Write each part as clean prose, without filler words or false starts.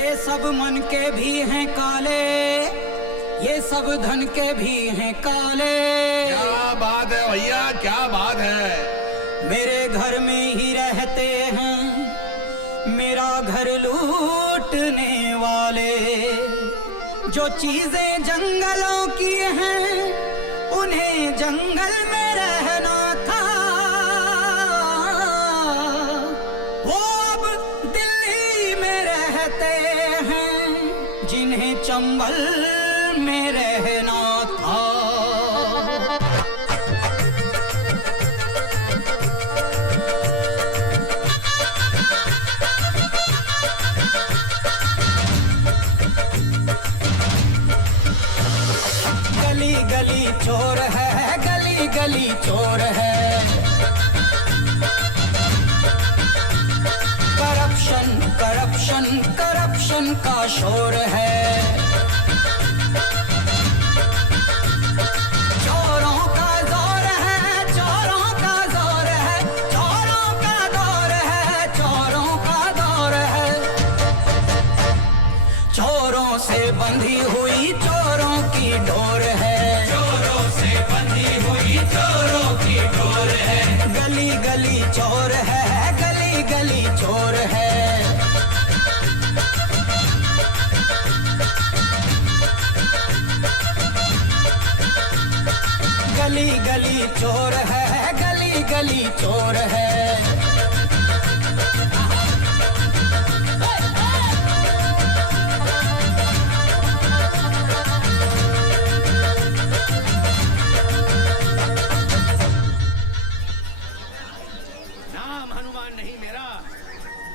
ये सब मन के भी हैं काले, ये सब धन के भी हैं काले। क्या बात है भैया, क्या बात है। मेरे घर में ही रहते हैं मेरा घर लूटने वाले। जो चीजें जंगलों की हैं उन्हें जंगल में रहना था। वो अब दिल्ली में रहते हैं जिन्हें चंबल में रहना था। गली गली चोर है, गली गली चोर है। करप्शन करप्शन करप्शन का शोर है। चोरों का दौर है, चोरों का दौर है, चोरों का दौर है, चोरों का दौर है। चोरों से बंधी हुई चोरों की डोर है। चोरों से बंधी हुई चोरों की डोर है। गली गली चोर है, गली गली चोर है। गली गली चोर है, गली गली चोर है।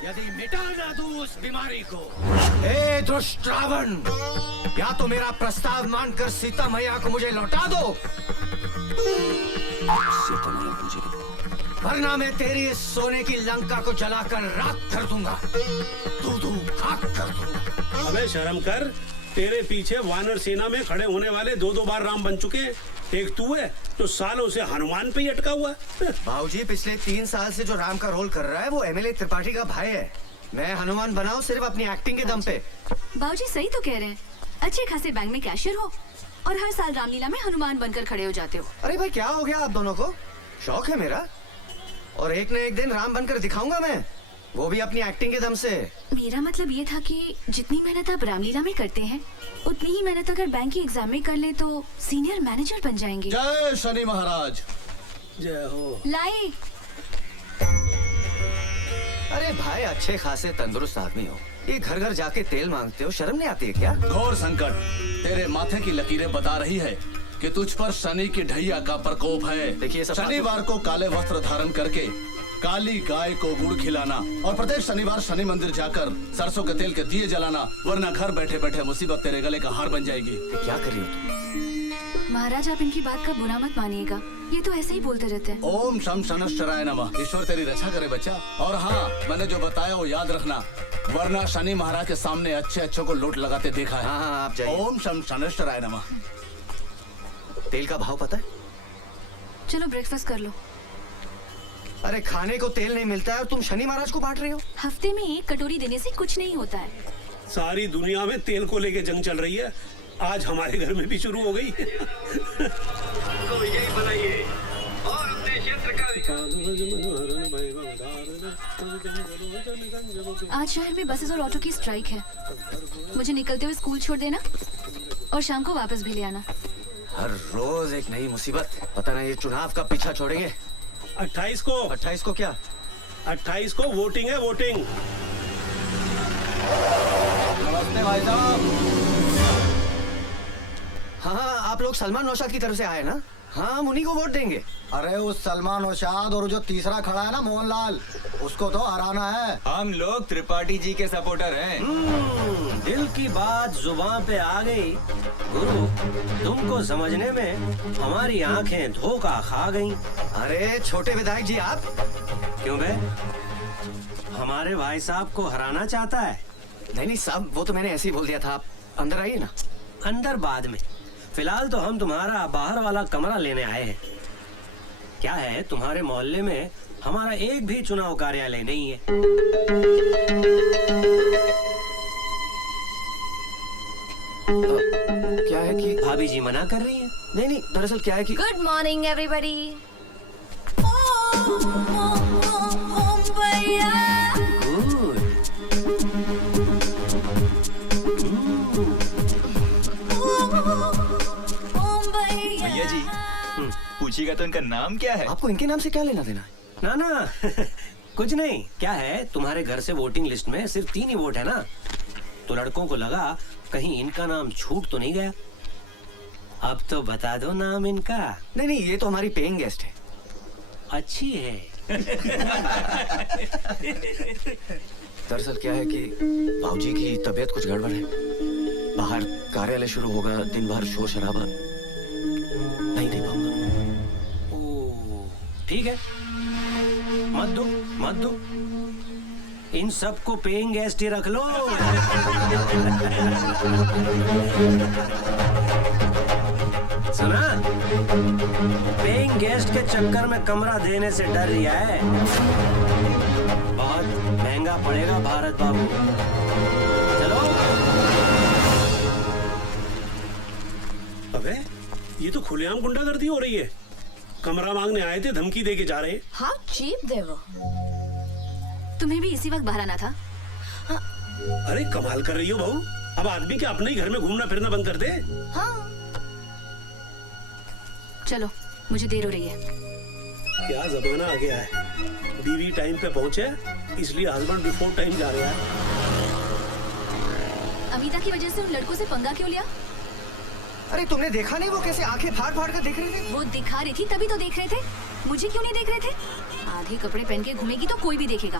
यदि मिटा ना दूं उस बीमारी को। हे दुष्ट रावण, या तो मेरा प्रस्ताव मानकर सीता मैया को मुझे लौटा दो, सीता मैया मुझे, वरना मैं तेरी इस सोने की लंका को जलाकर राख कर दूंगा, दूधू खाक कर दूंगा। अबे शर्म कर, तेरे पीछे वानर सेना में खड़े होने वाले दो बार राम बन चुके हैं। एक तू है तो सालों से हनुमान पे ही अटका हुआ है। बाबूजी, पिछले 3 साल से जो राम का रोल कर रहा है वो एमएलए त्रिपाठी का भाई है। मैं हनुमान बनाऊं सिर्फ अपनी एक्टिंग के दम पे। बाबूजी सही तो कह रहे हैं। अच्छे खासे बैंक में कैशियर हो और हर साल रामलीला में हनुमान बनकर खड़े हो जाते हो। अरे भाई, क्या हो गया आप दोनों को? शौक है मेरा, और एक न एक दिन राम बनकर दिखाऊंगा मैं, वो भी अपनी एक्टिंग के दम से। मेरा मतलब ये था कि जितनी मेहनत आप रामलीला में करते हैं उतनी ही मेहनत अगर बैंक की एग्जाम में कर ले तो सीनियर मैनेजर बन जाएंगे। जय शनि महाराज। जय हो। लाई। अरे भाई, अच्छे खासे तंदुरुस्त आदमी हो, ये घर घर जाके तेल मांगते हो, शर्म नहीं आती है क्या? घोर संकट तेरे माथे की लकीरें बता रही है कि तुझ पर शनि की ढैया का प्रकोप है। देखिए, शनिवार को काले वस्त्र धारण करके काली गाय को गुड़ खिलाना और प्रत्येक शनिवार शनि मंदिर जाकर सरसों के तेल के दिए जलाना, वरना घर बैठे बैठे मुसीबत तेरे गले का हार बन जाएगी। क्या कर रही हो तुम? महाराज, आप इनकी बात का बुरा मत मानिएगा, ये तो ऐसे ही बोलते रहते हैं। ओम शम शनश्चराय नमः। ईश्वर तेरी रक्षा करे बच्चा। और हाँ, मैंने जो बताया वो याद रखना, वरना शनि महाराज के सामने अच्छे अच्छों को लूट लगाते देखा है। हाँ, आप जाइए। ओम शम शनश्चराय नमः। तेल का भाव पता है? चलो ब्रेकफास्ट कर लो। अरे खाने को तेल नहीं मिलता है और तुम शनि महाराज को बांट रही हो? हफ्ते में 1 कटोरी देने से कुछ नहीं होता है। सारी दुनिया में तेल को लेके जंग चल रही है, आज हमारे घर में भी शुरू हो गई। तो यही बनाइए और अपने क्षेत्र का आज शहर में बसेस और ऑटो की स्ट्राइक है। मुझे निकलते हुए स्कूल छोड़ देना और शाम को वापस भी ले आना। हर रोज एक नई मुसीबत। पता नहीं ये चुनाव का पीछा छोड़ेंगे। 28 को। 28 को क्या? 28 को वोटिंग है, वोटिंग। नमस्ते भाई साहब। हाँ, आप लोग सलमान नौशाद की तरफ से आए ना? हाँ, हम उन्हीं को वोट देंगे। अरे उस सलमान नौशाद और जो तीसरा खड़ा है ना मोहनलाल, उसको तो हराना है। हम लोग त्रिपाठी जी के सपोर्टर हैं। दिल की बात जुबान पे आ गई। गुरु, तुमको समझने में हमारी आंखें धोखा खा गईं। अरे छोटे विधायक जी, आप क्यों बे? हमारे भाई साहब को हराना चाहता है? नहीं साहब, वो तो मैंने ऐसे ही बोल दिया था। आप अंदर आइए ना। अंदर बाद में, फिलहाल तो हम तुम्हारा बाहर वाला कमरा लेने आए हैं। क्या है, तुम्हारे मोहल्ले में हमारा एक भी चुनाव कार्यालय नहीं है। कि भाभी जी मना कर रही है। नहीं नहीं, दरअसल क्या है कि गुड मॉर्निंग एवरीबॉडी। गुड। भैया जी पूछिएगा तो इनका नाम क्या है? आपको इनके नाम से क्या लेना देना है? ना ना कुछ नहीं। क्या है, तुम्हारे घर से वोटिंग लिस्ट में सिर्फ 3 ही वोट है ना, तो लड़कों को लगा कहीं इनका नाम छूट तो नहीं गया। अब तो बता दो नाम इनका। नहीं नहीं, ये तो हमारी पेइंग गेस्ट है। अच्छी है। दरअसल क्या है कि भाऊजी की तबीयत कुछ गड़बड़ है। बाहर कार्यालय शुरू होगा, दिन भर शोर शराबा, नहीं दे पाऊंगा। ओ, ठीक है, मत दो मत दो। इन सबको पेइंग गेस्ट ही रख लो। सुना, पेइंग गेस्ट के चक्कर में कमरा देने से डर रही है। बहुत महंगा पड़ेगा भारत बाबू। चलो। अबे ये तो खुलेआम गुंडागर्दी हो रही है। कमरा मांगने आए थे, धमकी दे के जा रहे हैं। हाउ चीप दे वो। तुम्हें भी इसी वक्त बाहर आना था। अरे कमाल कर रही हो बहू। अब आदमी क्या अपने ही घर में घूमना फिरना बंद कर दे? हाँ। चलो, मुझे देर हो रही है। क्या जमाना आ गया है। बीवी टाइम पे पहुंचे इसलिए हस्बैंड बिफोर टाइम जा रहा है। अमिता की वजह से उन लड़कों से पंगा क्यों लिया? अरे तुमने देखा नहीं वो कैसे आंखें फाड़ फाड़ कर देख रहे थे? वो दिखा रही थी तभी तो देख रहे थे। मुझे क्यों नहीं देख रहे थे? आधे कपड़े पहन के घूमेगी तो कोई भी देखेगा।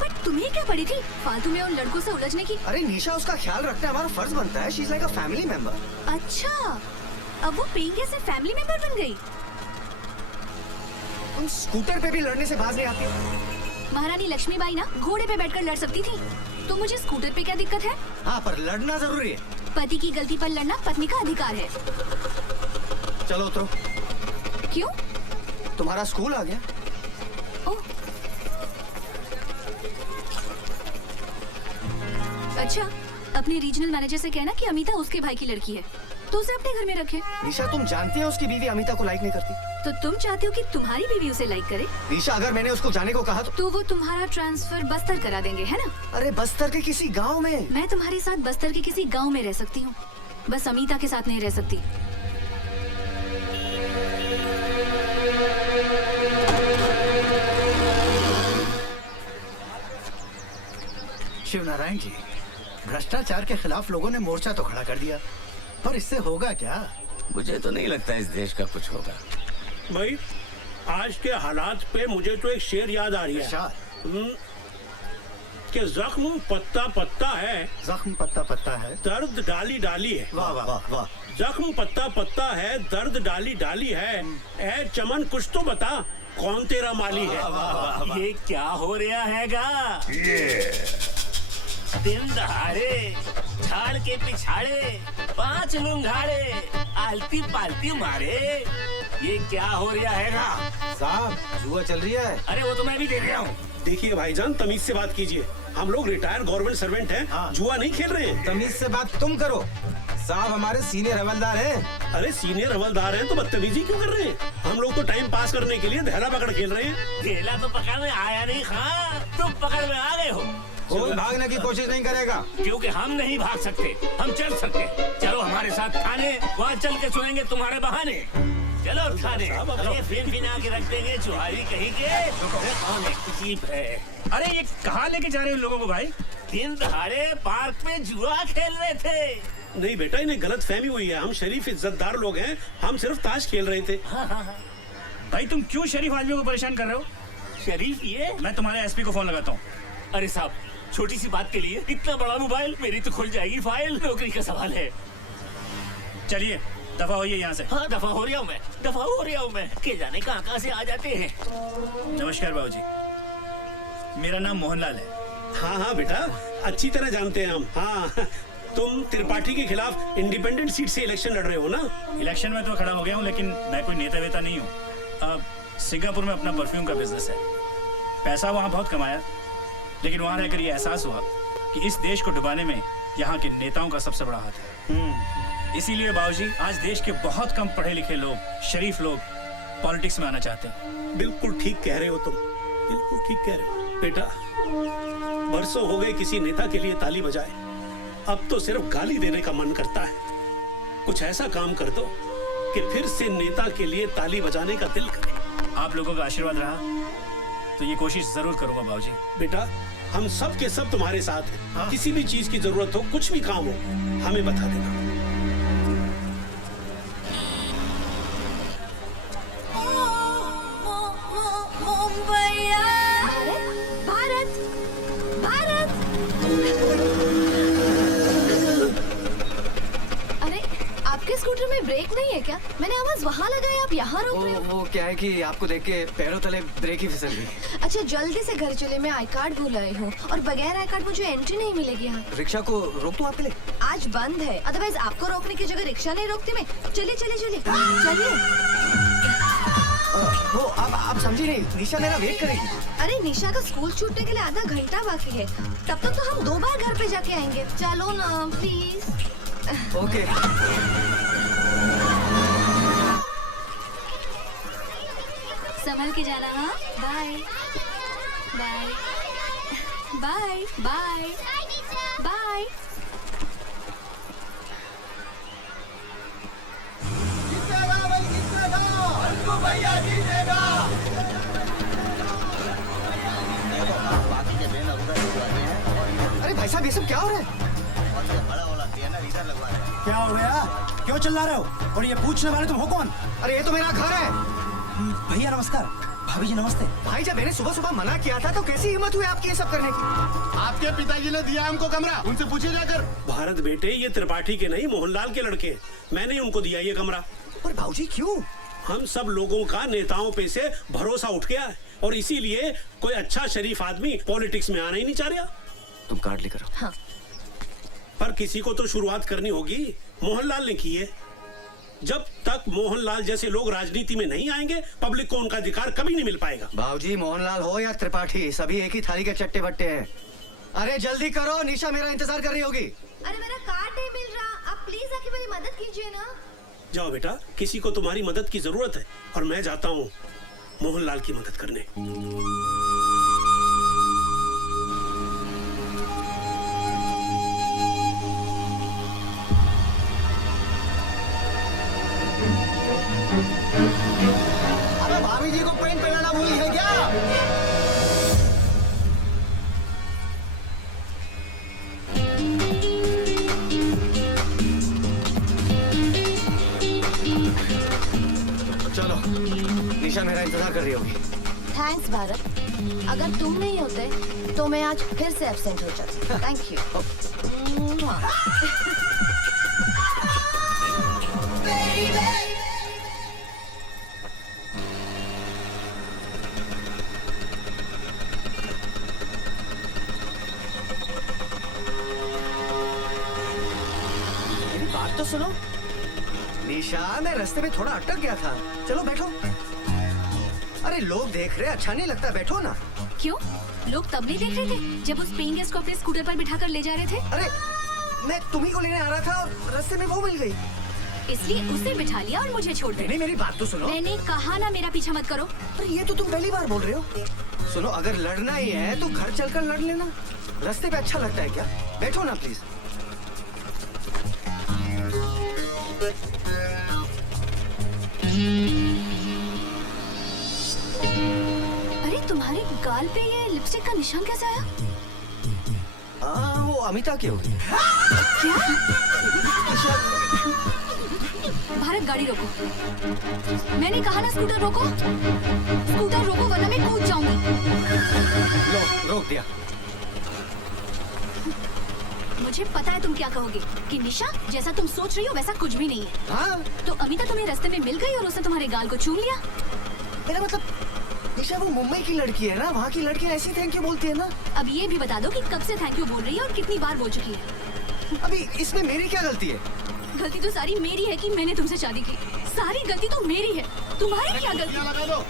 पर तुम्हें क्या पड़ी थी फालतू में उन लड़कों से उलझने की? अरे निशा, उसका ख्याल रखना हमारा फर्ज बनता है। She is like a family member. अच्छा, अब वो पेंगे से फैमिली मेंबर बन गई। तुम स्कूटर पे भी लड़ने से बाज नहीं आती। महारानी लक्ष्मीबाई ना घोड़े पे बैठकर लड़ सकती थी, तो मुझे स्कूटर पे क्या दिक्कत है? हाँ, पर लड़ना जरूरी है। पति की गलती पर लड़ना पत्नी का अधिकार है। चलो उतरो। क्यों? तुम्हारा स्कूल आ गया। ओह, अच्छा, अपने रीजनल मैनेजर से कहना कि अमिता उसके भाई की लड़की है, तो उसे अपने घर में रखे। निशा, तुम जानती हो उसकी बीवी अमिता को लाइक नहीं करती। तो तुम चाहते हो कि तुम्हारी बीवी उसे लाइक करे? निशा, अगर मैंने उसको जाने को कहा तो वो तुम्हारा ट्रांसफर बस्तर करा देंगे, है ना? अरे बस्तर के किसी गांव में। मैं तुम्हारे साथ बस्तर के किसी गांव में रह सकती हूँ, बस अमिता के साथ नहीं रह सकती। शिवनारायण जी, भ्रष्टाचार के खिलाफ लोगों ने मोर्चा तो खड़ा कर दिया, पर इससे होगा क्या? मुझे तो नहीं लगता इस देश का कुछ होगा। भाई आज के हालात पे मुझे तो एक शेर याद आ रही है कि जख्म पत्ता पत्ता है, जख्म पत्ता पत्ता है, दर्द डाली डाली है। वाह वाह वाह वाह। जख्म पत्ता पत्ता है, दर्द डाली डाली है। ए चमन कुछ तो बता, कौन तेरा माली है? ये क्या हो रहा हैगा? दिन दहाड़े झाड़ के पिछाड़े 5 लुंगाड़े आलती पालती मारे, ये क्या हो रहा हैगा? साहब, जुआ चल रही है। अरे वो तो मैं भी देख रहा हूँ। देखिए भाईजान, तमीज से बात कीजिए। हम लोग रिटायर्ड गवर्नमेंट सर्वेंट हैं। हाँ। जुआ नहीं खेल रहे हैं। तमीज से बात तुम करो, साहब हमारे सीनियर हवलदार हैं। अरे सीनियर हवलदार हैं तो बदतमीजी क्यों कर रहे हैं? हम लोग तो टाइम पास करने के लिए धैला पकड़ खेल रहे हैं। केला तो पकड़ में आया नहीं खां, तुम पकड़ में आ गए हो। कोई भागने की कोशिश नहीं करेगा। क्योंकि हम नहीं भाग सकते, हम चल सकते। चलो हमारे साथ थाने, वहाँ चल के सुनेंगे तुम्हारे बहाने। चलो थाने। अरे फिर बिना के रख देंगे चुहारी कहीं के। अरे कौन है जीप है? अरे ये कहाँ लेके जा रहे हो लोगों को भाई? दिन दहाड़े पार्क में जुआ खेल रहे थे। नहीं बेटा, इन्हें गलत फहमी हुई है। हम शरीफ इज्जतदार लोग हैं, हम सिर्फ ताश खेल रहे थे। भाई तुम क्यों शरीफ आदमियों को परेशान कर रहे हो? शरीफ ये? मैं तुम्हारे एसपी को फोन लगाता हूँ। अरे साहब, छोटी सी बात के लिए इतना बड़ा मोबाइल? मेरी तो खुल जाएगी फाइल, नौकरी का सवाल है। चलिए दफा होइए यहाँ से। हाँ दफा हो रहा हूँ मैं, दफा हो रहा हूँ मैं। के जाने कहाँ से आ जाते हैं। नमस्कार बाबूजी, मेरा नाम मोहनलाल है। हाँ हाँ बेटा, अच्छी तरह जानते हैं हम। हाँ, तुम त्रिपाठी के खिलाफ इंडिपेंडेंट सीट से इलेक्शन लड़ रहे हो ना? इलेक्शन में तो खड़ा हो गया हूँ, लेकिन मैं कोई नेता वेता नहीं हूँ। अब सिंगापुर में अपना परफ्यूम का बिजनेस है। पैसा वहाँ बहुत कमाया, लेकिन वहाँ रहकर ये एहसास हुआ कि इस देश को डुबाने में यहाँ के नेताओं का सबसे बड़ा हाथ है। इसीलिए बाबूजी आज देश के बहुत कम पढ़े लिखे लोग, शरीफ लोग पॉलिटिक्स में आना चाहते हैं। बिल्कुल ठीक कह रहे हो तुम, बिल्कुल ठीक कह रहे हो बेटा। बरसों हो गए किसी नेता के लिए ताली बजाए, अब तो सिर्फ गाली देने का मन करता है। कुछ ऐसा काम कर दो कि फिर से नेता के लिए ताली बजाने का दिल करे। आप लोगों का आशीर्वाद रहा तो ये कोशिश जरूर करूंगा बाबूजी। बेटा हम सब के सब तुम्हारे साथ हैं। किसी भी चीज की जरूरत हो, कुछ भी काम हो, हमें बता देना। भारत, भारत। अरे आपके स्कूटर में ब्रेक नहीं है क्या? मैंने आवाज वहाँ लगाई, आप यहाँ रोक रहे हो। वो क्या है कि आपको देख के पैरों तले ब्रेक ही फिसल गई। अच्छा जल्दी से घर चले, मैं आई कार्ड भूल आई हूँ और बगैर आई कार्ड मुझे एंट्री नहीं मिलेगी यहाँ। रिक्शा को रोक दूं आपके लिए? आज बंद है, अदरवाइज आपको रोकने की जगह रिक्शा नहीं रोकती मैं। चलिए चलिए चलिए चलिए। वो आप समझी नहीं, निशा मेरा वेट करेगी। अरे निशा का स्कूल छूटने के लिए आधा घंटा बाकी है, तब तक तो हम 2 बार घर पे जाके आएंगे। चलो ना प्लीज। ओके। संभल के जाना। हाँ bye bye bye bye bye. अरे भाई साहब ये सब क्या हो रहा है? क्या हो गया? क्यों चिल्ला रहे हो? और ये पूछने वाले तुम हो कौन? अरे ये तो मेरा घर है। भैया नमस्कार। भाभी जी नमस्ते। भाई जब मैंने सुबह सुबह मना किया था तो कैसी हिम्मत हुई आपकी ये सब करने की? आपके पिताजी ने दिया हमको कमरा, उनसे पूछे जाकर। भारत बेटे, ये त्रिपाठी के नहीं मोहनलाल के लड़के, मैंने उनको दिया ये कमरा। पर भाऊजी क्यों? हम सब लोगों का नेताओं पे से भरोसा उठ गया है और इसीलिए कोई अच्छा शरीफ आदमी पॉलिटिक्स में आना ही नहीं चाह रहा। तुम कार्ड लेकर आओ। हाँ। पर किसी को तो शुरुआत करनी होगी। मोहनलाल ने की है। जब तक मोहनलाल जैसे लोग राजनीति में नहीं आएंगे, पब्लिक को उनका अधिकार कभी नहीं मिल पाएगा। भाऊजी मोहनलाल हो या त्रिपाठी, सभी एक ही थाली के चट्टे बट्टे हैं। अरे जल्दी करो, निशा मेरा इंतजार कर रही होगी। अरे मेरा कार्ड नहीं मिल रहा, आप प्लीज आके मेरी मदद कीजिए ना। जाओ बेटा, किसी को तुम्हारी मदद की जरूरत है और मैं जाता हूँ मोहनलाल की मदद करने। अबे भाभी जी को पेंट पहनाना भूल है क्या? चलो, निशा मेरा इंतजार कर रही होगी। थैंक्स भारत, अगर तुम नहीं होते तो मैं आज फिर से एब्सेंट हो जाती। Thank you. मेरी बात तो सुनो। निशा, मैं रास्ते में थोड़ा अटक गया था। चलो बैठो। अरे लोग देख रहे, अच्छा नहीं लगता, बैठो ना। क्यों? लोग तब नहीं देख रहे थे जब उस पेइंग गेस्ट को अपने स्कूटर पर बिठाकर ले जा रहे थे? अरे मैं तुम्ही को लेने आ रहा था और रास्ते में वो मिल गई। इसलिए उसे बिठा लिया और मुझे छोड़ दिया। नहीं, मेरी बात तो सुनो। मैंने कहा ना मेरा पीछा मत करो। अरे ये तो तुम पहली बार बोल रहे हो। सुनो, अगर लड़ना ही है तो घर चलकर लड़ लेना। रास्ते पे अच्छा लगता है क्या? बैठो ना प्लीज। अरे तुम्हारे गाल पे ये लिपस्टिक का निशान कैसे आया? वो अमिता की होगी। क्या? भारत गाड़ी रोको। मैंने कहा ना स्कूटर रोको। स्कूटर रोको वरना मैं कूद जाऊंगी। लो, रोक दिया। मुझे पता है तुम क्या कहोगे कि निशा जैसा तुम सोच रही हो वैसा कुछ भी नहीं है। हाँ? तो अमिता तुम्हें रास्ते में मिल गई और उसने तुम्हारे गाल को चूम लिया। मेरा मतलब निशा वो मुंबई की लड़की है ना, वहाँ की लड़कियाँ ऐसी थैंक यू बोलती है ना। अब ये भी बता दो कि कब से थैंक यू बोल रही है और कितनी बार बोल चुकी है। अभी इसमें मेरी क्या गलती है? गलती तो सारी मेरी है कि मैंने तुमसे शादी की। सारी गलती तो मेरी है, तुम्हारी क्या गलती? लगा दो।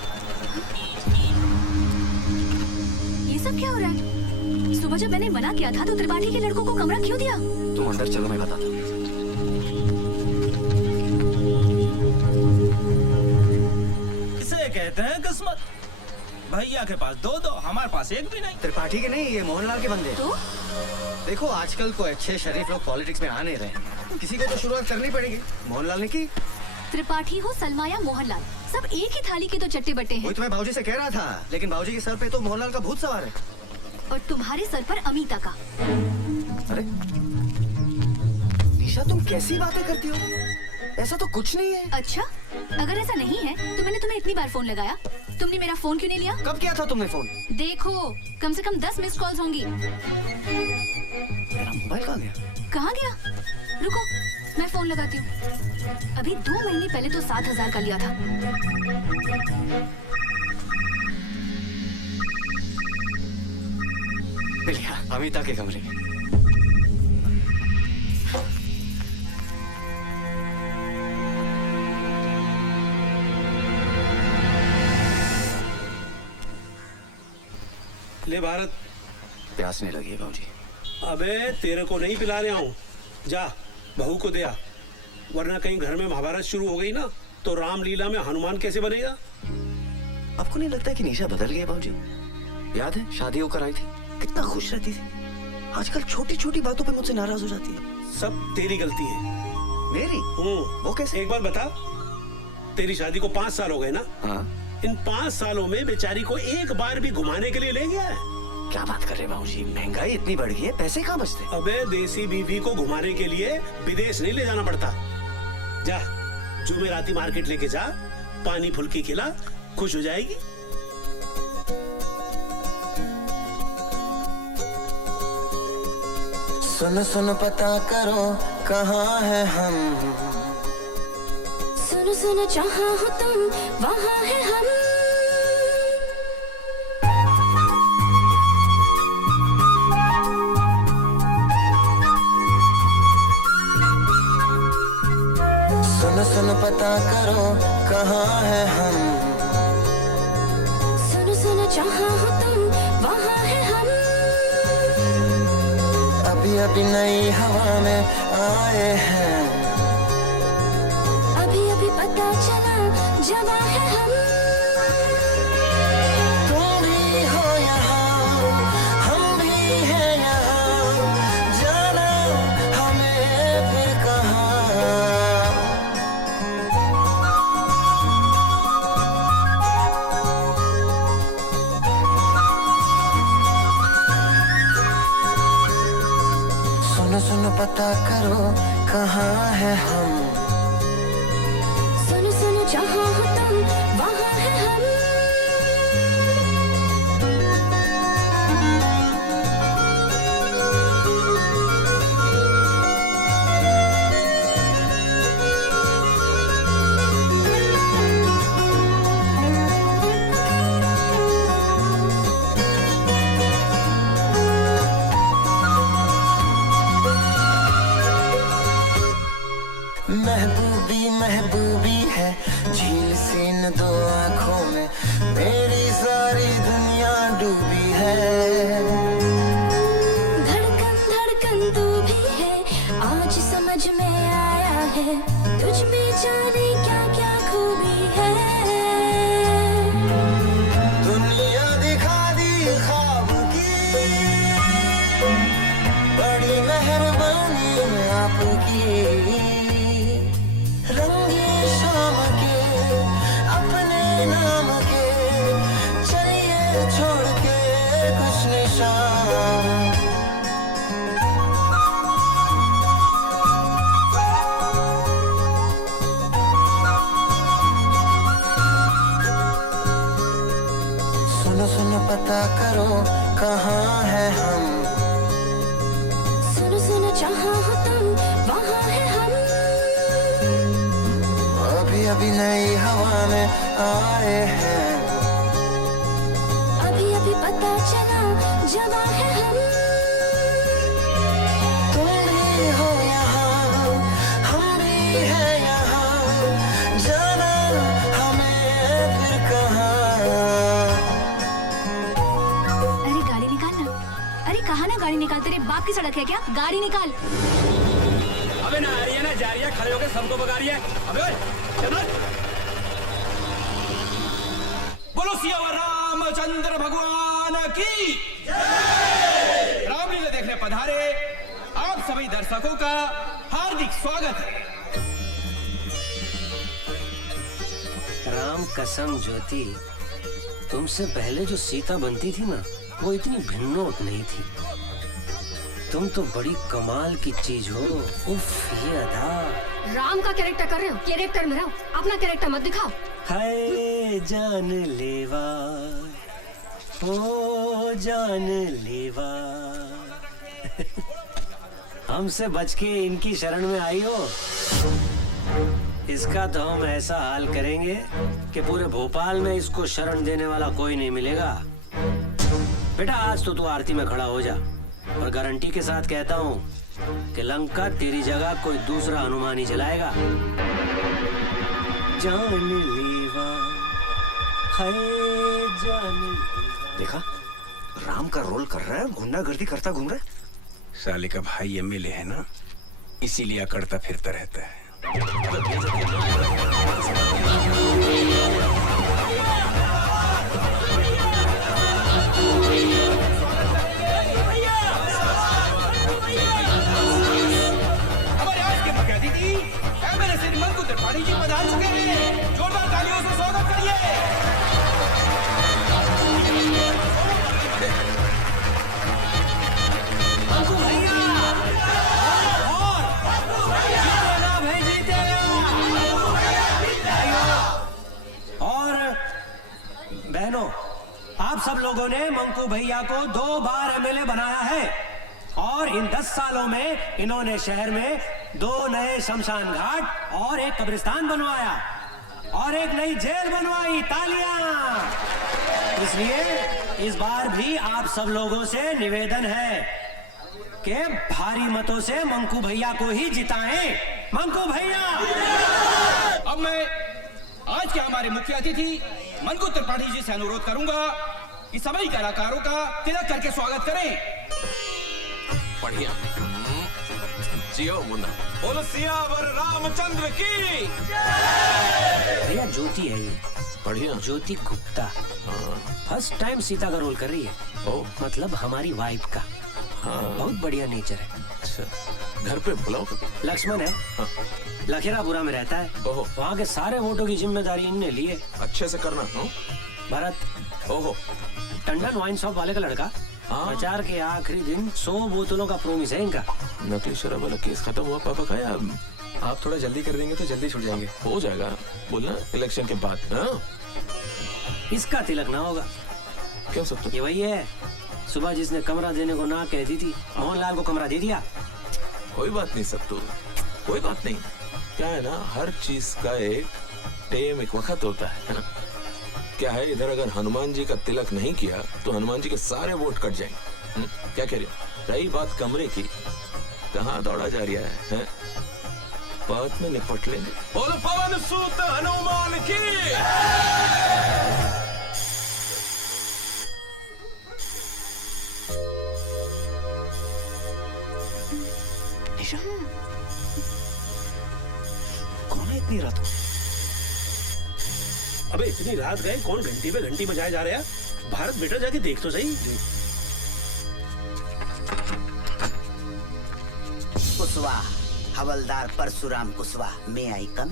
ये सब क्या हो रहा है? सुबह जब मैंने मना किया था तो त्रिपाठी के लड़कों को कमरा क्यों दिया? तुम अंदर चलो, मैं बताता हूँ। कहते हैं किस्मत। भैया के पास दो दो, हमारे पास एक भी नहीं। त्रिपाठी के नहीं, ये मोहनलाल के बंदे। तो देखो आजकल को अच्छे शरीफ लोग पॉलिटिक्स में आ नहीं रहे, किसी को तो शुरुआत करनी पड़ेगी। मोहनलाल ने की। त्रिपाठी हो सलमा या मोहनलाल, सब एक ही थाली के तो चट्टे बट्टे हैं। वही तो मैं भाऊजी से कह रहा था, लेकिन भाऊजी के सर पे तो मोहनलाल का भूत सवार है। और तुम्हारे सर पर अमीता का। अरे निशा, तुम कैसी बातें करती हो? ऐसा तो कुछ नहीं है। अच्छा, अगर ऐसा नहीं है तो मैंने तुम्हें इतनी बार फोन लगाया, तुमने मेरा फोन क्यों नहीं लिया? कब किया था तुमने फोन? देखो, कम से कम 10 मिस कॉल्स होंगी। मेरा मोबाइल कहाँ गया? कहाँ गया? रुको, मैं फोन लगाती हूँ। अभी 2 महीने पहले तो 7,000 का लिया था। मिलिया, अमिता के कमरे में। ले भारत, प्यासने लगी है भाऊजी। अबे तेरे को नहीं पिला रहा हूँ, जा बहू को दे आ, वरना कहीं घर में महाभारत शुरू हो गई ना तो रामलीला में हनुमान कैसे बनेगा? आपको नहीं लगता कि निशा बदल गई है भाऊजी? याद है शादी होकर आई थी, कितना खुश रहती थी। आजकल छोटी छोटी बातों पे मुझसे नाराज हो जाती है। सब तेरी गलती है। मेरी? वो कैसे? एक बार बता, तेरी शादी को 5 साल हो गए ना? हाँ। इन 5 सालों में बेचारी को एक बार भी घुमाने के लिए ले गया है? क्या बात कर रहे हैं भाऊजी, महंगाई इतनी बढ़ गई है, पैसे कहाँ बचते? अबे देसी बीवी को घुमाने के लिए विदेश नहीं ले जाना पड़ता। जा जुमेराती मार्केट लेके जा, पानी फुल्की खिला, खुश हो जाएगी। सुनो सुनो पता करो कहाँ है हम, सुनो सुनो जहाँ हो तुम वहाँ है हम। सुनो सुनो पता करो कहाँ है हम, सुनो सुनो जहाँ हो तुम वहाँ है हम। अभी अभी नई हवा में आए हैं, अभी अभी पता चला जवां है हम। तुम भी हो यहाँ, हम भी हैं यहाँ, जाना हमें फिर कहाँ। सुनो सुनो पता करो कहाँ है हम, सुनो सुनो जहाँ हो तुम वहाँ है हम। महबूबी महबूबी है झील सी न 2 आँखों में, मेरी सारी दुनिया डूबी है। धड़कन धड़कन तू भी है, आज समझ में आया है, तुझ में जाने क्या क्या खूबी है। दुनिया दिखा दी ख्वाब की, बड़ी मेहरबानी आपकी। रंगी शाम के अपने नाम के, चलिए छोड़ के कुछ निशान। सुनो सुनो पता करो कहाँ है हम, सुनो सुनो जहाँ हो तुम वहाँ है हम। अभी अभी नई हवा में आए हैं, अभी अभी पता चला जवां है हम। तुम भी हो यहाँ, हम भी हैं यहाँ, जाना हमें फिर कहाँ। अरे गाड़ी निकाल ना। अरे कहाँ ना गाड़ी निकाल, तेरे बाप की सड़क है क्या? गाड़ी निकाल। अबे ना आ रही है ना जा रही है, खड़े होकर सबको भगा रही है। अबे चलो। बोलो सियावर रामचंद्र भगवान की रामलीला देखने पधारे आप सभी दर्शकों का हार्दिक स्वागत है। राम कसम ज्योति, तुमसे पहले जो सीता बनती थी ना, वो इतनी भिन्नोट नहीं थी। तुम तो बड़ी कमाल की चीज हो। उफ, ये अदा। राम का कैरेक्टर कर रहे हो, कैरेक्टर में रहो, अपना कैरेक्टर मत दिखाओ। हाय जान लेवा, ओ जान लेवा। हमसे बच के इनकी शरण में आई हो। इसका तो हम ऐसा हाल करेंगे कि पूरे भोपाल में इसको शरण देने वाला कोई नहीं मिलेगा। बेटा आज तो तू आरती में खड़ा हो जा, और गारंटी के साथ कहता हूँ कि लंका तेरी जगह कोई दूसरा हनुमान ही चलाएगा। जान लेवा, हाय जान। देखा, राम का रोल कर रहा है, गुंडागर्दी करता घूम रहा है। साले का भाई एमएलए है ना, इसीलिए अकड़ता फिरता रहता है। हमारे आज के मुख्य अतिथि एमएलए श्री मंकु त्रिपाठी जी पधार चुके हैं। जोरदार तालियों से स्वागत करिए। मंकु भैया और बहनों, आप सब लोगों ने मंकू भैया को 2 बार एमएलए बनाया है, और इन 10 सालों में इन्होंने शहर में 2 नए शमशान घाट और एक कब्रिस्तान बनवाया और एक नई जेल बनवाई। तालियां! इसलिए इस बार भी आप सब लोगों से निवेदन है कि भारी मतों से मंकू भैया को ही जिताएं। मंकू भैया! अब मैं आज के हमारे मुख्य अतिथि मंकु त्रिपाठी जी से अनुरोध करूंगा कि सभी कलाकारों का तिलक करके स्वागत करें। बढ़िया। जियो मुन्ना। बोलो सियावर रामचंद्र की। भैया ज्योति है ये। बढ़िया। ज्योति गुप्ता फर्स्ट टाइम सीता का रोल कर रही है। ओ, मतलब हमारी वाइफ का। हाँ। बहुत बढ़िया नेचर है। अच्छा, घर पे बुलाओ। लक्ष्मण है। हाँ। लखेरापुरा में रहता है। ओहो। वहाँ के सारे वोटों की जिम्मेदारी इनने ली है। अच्छे से करना। भरत। ओहो। टंडन वाइन शॉप वाले का लड़का। हाँ। प्रचार के आखिरी दिन 100 बोतलों का प्रोमिस है इनका। नकली शराब वाला केस खत्म हुआ पापा का, या आप थोड़ा जल्दी कर देंगे तो जल्दी छूट जाएंगे। हो जाएगा, बोलना इलेक्शन के बाद। हाँ? इसका तिलक ना होगा। क्यों सब तो? ये वही है, सुबह जिसने कमरा देने को ना कह दी थी, मोहनलाल को कमरा दे दिया। कोई बात नहीं सब तो, कोई बात नहीं। क्या है ना, हर चीज का एक टाइम, एक वक्त होता है ना? क्या है, इधर अगर हनुमान जी का तिलक नहीं किया तो हनुमान जी के सारे वोट कट जाएंगे। क्या कह रहे हो? रही बात कमरे की, कहाँ दौड़ा जा रहा है? बात में निपट लेंगे। बोलो पवन सूत हनुमान की। निशा, कौन है इतनी रात को? अबे इतनी रात गए, कौन घंटी पे घंटी बजाए जा रहे हैं? भारत बेटा जाके देख तो सही। कुशवाहा, हवलदार परशुराम कुशवाहा, मैं आई कम।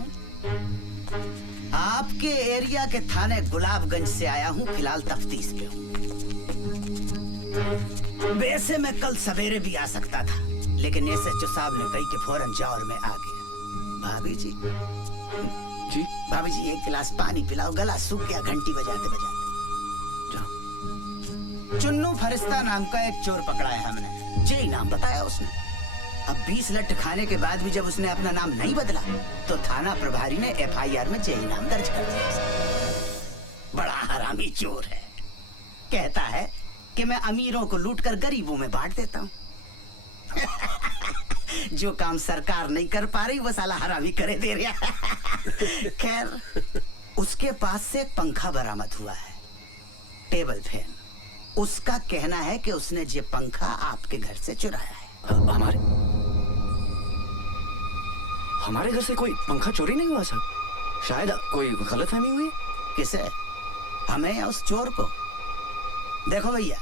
आपके एरिया के थाने गुलाबगंज से आया हूँ, फिलहाल तफ्तीश पे हूँ। वैसे मैं कल सवेरे भी आ सकता था, लेकिन एसएचओ साहब ने कही कि फौरन जाओ और मैं आ गया। भाभी जी, जी भाभी जी एक गिलास पानी पिलाओ, गला सूख गया घंटी बजाते बजाते। चुन्नू फरिश्ता नाम का एक चोर पकड़ा है हमने, जे नाम बताया उसने। अब 20 लट्ठ खाने के बाद भी जब उसने अपना नाम नहीं बदला तो थाना प्रभारी ने एफआईआर में जे नाम दर्ज कर दिया। बड़ा हरामी चोर है, कहता है कि मैं अमीरों को लूटकर गरीबों में बांट देता हूँ। जो काम सरकार नहीं कर पा रही वो साला हरामी करे दे रहा। खैर, उसके पास से एक पंखा बरामद हुआ है, टेबल फैन। उसका कहना है कि उसने ये पंखा आपके घर से चुराया है। हमारे घर से कोई पंखा चोरी नहीं हुआ साहब। शायद कोई गलतफहमी हुई। किसे? हमें या उस चोर को? देखो भैया,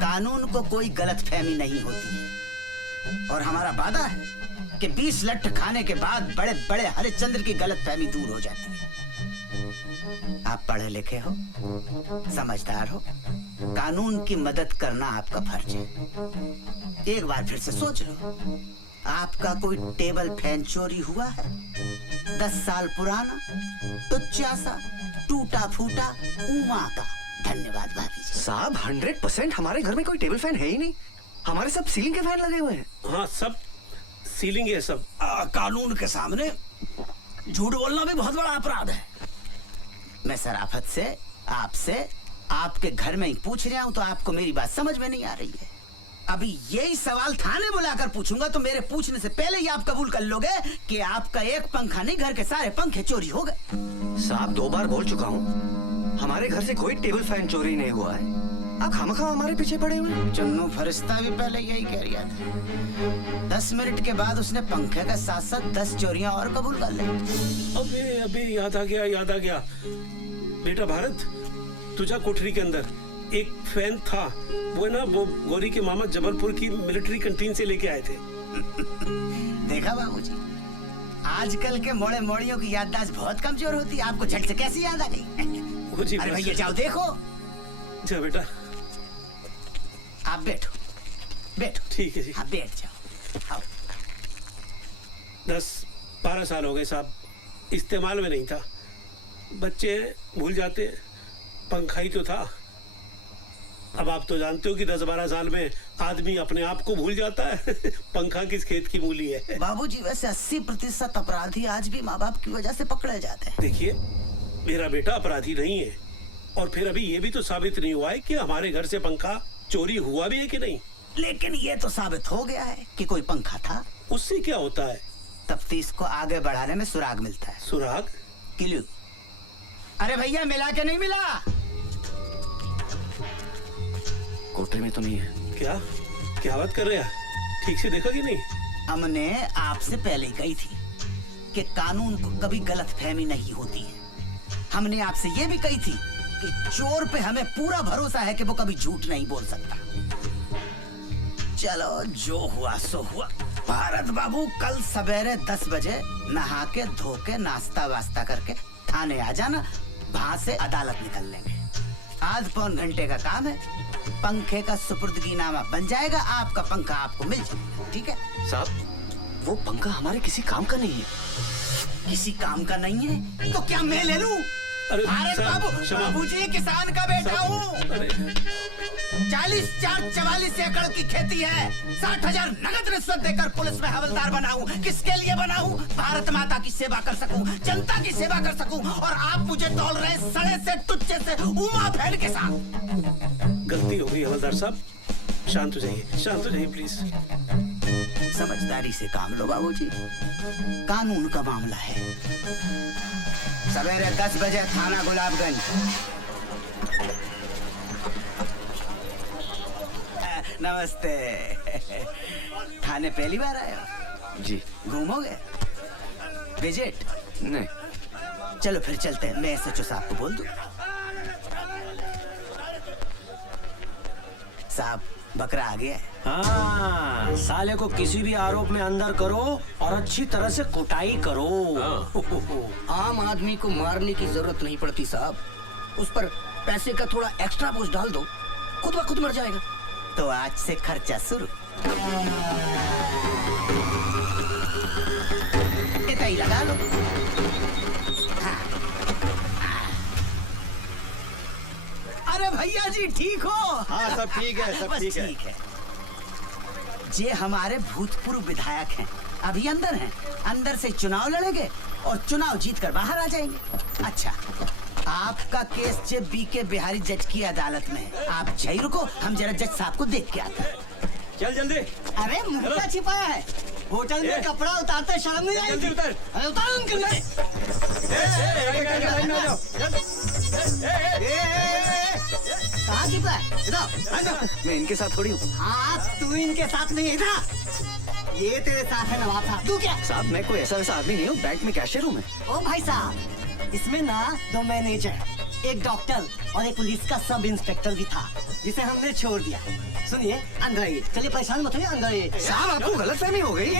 कानून को कोई गलतफहमी नहीं होती है और हमारा वादा है कि 20 लट्ठ खाने के बाद बड़े बड़े हरिश्चंद्र की गलतफहमी दूर हो जाती है। आप पढ़े लिखे हो, समझदार हो, कानून की मदद करना आपका फर्ज है। एक बार फिर से सोच लो, आपका कोई टेबल फैन चोरी हुआ है? 10 साल पुराना, टुच्चा सा, टूटा फूटा, उमा का। धन्यवाद भाभी जी। साहब 100% हमारे घर में कोई टेबल फैन है ही नहीं। हमारे सब सीलिंग के फैन लगे हुए हैं। हाँ, सब सीलिंग है सब। कानून के सामने झूठ बोलना भी बहुत बड़ा अपराध है। मैं शराफत से आपसे आपके घर में ही पूछ रहा हूँ, तो आपको मेरी बात समझ में नहीं आ रही है। अभी यही सवाल थाने बुलाकर पूछूंगा तो मेरे पूछने से पहले ही आप कबूल कर लोगे कि आपका एक पंखा नहीं, घर के सारे पंखे चोरी हो गए। साहब 2 बार बोल चुका हूँ, हमारे घर से कोई टेबल फैन चोरी नहीं हुआ है। आप खामखा हमारे पीछे पड़े हुए हैं। चुन्नू फरिश्ता भी पहले यही कह रहा था। 10 मिनट के बाद उसने पंखे के साथ साथ 10 चोरियां और कबूल कर ली। अबे याद आ गया। बेटा भारत, तुझा कोठरी के अंदर एक फैन था, वो ना, वो गौरी के मामा जबलपुर की मिलिट्री कैंटीन से लेके आए थे। देखा बाबूजी, आजकल के मोड़े मोड़ियों की याददाश्त बहुत कमजोर होती है। आपको झट से कैसे याद आ गई? अरे भैया जाओ देखो। जा बेटा, आप बैठो। ठीक है जी। हाँ बैठ जाओ। आओ। 10-12 साल हो गए साहब, इस्तेमाल में नहीं था। बच्चे भूल जाते, पंखा ही तो था। अब आप तो जानते हो कि 10-12 साल में आदमी अपने आप को भूल जाता है। पंखा किस खेत की मूली है। बाबूजी, वैसे 80% अपराधी आज भी माँ बाप की वजह से पकड़े जाते हैं। देखिए, मेरा बेटा अपराधी नहीं है, और फिर अभी ये भी तो साबित नहीं हुआ है कि हमारे घर से पंखा चोरी हुआ भी है कि नहीं। लेकिन ये तो साबित हो गया है कि कोई पंखा था। उससे क्या होता है? तफ्तीश को आगे बढ़ाने में सुराग मिलता है। सुराग? क्लू। अरे भैया, मिला के नहीं मिला? कोठरी में तो नहीं है। क्या बात कर रहे हैं? ठीक से देखा कि नहीं? हमने आपसे पहले ही कही थी कि कानून को कभी गलतफहमी नहीं होती है। हमने आपसे ये भी कही थी कि चोर पे हमें पूरा भरोसा है कि वो कभी झूठ नहीं बोल सकता। चलो, जो हुआ सो हुआ। भारत बाबू, कल सवेरे 10 बजे नहा के धो के नाश्ता वास्ता करके थाने आ जाना। वहां से अदालत निकल लेंगे। आध पौन घंटे का काम है। पंखे का सुपुर्दगीनामा बन जाएगा। आपका पंखा आपको मिल जाएगा। ठीक है साहब, वो पंखा हमारे किसी काम का नहीं है। किसी काम का नहीं है तो क्या मैं ले लूं? भारत बाबू, बाबूजी किसान का बेटा हूँ। 44 एकड़ की खेती है। 60,000 नगद रिश्वत देकर पुलिस में हवलदार बना हूँ। किसके लिए बना हूँ? भारत माता की सेवा कर सकूं, जनता की सेवा कर सकूं। और आप मुझे तौल रहे सड़े से, टुच्चे से, उमा फैन के साथ। गलती हो गई हवलदार साहब, शांत हो जाइए प्लीज। समझदारी से काम लो बाबूजी, कानून का मामला है। सवेरे 10 बजे थाना गुलाबगंज। नमस्ते। थाने पहली बार आए हो? जी। घूमोगे? विजिट? नहीं। चलो फिर चलते हैं। मैं SHO साहब को बोल दूं। साहब, बकरा आ गया है। हाँ, साले को किसी भी आरोप में अंदर करो और अच्छी तरह से कुटाई करो। आम आदमी को मारने की जरूरत नहीं पड़ती साहब, उस पर पैसे का थोड़ा एक्स्ट्रा बोझ डाल दो, खुद ब खुद मर जाएगा। तो आज से खर्चा शुरू। इतना ही लगा लो। अरे भैया जी, ठीक हो? हाँ, सब ठीक है, सब बस ठीक है। जे हमारे भूतपूर्व विधायक हैं, अभी अंदर हैं। अंदर से चुनाव लड़ेंगे और चुनाव जीतकर बाहर आ जाएंगे। अच्छा, आपका केस जे BK बिहारी जज की अदालत में है। आप जय रुको, हम जरा जज साहब को देख के आते हैं। चल जल्दी। अरे मुर्गा छिपाया है होटल में, कपड़ा उतारते शर्म नहीं आएगी? उतर। अरे उतारो उनके लिए। कहाँ छिपा है? इधर। मैं इनके साथ थोड़ी हूँ। हाँ, तू इनके साथ नहीं है। इधर। ये तेरे साथ है नवाब साहब। तू क्या? साहब, मैं कोई ऐसा वैसा आदमी नहीं हूँ। बैंक में कैशियर हूँ मैं। ओ भाई साहब, इसमें ना 2 मैनेजर, एक डॉक्टर और एक पुलिस का सब इंस्पेक्टर भी था जिसे हमने छोड़ दिया। सुनिए अंदर आइए। चलिए परेशान मत होइए, अंदर आइए। साहब आपको गलतफहमी हो गई।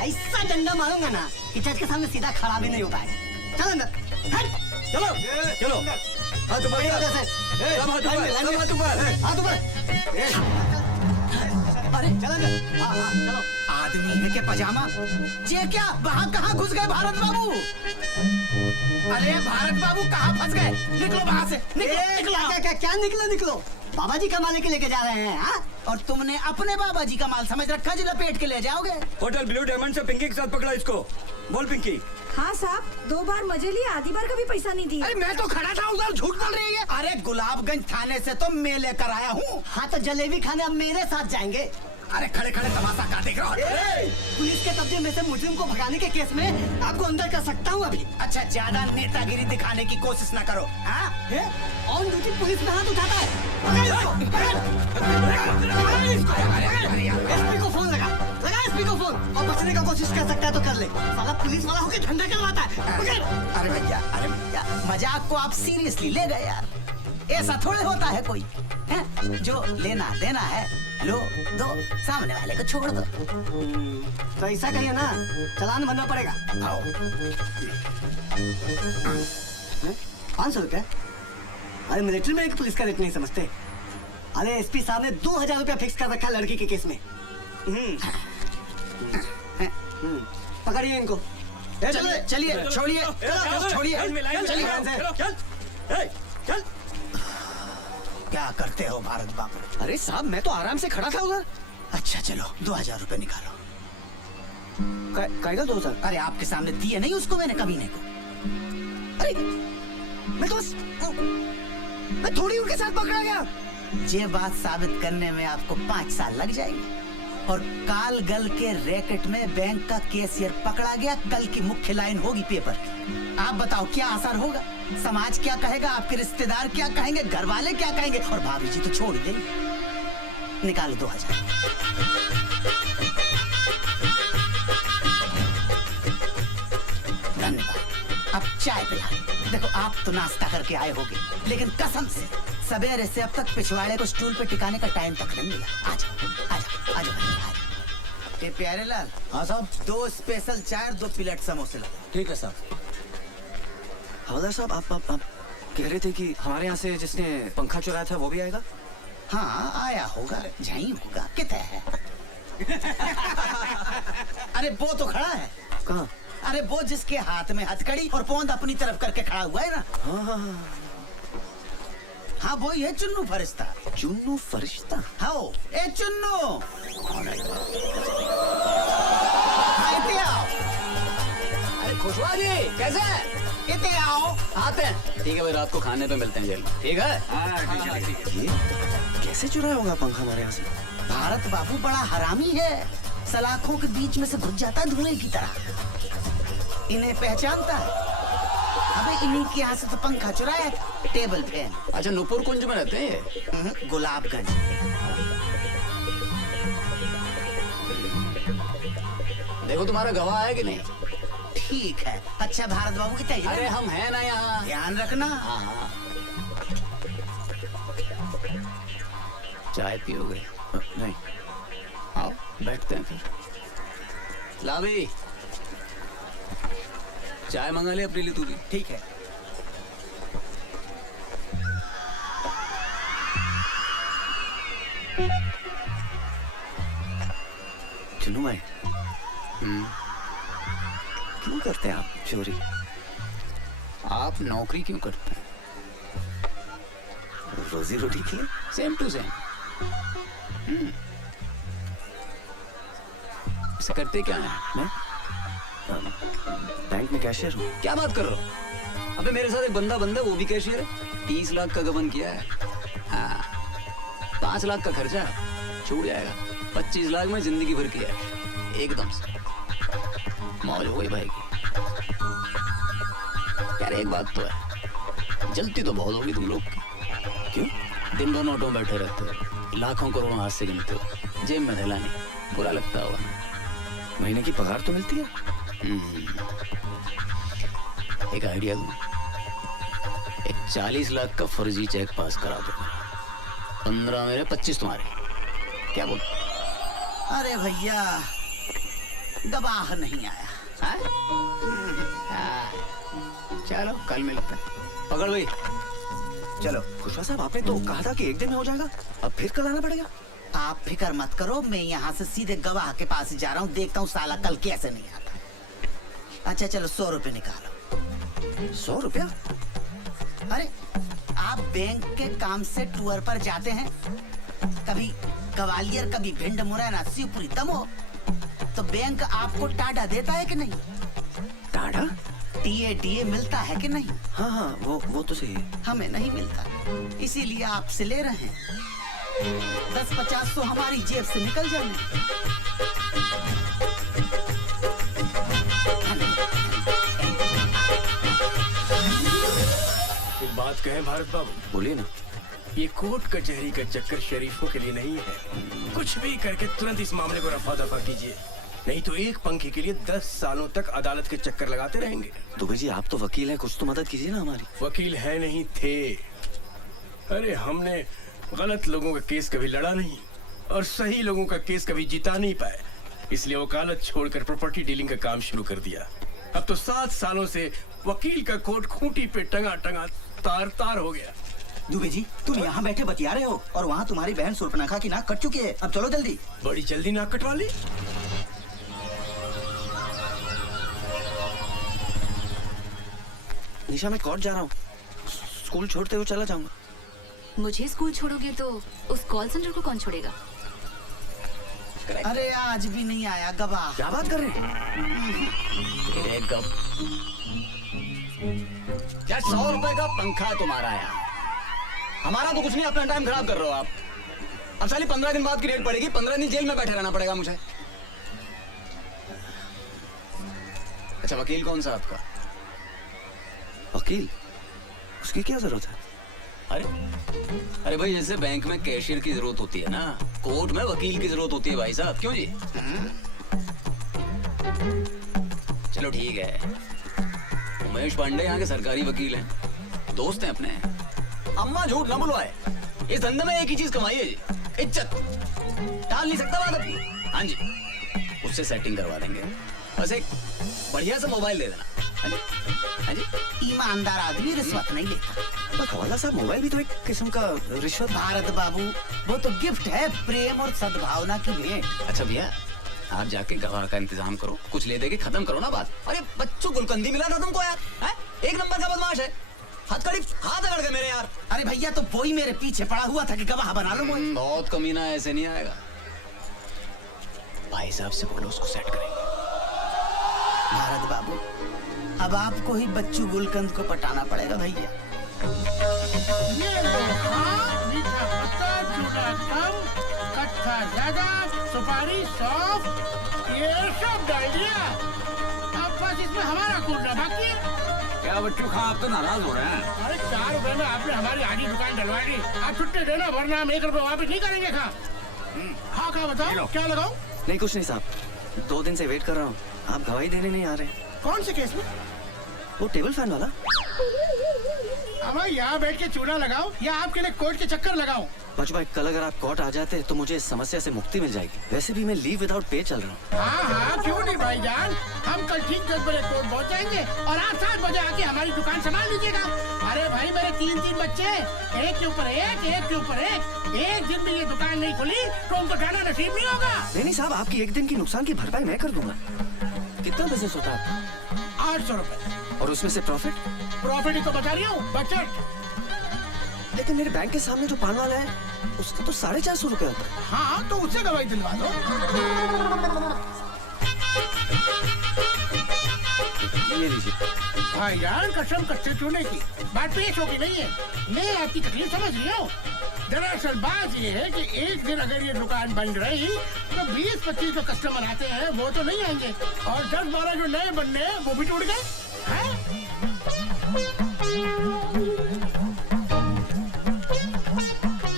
ऐसा डंडा मारूंगा ना कि जज के सामने सीधा खड़ा भी नहीं हो पाएगा। चलो अंदर, हट। चलो चलो हाथ ऊपर बड़ी वजह से। हाथ ऊपर हाथ ऊपर। अरे चलो अंदर। हाँ हाँ चलो। आदमी है के पजामा ये क्या वहाँ कहाँ घुस गए भारत बाबू? अरे भारत बाबू कहाँ फंस गए? निकलो वहाँ से, निकलो। क्या निकलो? बाबा जी का माल लेके लेके जा रहे हैं। हाँ? और तुमने अपने बाबा जी का माल समझ रखा जो लपेट के ले जाओगे? होटल ब्लू डायमंड से पिंकी के साथ पकड़ा इसको। बोल पिंकी। हाँ साहब, 2 बार मजे लिए, आधी बार का भी पैसा नहीं दिया। अरे मैं तो खड़ा था उधर, झूठ बोल रही है। अरे गुलाबगंज थाने से तो मैं लेकर आया हूँ। हाँ तो जलेबी खाने अब मेरे साथ जाएंगे। अरे खड़े खड़े तमाशा का देख रहा हो? पुलिस के कब्जे में से मुजरिम को भगाने के केस में आपको अंदर कर सकता हूँ अभी। अच्छा ज्यादा नेतागिरी दिखाने की कोशिश न करो। ऑन ड्यूटी पुलिस में हाथ उठाता है। एसपी को फोन लगा एसपी को फोन, और बचने का कोशिश कर सकता है तो कर ले। साला पुलिस वाला होकर धंधा करवाता है। अरे भैया मजाक को आप सीरियसली ले गए यार। ऐसा थोड़े होता है कोई है? जो लेना देना है लो दो, सामने वाले को छोड़ दो। तो ऐसा कहिए ना, चालान भरना पड़ेगा। 500 रुपया? अरे मिलिट्री में एक पुलिस का रेट नहीं समझते। अरे एसपी साहब ने 2000 रुपया फिक्स कर रखा लड़की के केस में। पकड़िए इनको। चलिए छोड़िए चल। क्या करते हो भारत बाबू? अरे साहब मैं तो आराम से खड़ा था उधर। अच्छा चलो 2000 रुपए निकालो। कहेगा 2000? अरे आपके सामने दिए नहीं उसको मैंने कमीने को। अरे मैं तो बस मैं थोड़ी उनके साथ पकड़ा गया। ये बात साबित करने में आपको 5 साल लग जाएंगे। और काल गल के रैकेट में बैंक का कैशियर पकड़ा गया, कल की मुख्य लाइन होगी पेपर की। आप बताओ क्या असर होगा? समाज क्या कहेगा? आपके रिश्तेदार क्या कहेंगे? घर वाले क्या कहेंगे? और भाभी जी तो छोड़ देंगे। निकालो 2000। धन्यवाद। अब चाय पिला। देखो आप तो नाश्ता करके आए होगे, लेकिन कसम से सवेरे से अब तक पिछवाड़े को स्टूल पे टिकाने का टाइम तक नहीं मिला। आजा। ये प्यारे लाल। हाँ साहब। 2 स्पेशल चाय और 2 प्लेट समोसे लो। ठीक है साहब। हवलदार साहब आप कह रहे थे कि हमारे यहाँ से जिसने पंखा चुराया था वो भी आएगा? हाँ आया होगा, यहीं होगा। कितना है? अरे वो तो खड़ा है। कहाँ? अरे वो जिसके हाथ में हथकड़ी और पोंद अपनी तरफ करके खड़ा हुआ है ना। हाँ वही है चुन्नू फरिश्ता। चुन्नू फरिश्ता? हाँ ए चुन्नू। अरे खुशवा जी कैसे है? कितने आओ? आते हैं। ठीक है भाई, रात को खाने पे मिलते हैं जेल में। ठीक है? ये कैसे चुराया होगा पंखा हमारे यहाँ से? भारत बाबू बड़ा हरामी है। सलाखों के बीच में से घुस जाता है धुएं की तरह। इन्हें पहचानता है। अबे इन्हीं के यहाँ से तो पंखा चुराया, टेबल फैन। अच्छा नूपुर कुंज में रहते हैं? गुलाबगंज। देखो तुम्हारा गवाह है कि नहीं? ठीक है। अच्छा भारत बाबू कितना? अरे हम हैं ना यहाँ। ध्यान रखना। हाँ। चाय पियोगे? नहीं। आओ बैठते हैं फिर। लावी चाय मंगा ले अपने लिए तू भी। ठीक है। चुन्नू भाई क्यों करते हैं आप चोरी? आप नौकरी क्यों करते हैं? रोजी रोटी के लिए। Same to same. इसे करते क्या है? मैं बैंक में कैशियर हूँ। क्या बात कर रहे हो? अबे मेरे साथ एक बंदा वो भी कैशियर है। 30 लाख का गबन किया है। हाँ 5 लाख का खर्चा छूट जाएगा। 25 लाख में जिंदगी भर किया है एकदम से। मौज हो गई भाई की। यार एक बात तो है, जलती तो बहुत होगी तुम लोग की। क्यों? दिन भर नोटों में बैठे रहते हो, लाखों करोड़ों हाथ से गिनते हो, जेब में थैला नहीं। बुरा लगता होगा। महीने की पगार तो मिलती है। एक आइडिया दूं। एक 40 लाख का फर्जी चेक पास करा दूंगा। 15 मेरे 25 तुम्हारे। क्या बोल? अरे भैया गवाह नहीं आया। चलो कल मिलते हैं। पकड़ भाई। चलो खुशवा साहब, आपने तो कहा था कि एक दिन में हो जाएगा, अब फिर कल आना पड़ेगा। आप फिक्र मत करो, मैं यहाँ से सीधे गवाह के पास ही जा रहा हूँ, देखता हूँ साला कल कैसे नहीं आता। अच्छा चलो 100 रुपए निकालो। 100 रुपया? अरे आप बैंक के काम से टूर पर जाते हैं, कभी ग्वालियर कभी भिंड मुरैना शिवपुरी दमोह, तो बैंक आपको टाडा देता है कि नहीं? टाडा? टीए मिलता है कि नहीं? हाँ हाँ वो तो सही है। हमें नहीं मिलता, इसीलिए आपसे ले रहे हैं। 10-50 तो हमारी जेब से निकल जाएंगे। एक बात कहें भारत बाबू? बोलिए ना। ये कोर्ट कचहरी का चक्कर शरीफों के लिए नहीं है। कुछ भी करके तुरंत इस मामले को रफा दफा कीजिए, नहीं तो एक पंखे के लिए 10 सालों तक अदालत के चक्कर लगाते रहेंगे। दुबे जी आप तो वकील हैं, कुछ तो मदद कीजिए ना हमारी। वकील है नहीं थे। अरे हमने गलत लोगों का केस कभी लड़ा नहीं और सही लोगों का केस कभी जिता नहीं पाए, इसलिए वकालत छोड़कर प्रॉपर्टी डीलिंग का काम शुरू कर दिया। अब तो 7 सालों से वकील का कोट खूंटी पे टंगा टंगा तार तार हो गया। दुबे जी तुम यहाँ बैठे बतिया रहे हो और वहाँ तुम्हारी बहन सुर्पनखा की नाक कट चुकी है। अब चलो जल्दी। बड़ी जल्दी नाक कटवा ली। निशा मैं कोर्ट जा रहा हूँ, स्कूल छोड़ते हुए चला जाऊंगा। मुझे स्कूल छोड़ोगे तो उस कॉल सेंटर को कौन छोड़ेगा? अरे आज भी नहीं आया गवाह। क्या बात कर रहे हैं? क्या 100 रुपए का पंखा तुम्हारा है? हमारा तो कुछ नहीं, अपना टाइम खराब कर रहे हो आप। अब साली 15 दिन बाद की रेट पड़ेगी, 15 दिन जेल में बैठे रहना पड़ेगा मुझे। अच्छा वकील कौन सा आपका? वकील? उसकी क्या जरूरत है? अरे भाई जैसे बैंक में कैशियर की जरूरत होती है ना, कोर्ट में वकील की जरूरत होती है भाई साहब। क्यों जी? चलो ठीक है, उमेश पांडे यहाँ के सरकारी वकील हैं, दोस्त हैं अपने। अम्मा झूठ ना बुलवाए, इस धंधे में एक ही चीज कमाई है जी, इज्जत। टाल नहीं सकता बात अपनी। हाँ जी, उससे सेटिंग करवा देंगे, बस एक बढ़िया सा मोबाइल दे देना। हाँ जी, हाँ जी। ईमानदार आदमी रिश्वत नहीं लेता। पर खवाजा साहब मोबाइल भी तो एक किस्म का रिश्वत। भारत बाबू वो तो गिफ्ट है, प्रेम और सद्भावना की भेंट। अच्छा भैया आप जाके गवाह का इंतजाम करो, कुछ ले दे के खत्म करो ना बात। अरे बच्चों गुलकंदी मिला था तुमको यार, है? एक नंबर का बदमाश है, हथकड़ी हाथ अकड़ गए मेरे यार। अरे भैया तो वही मेरे पीछे पड़ा हुआ था कि गवाह बना लो मुझे। बहुत कमीना है, ऐसे नहीं आएगा। भाई साहब से बोलो उसको सेट करेंगे। भारत बाबू अब आपको ही बच्चू गुलकंद को पटाना पड़ेगा भैया। ये मीठा पत्ता, चूड़ा कम, कट्ठा ज्यादा, सुपारी सौंफ, ये सब डाल दिया। अब बस इसमें हमारा कूटना बाकी है। क्या बच्चू खां आप तो नाराज हो रहे हैं? अरे 4 रुपए में आपने हमारी आधी दुकान डलवा दी, आप छुट्टी देना वरना हम 1 रुपए वापस नहीं करेंगे। खा बताओ क्या लगाओ? नहीं कुछ नहीं साहब, 2 दिन से वेट कर रहा हूँ, आप गवाही देने नहीं आ रहे। कौन से केस में? वो टेबल फैन वाला। अब यहाँ बैठ के चूड़ा लगाओ या आपके लिए कोर्ट के चक्कर लगाओ? बच भाई कल अगर आप कोर्ट आ जाते तो मुझे इस समस्या से मुक्ति मिल जाएगी। वैसे भी मैं लीव विदाउट पे चल रहा हूँ। हाँ क्यों नहीं भाईजान, हम कल ठीक 10 बजे कोर्ट पहुँच जाएंगे और आप 7 बजे आके हमारी दुकान संभाल लीजिएगा। अरे भाई मेरे 3 बच्चे, एक के ऊपर एक के ऊपर एक दिन भी ये दुकान नहीं खुली तो उनको खाना नसीब नहीं होगा। नहीं साहब, आपकी एक दिन की नुकसान की भरपाई मैं कर दूंगा। कितना बिजनेस होता है? 800 रुपए। और उसमें से प्रॉफिट ही तो बता रही हूँ, बजट। लेकिन मेरे बैंक के सामने जो पान वाला है उसका तो 450 रुपए होता है। हाँ तो उससे गवाही दिलवा दो। ये लीजिए भाईजान, कसम कच्चे चूने की बात पेश होगी नहीं है, मैं आपकी तकलीफ समझ रही हूँ। दरअसल बात ये है कि एक दिन अगर ये दुकान बंद रही तो 20-25 जो कस्टमर आते हैं वो तो नहीं आएंगे और 10-12 जो नए बनने हैं वो भी टूट गए।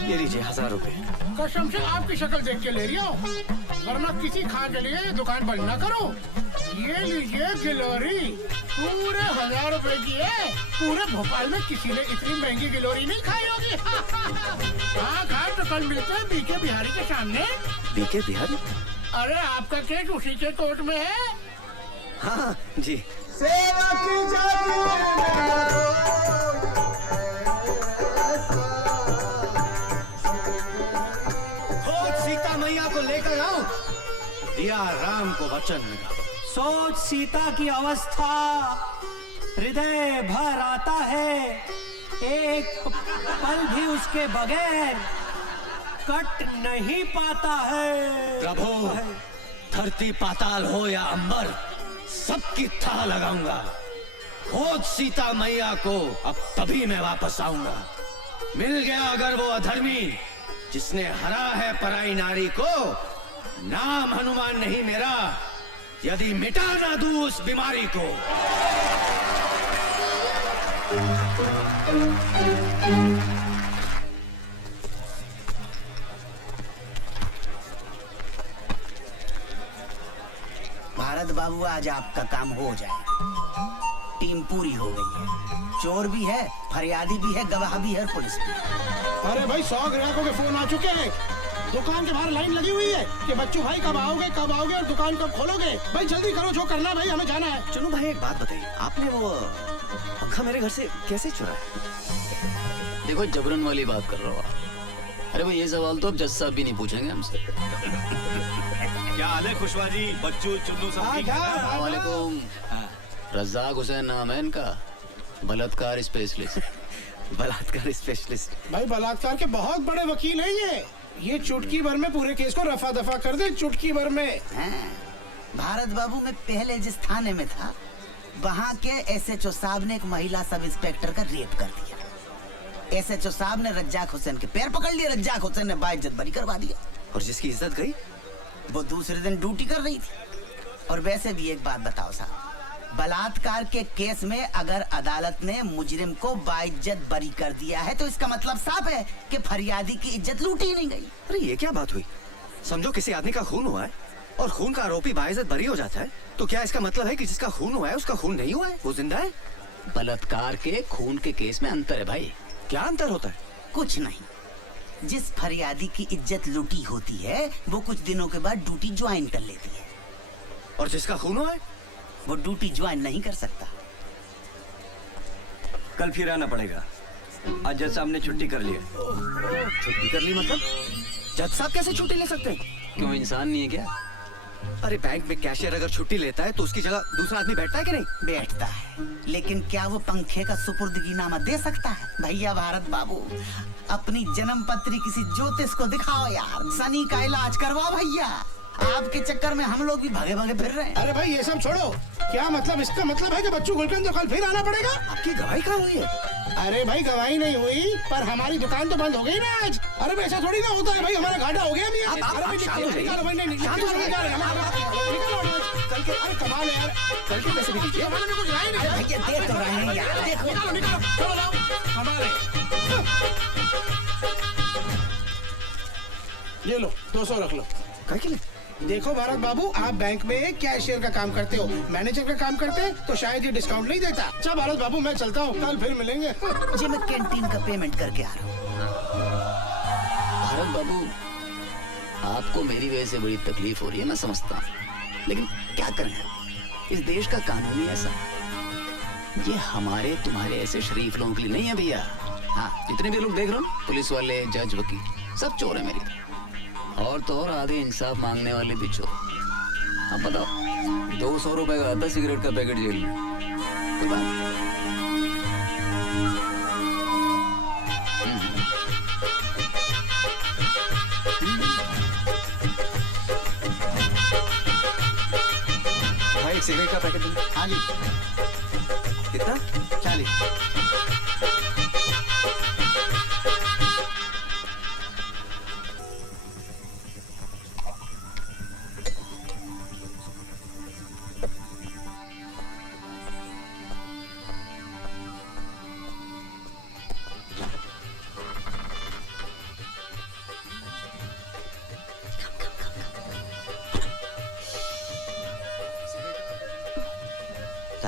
ये लीजिए 1000 रुपए। कसम से आपकी शक्ल देख के ले रही हूँ, वरना किसी खा के लिए दुकान बंद ना करो। ये लीजिए गिलोरी, पूरे 1000 रुपए की है। पूरे भोपाल में किसी ने इतनी महंगी गिलोरी नहीं खाई होगी। हाँ खा तो कल मिलते हैं बीके बिहारी के सामने। बीके बिहारी? अरे आपका केस उसी के कोर्ट में है। हाँ जी। सेवा की जाती खोज सीता मैया को लेकर आओ, दिया राम को वचन मिला। सोच सीता की अवस्था, हृदय भर आता है, एक पल भी उसके बगैर कट नहीं पाता है। प्रभु, धरती पाताल हो या अंबर, सबकी थाह लगाऊंगा। खोज सीता मैया को, अब तभी मैं वापस आऊंगा। मिल गया अगर वो अधर्मी जिसने हरा है पराई नारी को, नाम हनुमान नहीं मेरा, यदि मिटा ना दूं उस बीमारी को। भारत बाबू, आज आपका काम हो जाए। टीम पूरी हो गई है। चोर भी है, फरियादी भी है, गवाह भी है, पुलिस भी। अरे भाई 100 ग्राहकों के फोन आ चुके हैं। दुकान के बाहर लाइन लगी हुई है कि बच्चों भाई कब आओगे और दुकान कब खोलोगे। भाई जल्दी करो, जो करना भाई, हमें जाना है। चलो भाई एक बात बताइए, आपने वो पंखा मेरे घर से कैसे चुराया? देखो जबरन वाली बात कर रहा हो आप। अरे भाई ये सवाल तो अब जज साहब भी नहीं पूछेंगे हमसे। क्या हाल है खुशवा जी, बच्चू चुन्नू सब ठीक है? अस्सलामुअलैकुम। रज़ाक हुसैन नाम है इनका, बलात्कार स्पेशलिस्ट। बलात्कार स्पेशलिस्ट? भाई बलात्कार के बहुत बड़े वकील हैं ये चुटकी भर में पूरे केस को रफा दफा कर दे, चुटकी भर में। भारत बाबू, मैं पहले जिस थाने में था, वहाँ के SHO साहब ने एक महिला सब इंस्पेक्टर का रेप कर दिया। SHO साहब ने रज्जाक हुसैन के पैर पकड़ लिए, रज्जाक हुसैन ने बाइज्जत बरी करवा दिया। और जिसकी इज्जत गई, वो दूसरे दिन ड्यूटी कर रही थी। और वैसे भी एक बात बताओ साहब, बलात्कार के केस में अगर अदालत ने मुजरिम को बाइज्जत बरी कर दिया है, तो इसका मतलब साफ है कि फरियादी की इज्जत लूटी नहीं गई। अरे ये क्या बात हुई? समझो किसी आदमी का खून हुआ है और खून का आरोपी बाइज्जत बरी हो जाता है, तो क्या इसका मतलब है कि जिसका खून हुआ है उसका खून नहीं हुआ है, वो जिंदा है? बलात्कार के खून के केस में अंतर है भाई। क्या अंतर होता है? कुछ नहीं। जिस फरियादी की इज्जत लूटी होती है, वो कुछ दिनों के बाद ड्यूटी ज्वाइन कर लेती है। और जिसका खून हुआ है, वो ड्यूटी ज्वाइन नहीं कर सकता। कल फिर आना पड़ेगा। आज जज साहब ने छुट्टी कर ली है। छुट्टी कर ली मतलब? जज साहब कैसे छुट्टी ले सकते हैं? क्यों, इंसान नहीं है क्या? अरे बैंक में कैशियर अगर छुट्टी लेता है तो उसकी जगह दूसरा आदमी बैठता है कि नहीं? बैठता है, लेकिन क्या वो पंखे का सुपुर्दगीनामा दे सकता है? भैया भारत बाबू, अपनी जन्म पत्री किसी ज्योतिष को दिखाओ यार, शनि का इलाज करवाओ भैया। आपके चक्कर में हम लोग भी भागे भागे फिर रहे हैं। अरे भाई ये सब छोड़ो, क्या मतलब? इसका मतलब है कि बच्चू गुलकंद तो कल फिर आना पड़ेगा। आपकी गवाही कहाँ हुई है? अरे भाई गवाही नहीं हुई, पर हमारी दुकान तो बंद हो गई ना आज। अरे भाई ऐसा थोड़ी ना होता है भाई, हमारा घाटा हो गया भी। शांत हो जाइए। अरे कमाल है यार, कल के पैसे भी दीजिए। भैया दे तो रहे हैं यार, देखो। ये लो 200 रख लो। क्या के लिए? देखो भारत बाबू, आप बैंक में कैशियर का काम करते हो, मैनेजर का काम करते हैं तो शायद ये डिस्काउंट नहीं देता। अच्छा भारत बाबू, मैं चलता हूँ, कल फिर मिलेंगे। जी मैं कैंटीन का पेमेंट करके आ रहा हूँ। भारत बाबू, आपको मेरी वजह से बड़ी तकलीफ हो रही है, मैं समझता हूँ, लेकिन क्या करें, इस देश का कानून ही ऐसा। ये हमारे तुम्हारे ऐसे शरीफ लोगों के लिए नहीं है भैया। हाँ, जितने भी लोग देख रहे हो, पुलिस वाले, जज, वकील, सब चोर है मेरी तरह। और तो और आधे इंसाफ मांगने वाले भी चोर। अब बताओ, 200 रुपए का आता सिगरेट का पैकेट जेल में, पता भाई एक सिगरेट का पैकेट दो। हाँ जी। कितना? 40।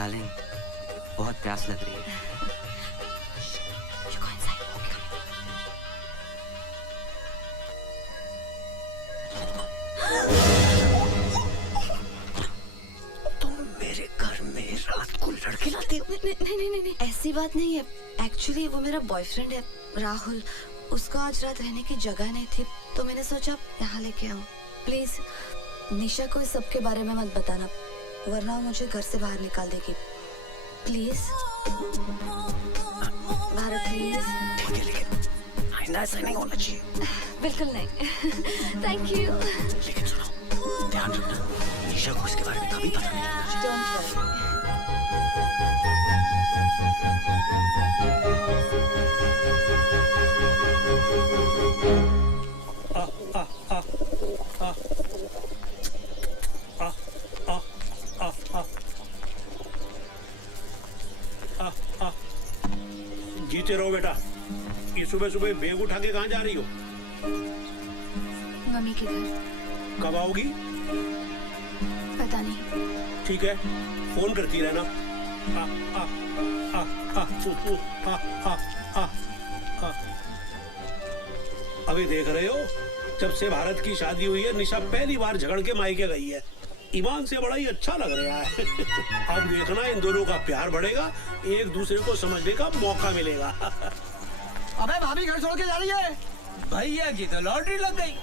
डार्लिंग, बहुत प्यास लग रही है। तुम मेरे घर में रात को लड़के लाते हो? नहीं, ऐसी बात नहीं है। एक्चुअली वो मेरा बॉयफ्रेंड है, राहुल। उसको आज रात रहने की जगह नहीं थी, तो मैंने सोचा यहाँ लेके आऊँ। प्लीज निशा को इस सब के बारे में मत बताना, वरना वो मुझे घर से बाहर निकाल देगी। Please Bharat, please. ठीक है, लेकिन आइंदा ऐसा नहीं होना चाहिए। बिल्कुल नहीं। Thank you. लेकिन सुनो, ध्यान रखना, निशा को इसके बारे में कभी पता नहीं लगना चाहिए। Don't worry. जीते रहो बेटा। ये सुबह सुबह बैग उठा के कहाँ जा रही हो? मम्मी के घर। कब आओगी? पता नहीं। ठीक है, फोन करती रहना। अभी देख रहे हो, जब से भारत की शादी हुई है, निशा पहली बार झगड़ के मायके गई है। ईमान से बड़ा ही अच्छा लग रहा है। अब देखना, इन दोनों का प्यार बढ़ेगा, एक दूसरे को समझने का मौका मिलेगा। अबे भाभी घर छोड़ के जा रही है। भैया की तो लॉटरी लग गई।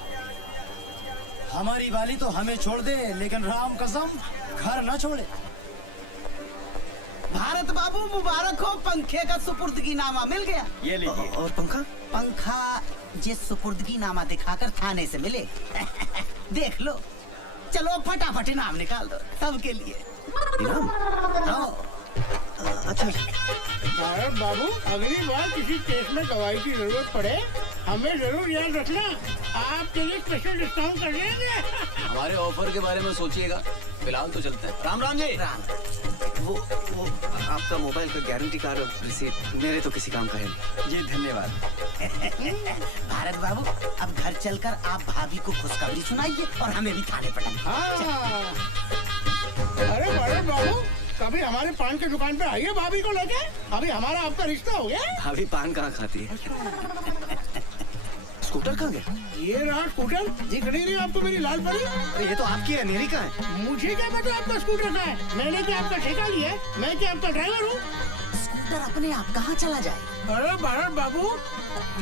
हमारी वाली तो हमें छोड़ दे, लेकिन राम कसम घर न छोड़े। भारत बाबू मुबारक हो, पंखे का सुपुर्दगी नामा मिल गया। ये लीजिए। और पंखा? पंखा जिस सुपुर्दगी नामा दिखाकर थाने से मिले। देख लो, चलो फटाफट इनाम निकाल दो सबके लिए। इनाम? अच्छा। भारत बाबू, अगली बार किसी केस में गवाही की जरूरत पड़े, हमें जरूर याद रखना। आपके लिए स्पेशल डिस्काउंट कर देंगे। हमारे ऑफर के बारे में सोचिएगा, फिलहाल तो चलते हैं। राम राम जी। राम। वो आपका मोबाइल का गारंटी कार्ड और रिसीट मेरे तो किसी काम का है नहीं। जी धन्यवाद। भारत बाबू, अब घर चलकर आप भाभी को खुशखबरी सुनाइए और हमें भी थाने पटाइए। अरे भारत बाबू, कभी हमारे पान की दुकान पे आइए भाभी को लेके। अभी हमारा आपका रिश्ता हो गया। भाभी पान कहाँ खाती है? स्कूटर कहाँ गया? ये रहा स्कूटर, दिख नहीं रही आपको मेरी लाल परी? अरे ये तो आपकी है, मेरी कहाँ है? मुझे क्या पता आपका स्कूटर कहाँ है? मैंने क्या आपका ठेका लिया है? मैं क्या आपका ड्राइवर हूँ? स्कूटर अपने आप कहाँ चला जाए? अरे भारत बाबू,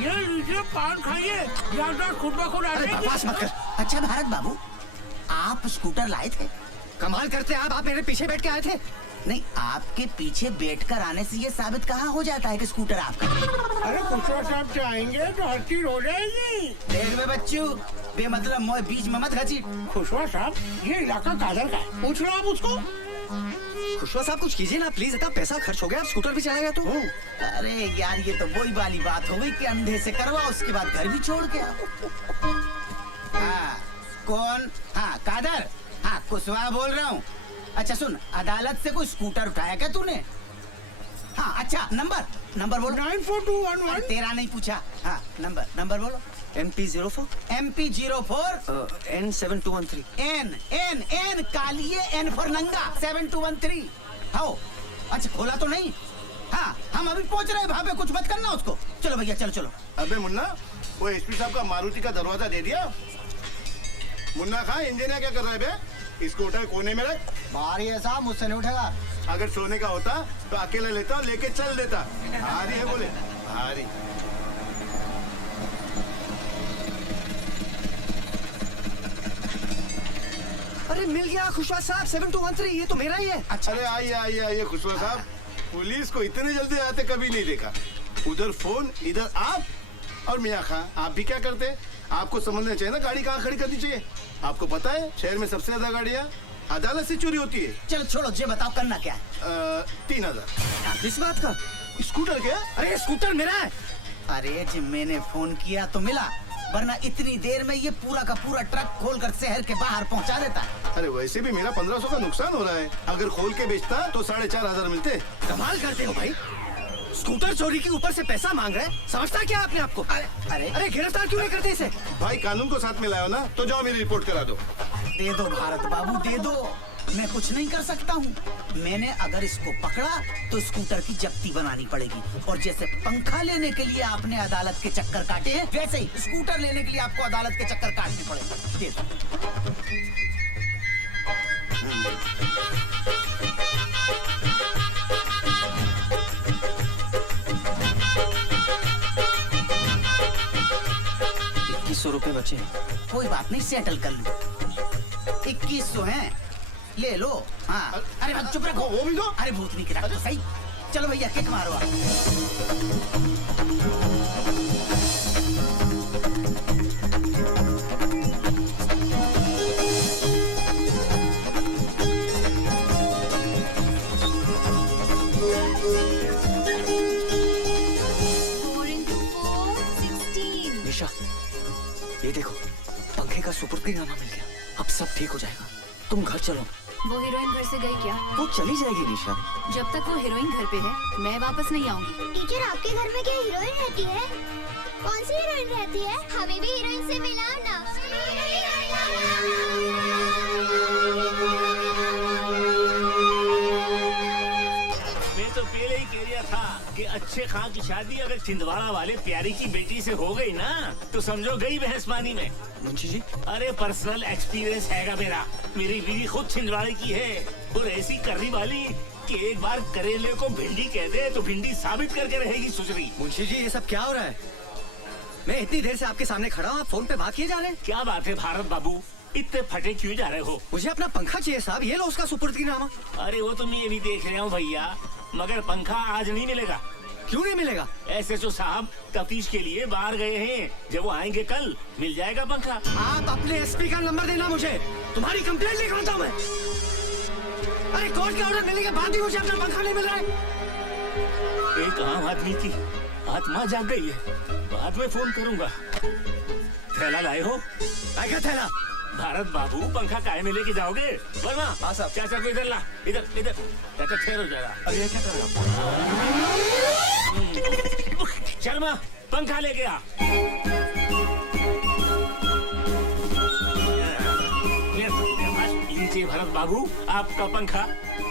ये लीजिए पान खाइए, याददाश्त खुद ब खुद आ अरे जाएगी। बकवास मत कर। अच्छा भारत बाबू, आप स्कूटर लाए थे? कमाल करते आप मेरे पीछे बैठ के आए थे। नहीं, आपके पीछे बैठकर आने से ये साबित कहाँ हो जाता है कि स्कूटर आपका है? अरे खुशवा साहब चाहेंगे तो हर चीज हो जाएगी। देख में बच्चू, बेमतलब मोए बीच में मत घसीट। खुशवा साहब, ये इलाका कादर का है, पूछ लो आप उसको। खुशवा साहब कुछ कीजिए ना प्लीज, इतना पैसा खर्च हो गया, आप स्कूटर भी चलाएगा तो। अरे यार, ये तो वही वाली बात हो गई कि अंधे से करवा, उसके बाद घर भी छोड़ के आओ। हाँ, कौन? हाँ कादर। हाँ कुशवाहा बोल रहा हूँ। अच्छा सुन, अदालत से कोई स्कूटर उठाया क्या तूने? हाँ अच्छा, नंबर बोलो। 94211। तेरा नहीं पूछा। हाँ नंबर बोलो। MP04 N7213 N कालिए N फॉर नंगा 7213। हाँ अच्छा, खोला तो नहीं? हाँ हम अभी पहुंच रहे हैं, वहाँ पे कुछ मत करना उसको। चलो भैया चलो। अबे मुन्ना, वो एसपी साहब का मारुति का दरवाजा दे दिया? मुन्ना खां, इंजीनियर क्या कर रहा है बे? इसको उठा कोने में रख। भारी है साहब, मुझसे नहीं उठेगा। अगर सोने का होता तो अकेला लेता और लेके चल देता। भारी है बोले, भारी। अरे मिल गया खुशवा साहब, 7213, ये तो मेरा ही है। अच्छा। अरे आइए खुशवा साहब, पुलिस को इतने जल्दी आते कभी नहीं देखा। उधर फोन, इधर आप। और मियाँ खां, आप भी क्या करते? आपको समझना चाहिए ना, गाड़ी कहाँ खड़ी करनी चाहिए। आपको पता है शहर में सबसे ज्यादा गाड़ियाँ अदालत से चोरी होती है। चलो छोड़ो, ये बताओ करना क्या है? 3000। इस बात का? स्कूटर क्या? अरे स्कूटर मेरा है। अरे जी मैंने फोन किया तो मिला, वरना इतनी देर में ये पूरा का पूरा ट्रक खोलकर शहर के बाहर पहुंचा देता। अरे वैसे भी मेरा 1500 का नुकसान हो रहा है। अगर खोल के बेचता तो 4500 मिलते। कमाल करते हो भाई, स्कूटर चोरी के ऊपर से पैसा मांग रहे हैं। समझता क्या आपने आपको? अरे गिरफ्तार क्यों नहीं करते इसे? भाई कानून को साथ में लाओ ना, तो जाओ मेरी रिपोर्ट करा दो। दे दो भारत बाबू, दे दो। मैं कुछ नहीं कर सकता हूँ। मैंने अगर इसको पकड़ा तो स्कूटर की जब्ती बनानी पड़ेगी, और जैसे पंखा लेने के लिए आपने अदालत के चक्कर काटे हैं, वैसे ही स्कूटर लेने के लिए आपको अदालत के चक्कर काटने पड़ेंगे। दे दो। ₹2100 बचे। कोई बात नहीं, सेटल कर लो। 2100 हैं, ले लो। हाँ, अरे भाई चुप रखो। वो भी दो। अरे भूतनी की रखो सही। चलो भैया किक मारो आप। निशा, ये देखो, पंखे का सुपुर्दीनामा मिल गया। अब सब ठीक हो जाएगा। तुम घर चलो। वो हीरोइन घर से गई क्या? वो चली जाएगी निशा। जब तक वो हीरोइन घर पे है मैं वापस नहीं आऊंगी। टीचर, आपके घर में क्या हीरोइन रहती है? कौन सी हीरोइन रहती है? हमें भी हीरोइन से मिलाओ ना। मैं तो पहले ही कह रहा था कि अच्छे खां की शादी अगर छिंदवाड़ा वाले प्यारी की बेटी से हो गई ना तो समझो गई भैंसमानी में। मुंशी जी, अरे पर्सनल एक्सपीरियंस हैगा मेरा। मेरी बीवी खुद छिंदवाड़े की है और ऐसी करनी वाली कि एक बार करेले को भिंडी कह दे तो भिंडी साबित करके रहेगी सुसरी। मुंशी जी, ये सब क्या हो रहा है? मैं इतनी देर से आपके सामने खड़ा हूँ, आप फोन पे बात किए जा रहे हैं। क्या बात है भारत बाबू, इतने फटे क्यों जा रहे हो? मुझे अपना पंखा चाहिए साहब, ये लो उसका सुपुर्दीनामा। अरे वो तो मैं ये भी देख रहा हूँ भैया, मगर पंखा आज नहीं मिलेगा। क्यों नहीं मिलेगा? एसएचओ साहब तफ्तीश के लिए बाहर गए हैं, जब वो आएंगे कल मिल जाएगा पंखा। आप अपने एसपी का नंबर देना मुझे, तुम्हारी कंप्लेंट लिख रहा था मैं। अरे कोर्ट के ऑर्डर मिलने के बाद भी मुझे अपना पंखा नहीं मिल रहा है। एक आम आदमी की आत्मा जाग गई है, बाद में फोन करूंगा। थैला लाए हो? क्या थैला? भारत बाबू पंखा काहे में लेके जाओगे? वर्मा, हाँ साहब। चाचा को इधर ला, इधर इधर। चाचा ठहरो जरा। अरे क्या कर रहे हो? शर्मा पंखा लेके आ। लीजिए भरत बाबू आपका पंखा,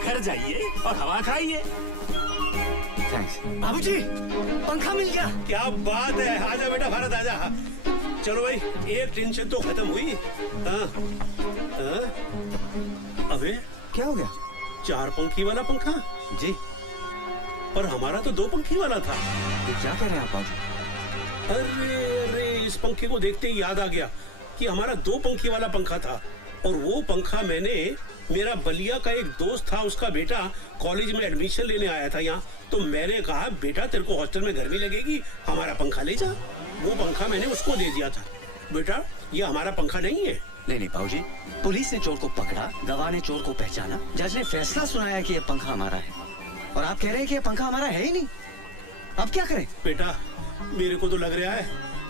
घर जाइए और हवा खाइए। बाबूजी, पंखा मिल गया। क्या बात है, आजा बेटा भारत आजा। चलो भाई, एक टेंशन तो खत्म हुई। हाँ, हाँ? अबे क्या हो गया? 4 पंखी वाला पंखा जी, पर हमारा तो 2 पंखी वाला था। ये क्या कह रहे हैं आप बाबू? अरे अरे, इस पंखे को देखते ही याद आ गया कि हमारा 2 पंखी वाला पंखा था, और वो पंखा मैंने, मेरा बलिया का एक दोस्त था, उसका बेटा कॉलेज में एडमिशन लेने आया था यहाँ, तो मैंने कहा बेटा तेरे को हॉस्टल में गर्मी लगेगी, हमारा पंखा ले जा। वो पंखा मैंने उसको दे दिया था। बेटा ये हमारा पंखा नहीं है। नहीं नहीं बाबूजी, पुलिस ने चोर को पकड़ा, गवाह ने चोर को पहचाना, जज ने फैसला सुनाया कि ये पंखा हमारा है, और आप कह रहे हैं कि ये पंखा हमारा है ही नहीं। अब क्या करें? बेटा मेरे को तो लग रहा है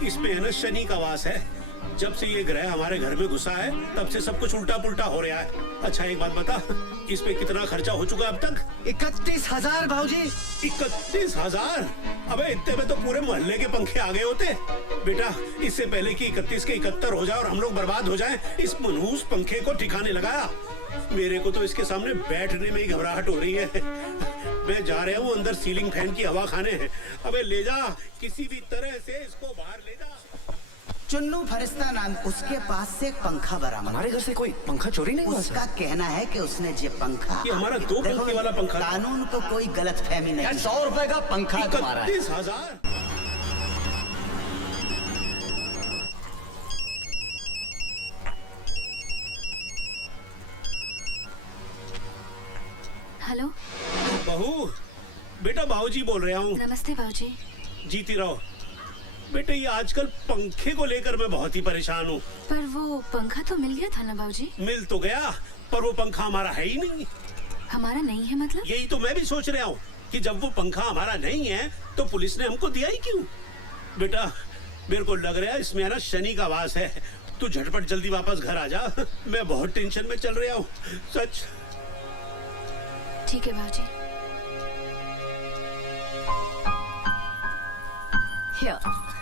इस पे है ना शनि का वास है। जब से ये ग्रह हमारे घर में घुसा है तब से सब कुछ उल्टा पुल्टा हो रहा है। अच्छा एक बात बता, इस पे कितना खर्चा हो चुका अब तक? 31,000 भाऊजी। 31,000? अबे इतने में तो पूरे मोहल्ले के पंखे आ गए होते। बेटा इससे पहले कि 31 के 71 हो जाए और हम लोग बर्बाद हो जाएं, इस मनहूस पंखे को ठिकाने लगाया। मेरे को तो इसके सामने बैठने में ही घबराहट हो रही है। मैं जा रहा हूँ अंदर सीलिंग फैन की हवा खाने हैं। अबे ले जा, किसी भी तरह से इसको बाहर ले जा। चुन्नू फरिश्ता नाम, उसके पास से एक पंखा बरामद। हमारे घर से कोई पंखा चोरी नहीं हुआ? उसका कहना है कि उसने ये पंखा, ये हमारा 2 पंखे वाला पंखा। कानून को कोई गलत फहमी नहीं। 100 रुपए का पंखा तुम्हारा है। 31,000? हेलो बहू, बेटा बाबूजी बोल रहा हूँ। नमस्ते बाबूजी। जीती रहो। बेटे ये आजकल पंखे को लेकर मैं बहुत ही परेशान हूँ। पर वो पंखा तो मिल गया था ना बाबूजी? मिल तो गया, पर वो पंखा हमारा है ही नहीं। हमारा नहीं है मतलब? यही तो मैं भी सोच रहा हूँ कि जब वो पंखा हमारा नहीं है तो पुलिस ने हमको दिया ही क्यों? बेटा मेरे को लग रहा है इसमें है ना शनि का वास है। तू झटपट जल्दी वापस घर आ जा, मैं बहुत टेंशन में चल रहा हूँ सच। ठीक है बाबूजी।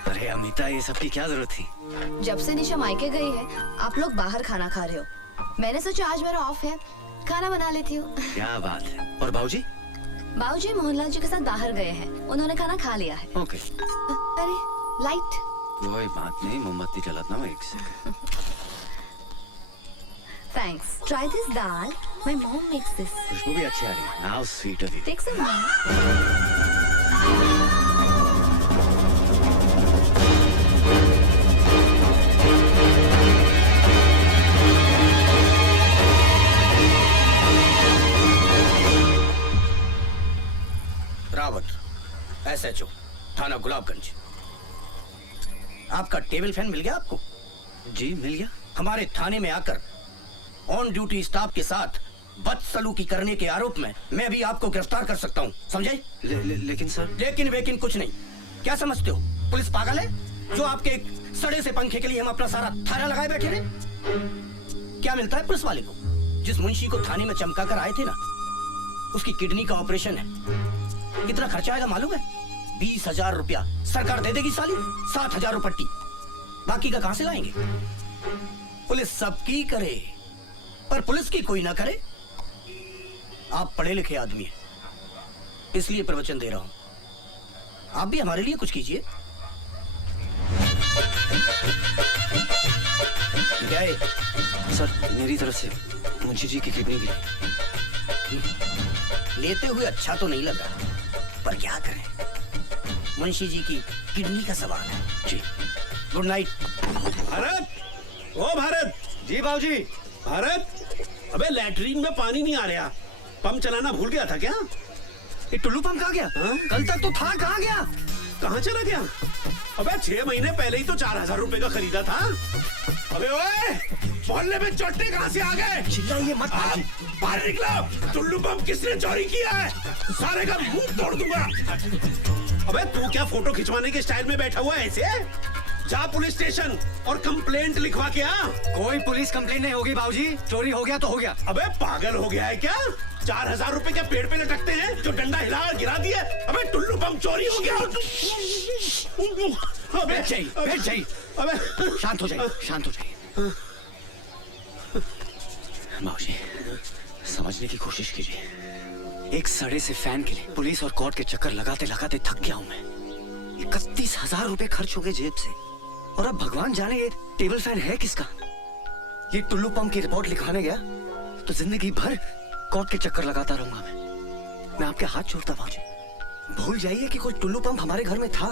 अरे अमिता, ये सब की क्या जरूरत थी? जब से निशा मायके गई है आप लोग बाहर खाना खा रहे हो। मैंने सोचा आज मेरा ऑफ है खाना बना लेती हूँ। क्या बात है। और बाबूजी? बाबूजी मोहनलाल जी के साथ बाहर गए हैं, उन्होंने खाना खा लिया है। ओके। अरे लाइट। कोई बात नहीं, मोमबत्ती जलाता हूँ एक second. Thanks. Try this dal. My mom makes this. खुशबू भी अच्छी आ रही है। How sweet of you. Take some. Rawat, SHO, थाना गुलाबगंज। आपका टेबल फैन मिल गया आपको? जी मिल गया। हमारे थाने में आकर ऑन ड्यूटी स्टाफ के साथ बदसलूकी करने के आरोप में मैं भी आपको गिरफ्तार कर सकता हूँ, समझे? लेकिन सर। लेकिन वेकिन कुछ नहीं। क्या समझते हो, पुलिस पागल है जो आपके एक सड़े से पंखे के लिए हम अपना सारा थाना लगाए बैठे रहे? क्या मिलता है पुलिस वाले को? जिस मुंशी को थाने में चमका कर आए थे ना, उसकी किडनी का ऑपरेशन है। कितना खर्चा आएगा मालूम है? 20,000 रुपया सरकार दे देगी साली, 7,000 पट्टी। बाकी का कहां से लाएंगे? पुलिस सबकी करे पर पुलिस की कोई ना करे। आप पढ़े लिखे आदमी हैं, इसलिए प्रवचन दे रहा हूं। आप भी हमारे लिए कुछ कीजिए। गए सर, मेरी तरफ से मुंशी जी की किडनी भी लेते हुए अच्छा तो नहीं लगा, पर क्या करें, मुंशी जी की किडनी का सवाल है। जी गुड नाइट। भारत, ओ भारत। जी बाबूजी। भारत, अबे लैट्रीन में पानी नहीं आ रहा, पंप चलाना भूल गया था क्या? ये टुल्लू पंप कहाँ गया? कल तक तो था, कहाँ गया? कहाँ चला गया? अबे 6 महीने पहले ही तो 4,000 रुपए का खरीदा था। अबे ओए, मोहल्ले में चोटे कहाँ से आ गए? चिल्लाइए मत। बाहर निकलो। टुल्लू पंप किसने चोरी किया है? सारे का मुंह तोड़ दूंगा। अबे तू क्या फोटो खिंचवाने के स्टाइल में बैठा हुआ है ऐसे? जा पुलिस स्टेशन और कंप्लेंट लिखवा के आ। कोई पुलिस कंप्लेंट नहीं होगी बाबूजी, चोरी हो गया तो हो गया। अबे पागल हो गया है क्या? 4,000 रुपए क्या पेड़ पे लटकते हैं जो डंडा हिला और गिरा दिए? अबे टुल्लू पंप चोरी हो गया। अबे बैठ जाइए। अबे शांत हो जाइए, शांत हो जाइए। बाबूजी, समझने की कोशिश कीजिए। एक सड़े से फैन के लिए पुलिस और कोर्ट के चक्कर लगाते लगाते थक गया हूं मैं। 31,000 रुपए खर्च हो गए जेब से, और अब भगवान जाने ये टेबल फैन है किसका। ये टुल्लू पंप की रिपोर्ट लिखवाने गया तो जिंदगी भर कोर्ट के चक्कर लगाता रहूंगा मैं आपके हाथ छोड़ता बाबूजी। भूल जाइए कि कोई टुल्लू पंप हमारे घर में था।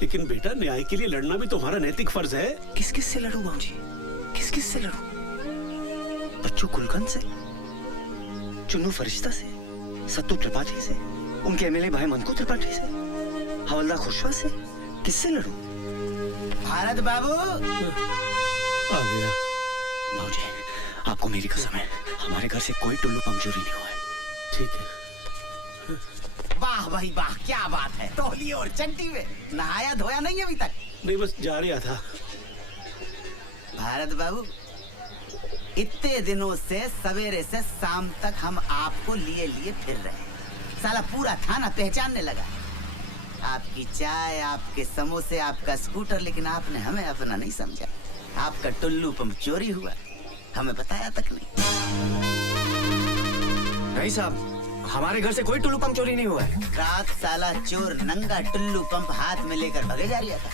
लेकिन बेटा, न्याय के लिए लड़ना भी तुम्हारा नैतिक फर्ज है। किस किस से लड़ूं बाबूजी, किस किस से लड़ूं? बच्चू कुलकर्णी से, चुन्नू फरिश्ता से, सत्तू त्रिपाठी से, उनके एमएलए भाई मनकू त्रिपाठी से, हवलदार खुशवा से, किससे लड़ूं? भारत बाबू आ गया। बाबूजी, आपको मेरी कसम है, हमारे घर से कोई टुल्लू पंप चोरी नहीं हुआ है। ठीक है। वाह भाई वाह, क्या बात है। तौलिए और चड्डी में नहाया धोया नहीं अभी तक? नहीं, बस जा रहा था। भारत बाबू, इतने दिनों से सवेरे से शाम तक हम आपको लिए लिए फिर रहे हैं। साला पूरा थाना पहचानने लगा। आपकी चाय, आपके समोसे, आपका स्कूटर, लेकिन आपने हमें अपना नहीं समझा। आपका टुल्लू पंप चोरी हुआ, हमें बताया तक नहीं। नहीं साहब, हमारे घर से कोई टुल्लू पंप चोरी नहीं हुआ है। रात साला चोर नंगा टुल्लू पंप हाथ में लेकर भगे जा रहा था।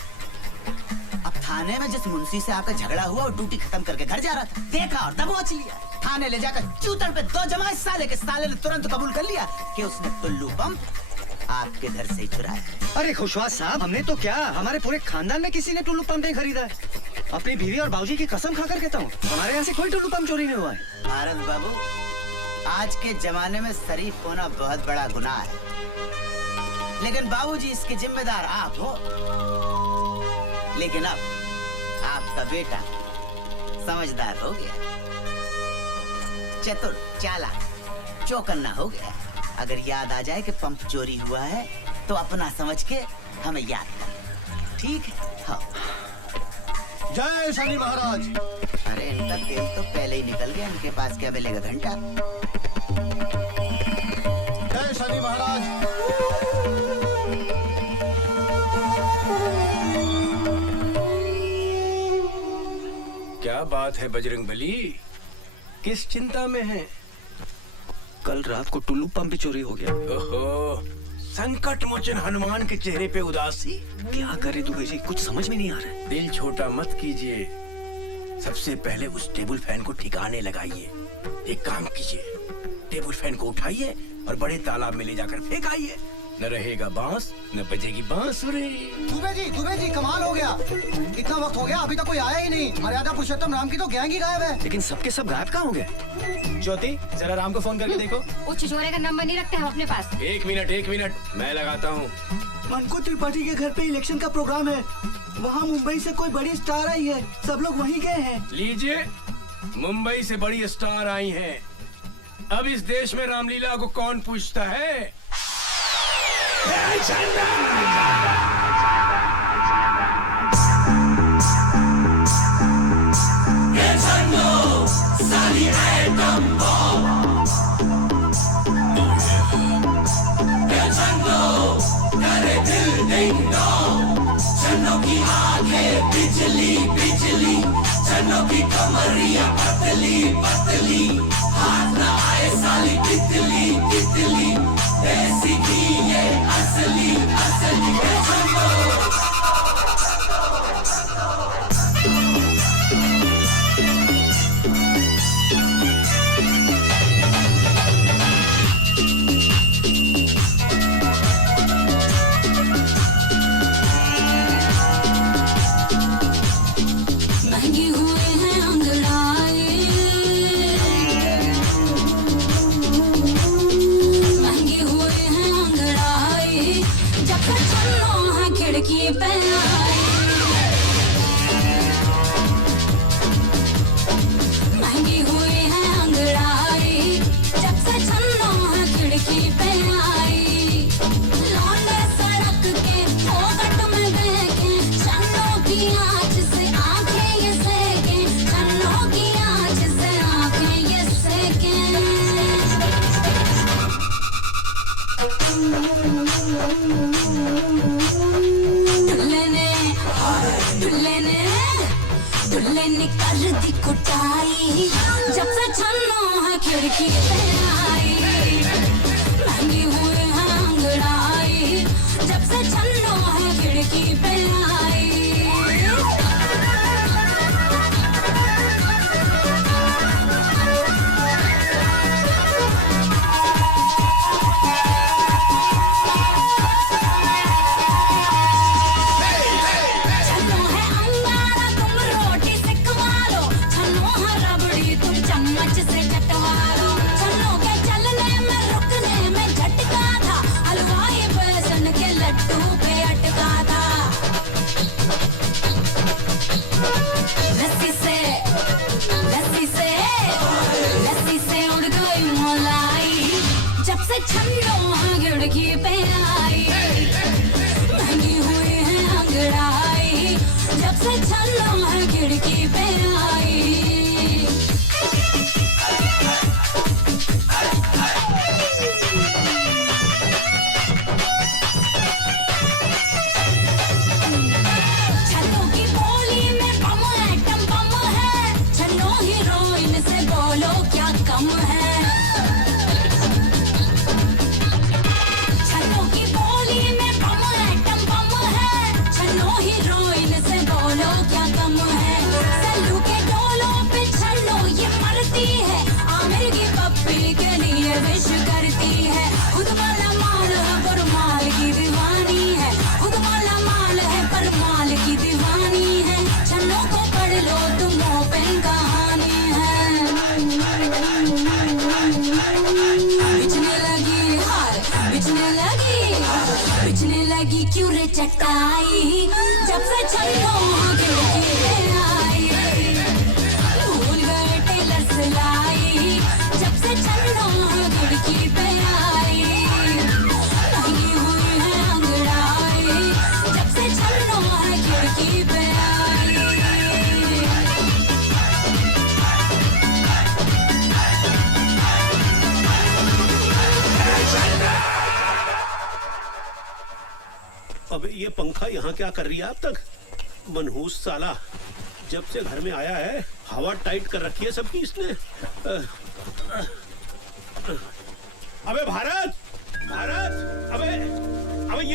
अब थाने में जिस मुंशी से आपका झगड़ा हुआ और ड्यूटी खत्म करके घर जा रहा था, देखा और दबोच लिया। थाने ले जाकर चूतड़ पे 2 जमाए साले के। साले ने तुरंत कबूल कर लिया कि उसने टुल्लू पंप आपके घर से ही चुराया। अरे खुशवा साहब, हमने तो क्या, हमारे पूरे खानदान में किसी ने टुल्लू पंप नहीं खरीदा है। अपनी बीवी और बाबूजी की कसम खाकर कहता हूँ, हमारे यहाँ से कोई टुल्लू पंप चोरी नहीं हुआ है। भारत बाबू, आज के जमाने में शरीफ होना बहुत बड़ा गुनाह है, लेकिन बाबूजी इसके जिम्मेदार आप हो। लेकिन अब आपका बेटा समझदार हो गया, चतुर, चालाक, चौकन्ना हो गया। अगर याद आ जाए कि पंप चोरी हुआ है तो अपना समझ के हमें याद कर, ठीक है? हाँ। जय शनि महाराज। अरे इनका तेल तो पहले ही निकल गया, इनके पास क्या मिलेगा घंटा? जय शनि महाराज। क्या बात है बजरंगबली, किस चिंता में है? कल रात को टुल्लू पंप भी चोरी हो गया। ओहो, संकट मोचन हनुमान के चेहरे पे उदासी। क्या करे दुबे जी, कुछ समझ में नहीं आ रहा है। दिल छोटा मत कीजिए, सबसे पहले उस टेबल फैन को ठिकाने लगाइए। एक काम कीजिए, टेबल फैन को उठाइए और बड़े तालाब में ले जाकर फेंकाइए। न रहेगा बांस, न बजेगी बांसुरी। दुबे जी कमाल हो गया। इतना वक्त हो गया अभी तक कोई आया ही नहीं। मर्यादा पुरुषोत्तम राम की तो गैंग ही गायब है। लेकिन सबके सब गायब कहाँ हो गए? ज्योति, जरा राम को फोन करके देखो। वो छिछोरे का नंबर नहीं रखते हम अपने पास। एक मिनट, मैं लगाता हूँ। मनकू त्रिपाठी के घर पे इलेक्शन का प्रोग्राम है। वहाँ मुंबई से कोई बड़ी स्टार आई है, सब लोग वहीं गए हैं। लीजिए, मुंबई से बड़ी स्टार आई हैं। अब इस देश में रामलीला को कौन पूछता है? चन्नों की आंखें बिजली बिजली, चन्नों की कमरिया पतली पतली, हाथ न आए साली तितली तितली, ऐसी की ये असली असली महंगी हुए हैं अंगड़ाई, महंगी हुए हैं अंगड़ाई, जब तक चलो है खिड़की पे आई। महंगी हुए हैं अंगड़ाई, जब से चलो है खिड़की पे आई। लौंडे सड़क के फोकट में देखे, चन्नों की आँच से आंखें ये सेके, चन्नों की आँच से आंखें ये सेके। दुल्ले ने कर दी कुटाई, जब से चन्नों है खिड़की पे आई। महंगी हुए हैं अंगड़ाई, जब से चन्नों है खिड़की पे आई। छन्नो है अंगारा तुम रोटी से खवा लो, छन्नो है रबड़ी तुम चम्मच से चटवा लो। छन्नो के चलने में रुकने में झटका था, हलवाई बेसन के लड्डू पे अटका था। लस्सी से लस्सी से उड़ गई मलाई, जब से छन्नो है खिड़की पे आई। महंगी हुई है अंगड़ाई, जब से चलो है खिड़की पे आई। छन्नो की बोली में बम एटम बम है, छन्नो हीरोइन से बोलो क्या कम है। छन्नो की बोली में बम एटम बम है, छन्नो हीरोइन से बोलो क्या कम है। सल्लू के डोलों पे छन्नो ये मरती है, आमिर की पप्पी के लिए विश करती है। खुद वाला माल है पर माल की दीवानी है, खुद वाला माल है पर माल की दीवानी है। छन्नो को पढ़ लो तुम ओपन कहानी है। बिछने लगी हार, बिछने लगी क्यों रे चटाई, जब से छन्नो खिड़की पे आई। भूल गए टेलर सिलाई, जब से छन्नो खिड़की पे आई। महंगी हुई है अंगड़ाई, जब से छन्नो खिड़की पे आई। अब ये पंखा यहाँ क्या कर रही है अब तक? मनहूस साला, जब से घर में आया है हवा टाइट कर रखी है सबकी इसने। अबे भारत, भारत, अबे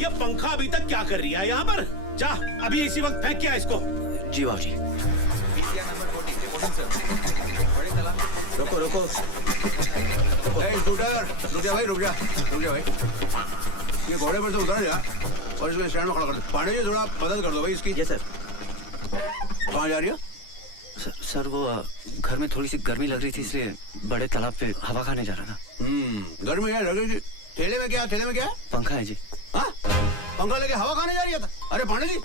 ये पंखा अभी तक क्या कर रही है यहाँ पर? जा अभी इसी वक्त फेंक क्या इसको। जी बाबूजी। रुको रुको। स्कूटर रुक जा भाई, रुक जा भाई। ये घोड़े पर से उतर जा और इसको स्टैंड में खड़ा कर दो। पांडे जी थोड़ा मदद कर दो भाई इसकी। Yes sir. कहाँ जा रही है? सर वो घर में थोड़ी सी गर्मी लग रही थी, इसलिए बड़े तालाब पे हवा खाने जा रहा था। गर्मी है लग रही थी। ठेले में क्या है? पंखा है जी। हाँ, पंखा लेके हवा खाने जा रही था? अरे पांडे जी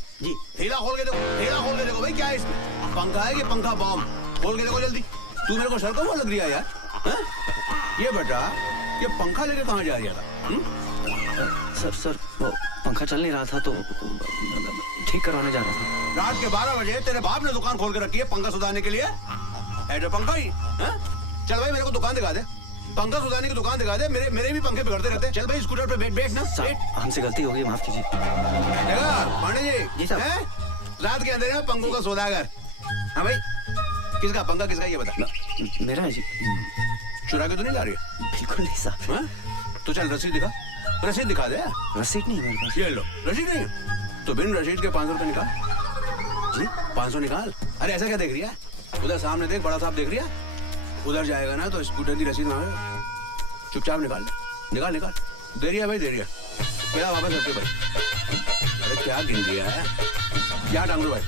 ठेला खोल के देखो भाई, क्या है इसमें? पंखा है कि पंखा बॉम्ब? खोल के देखो जल्दी। तू मेरे को सर को वो लग रही है यार। ये बेटा, ये पंखा लेके कहाँ जा रही था? सर वो पंखा चल नहीं रहा था तो ठीक करवाने जा रहा था। रात के 12 बजे तेरे बाप ने दुकान खोल के रखी है पंखा सुधारने के लिए? ऐसा पंखा ही? चल भाई मेरे को दुकान दिखा दे, पंखा सुधारने की दुकान दिखा दे। मेरे भी पंखे बिगड़ते रहते हैं। चल भाई स्कूटर पे बैठ ना। हमसे गलती हो गई, माफ कीजिए। पांडे जी साहब, रात के अंधेरे में पंखों का सौदागर। हाँ भाई, किसका पंखा किसका ये बता। मेरा है जी। चुरा के तो नहीं ला रही है? बिल्कुल नहीं साहब। तो चल रसीद दिखा, रसीद दिखा दे। रसीद नहीं है मेरे पास। ये लो, रसीद नहीं है तो बिन रसीद के 500 रुपए निकाल। जी 500 निकाल। अरे ऐसा क्या देख रही है? उधर सामने देख, बड़ा साहब देख रही है। उधर जाएगा ना तो स्कूटर की रसीद मांगेगा। चुपचाप निकाल। दे रही है भाई, दे रही है। मेरा वापस रखते भाई। अरे क्या गिन दिया है? क्या टांग लो भाई।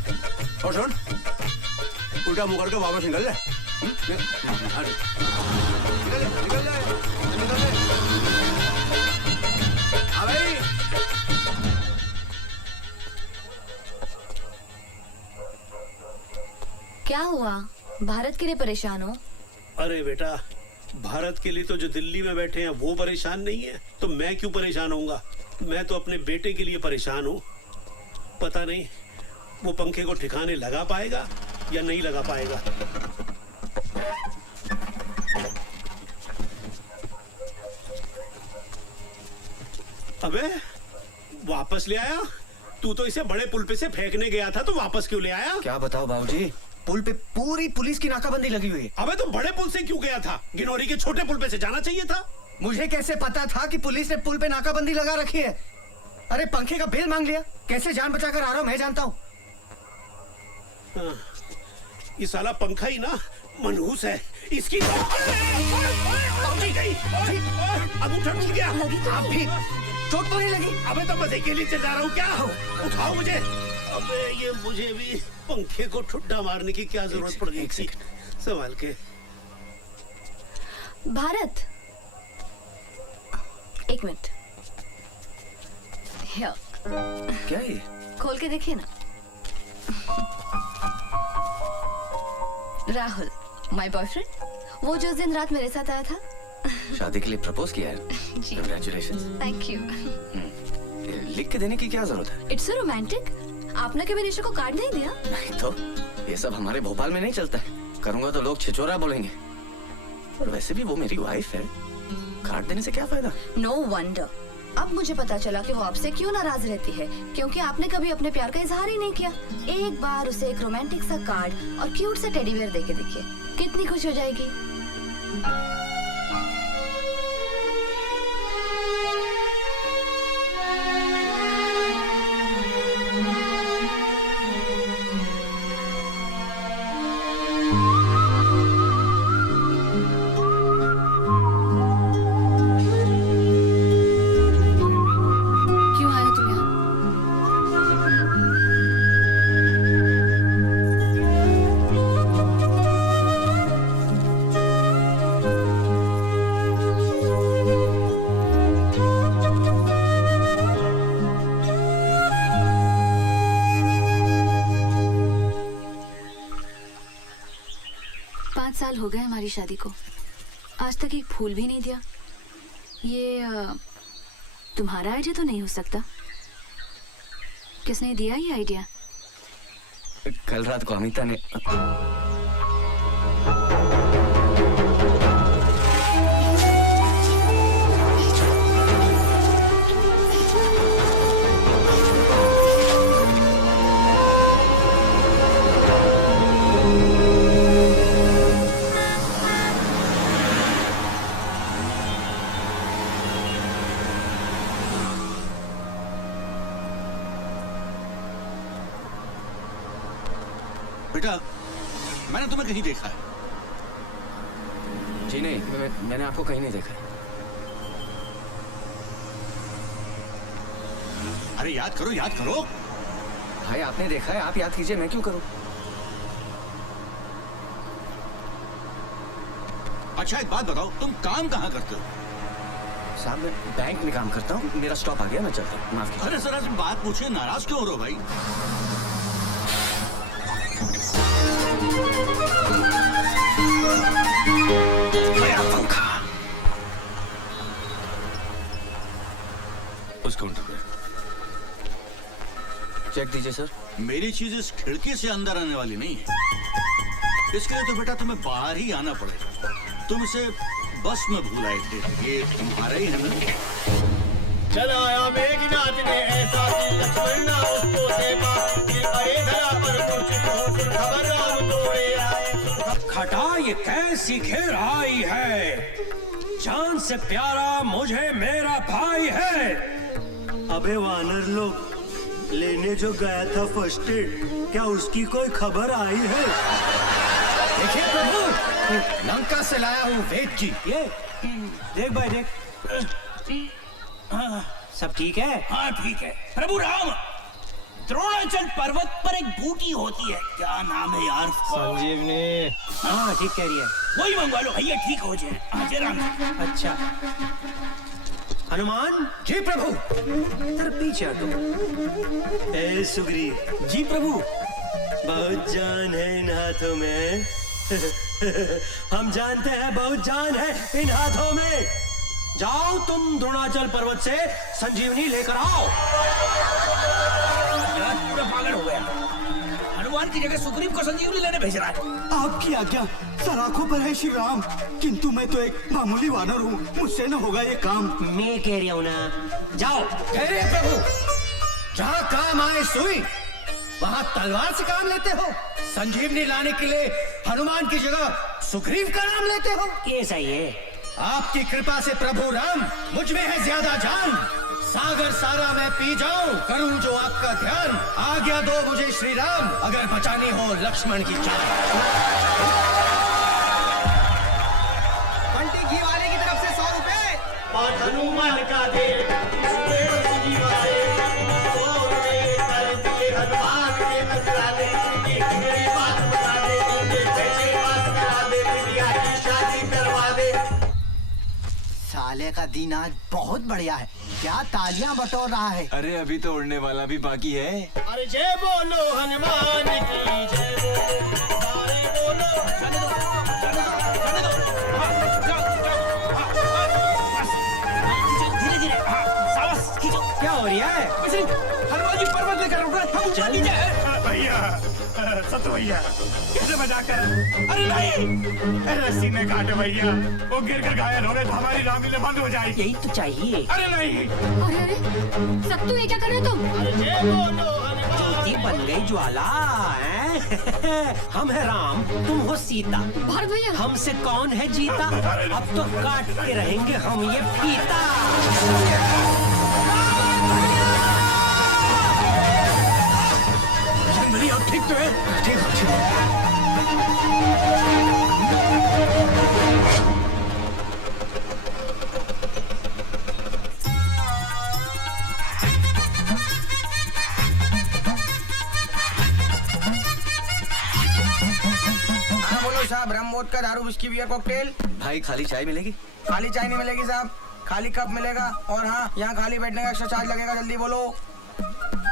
और सुन, उल्टा मुंह करके वापस निकल ले। निकल ले। हाँ भाई। क्या हुआ? भारत के लिए परेशान हो? अरे बेटा, भारत के लिए तो जो दिल्ली में बैठे हैं वो परेशान नहीं है, तो मैं क्यों परेशान होऊंगा? मैं तो अपने बेटे के लिए परेशान हूँ। पता नहीं वो पंखे को ठिकाने लगा पाएगा या नहीं लगा पाएगा। अबे वापस ले आया? तू तो इसे बड़े पुल पे से फेंकने गया था, तो वापस क्यों ले आया? क्या बताओ बाबूजी, पुल पे पूरी पुलिस की नाकाबंदी लगी हुई है। अबे तो बड़े पुल से क्यों गया था? गिनौरी के छोटे पुल पे से जाना चाहिए था। मुझे कैसे पता था कि पुलिस ने पुल पे नाकाबंदी लगा रखी है? अरे पंखे का बिल मांग लिया, कैसे जान बचाकर आ रहा हूँ मैं जानता हूँ। ये साला पंखा ही ना मनहूस है। इसकी अब उठ गया। आप भी चोट तो नहीं लगी? अबे तो मजे के लिए चिल्ला रहा हूँ क्या? उठाओ मुझे। अबे ये मुझे भी पंखे को ठुड्डा मारने की क्या जरूरत पड़ गई थी? संभाल के। भारत, एक मिनट। क्या ये? खोल के देखिए ना। राहुल, माय बॉयफ्रेंड, वो जो उस दिन रात मेरे साथ आया था। शादी के लिए प्रपोज किया है? जी। Congratulations। Thank you. लिख के देने की क्या जरूरत है? It's so romantic. आपने कभी निशा को कार्ड नहीं दिया? नहीं तो ये सब हमारे भोपाल में नहीं चलता है। करूंगा तो लोग छिछोरा बोलेंगे। और वैसे भी वो मेरी वाइफ है, कार्ड देने से क्या फायदा? No wonder. अब मुझे पता चला कि वो आपसे क्यों नाराज रहती है, क्योंकि आपने कभी अपने प्यार का इजहार ही नहीं किया। एक बार उसे एक रोमांटिक सा कार्ड और क्यूट सा टेडी बियर देके देखिए, कितनी खुश हो जाएगी। क्यों आए तुम यहाँ? 5 साल हो गए हमारी शादी को, आज तक एक फूल भी नहीं दिया। ये तुम्हारा आइडिया तो नहीं हो सकता? किसने दिया ये आइडिया? कल रात को अमिता ने मैंने तुम्हें कहीं देखा है? जी नहीं, मैंने आपको कहीं नहीं देखा। अरे याद करो, याद करो। भाई आपने देखा है, आप याद कीजिए, मैं क्यों करूं? अच्छा एक बात बताओ, तुम काम कहाँ करते हो? साहब मैं बैंक में काम करता हूँ, मेरा स्टॉप आ गया, मैं चलता हूँ, माफ कीजिए। अरे सर तुम बात पूछे, नाराज क्यों हो रहे हो भाई? पंखा उस काउंटर पे चेक दीजिए सर। मेरी चीज इस खिड़की से अंदर आने वाली नहीं है, इसके लिए तो बेटा तुम्हें बाहर ही आना पड़ेगा। तुम इसे बस में भूल आए थे, ये तुम्हारा ही है ना? चला आया मेघनाथ ने ऐसा कि लक्ष्मण ना उसको सेवा, फिर पड़े धरा पर मूर्छित हो, फिर खबर राम तोड़े आए। खटा ये कैसी घेर आई है, जान से प्यारा मुझे मेरा भाई है। अबे वानर लोग, लेने जो गया था फर्स्ट एड, क्या उसकी कोई खबर आई है? देखिए प्रभु, लंका से लाया हूँ वेद जी। ये देख भाई देख, सब ठीक है? हाँ ठीक है। प्रभु राम, द्रोणाचल पर्वत पर एक बूटी होती है, क्या नाम है यार? संजीवनी। हाँ ठीक कह रही है। वही मंगवा लो भैया, ठीक हो जाए। हाँ जरा। अच्छा हनुमान जी प्रभु। तेरे पीछे हटो। ए सुग्रीव जी प्रभु, बहुत जान है इन हाथों में। हम जानते हैं बहुत जान है इन हाथों में। जाओ तुम द्रोणाचल पर्वत से संजीवनी लेकर आओ। पूरा पागल हो गया, हनुमान की जगह सुग्रीव को संजीवनी लेने भेज रहा है। आपकी आज्ञा, सराखों पर है श्री राम, किंतु मैं तो एक मामूली वानर हूँ, मुझसे न होगा ये काम। मैं कह रहा हूँ ना, जाओ। अरे प्रभु, जहाँ काम आए सुई, वहाँ तलवार से काम लेते हो। संजीवनी लाने के लिए हनुमान की जगह सुग्रीव का नाम लेते हो। ये सही है। आपकी कृपा से प्रभु राम, मुझ में है ज्यादा जान। सागर सारा मैं पी जाऊं, करूं जो आपका ध्यान। आज्ञा दो मुझे श्री राम, अगर बचानी हो लक्ष्मण की जान। बंटी घी वाले की तरफ से 100 रुपए। और हनुमान का दे हनुमान के नजराने, एक मेरी बात बता दे, मुझे पैसे पास करा दे, बिटिया की शादी करवा दे। साले का दिन आज बहुत बढ़िया है, क्या तालियां बटोर रहा है। अरे अभी तो उड़ने वाला भी बाकी है। अरे जय बोलो हनुमान की जय बोलो, सारे बोलो। धीरे धीरे, सावस खींचो। क्या हो रहा है? हनुमान जी पर्वत लेकर उठ रहे हैं, हम ऊपर नीचे हैं। भैया, सत्य भैया, कैसे बचा कर? अरे नहीं, रस्सी ने काटे भैया, वो गिर कर घायल हो गए तो हमारी रामलीला बंद हो जाएगी। यही तो चाहिए। अरे नहीं। अरे अरे सत्तू, ये क्या कर रहे हो तुम? अरे जय बोलो ज्योति बन गई ज्वाला हैं? हम है राम, तुम हो सीता। भारत भैया, हमसे कौन है जीता? अब तो काट के रहेंगे हम ये फीता। भैया ठीक तो है? ठीक है, ठीक है। हाँ बोलो साहब, रम वोदका दारू विस्की बियर कॉकटेल। भाई खाली चाय मिलेगी? खाली चाय नहीं मिलेगी साहब, खाली कप मिलेगा। और हाँ, यहाँ खाली बैठने का एक्स्ट्रा चार्ज लगेगा, जल्दी बोलो।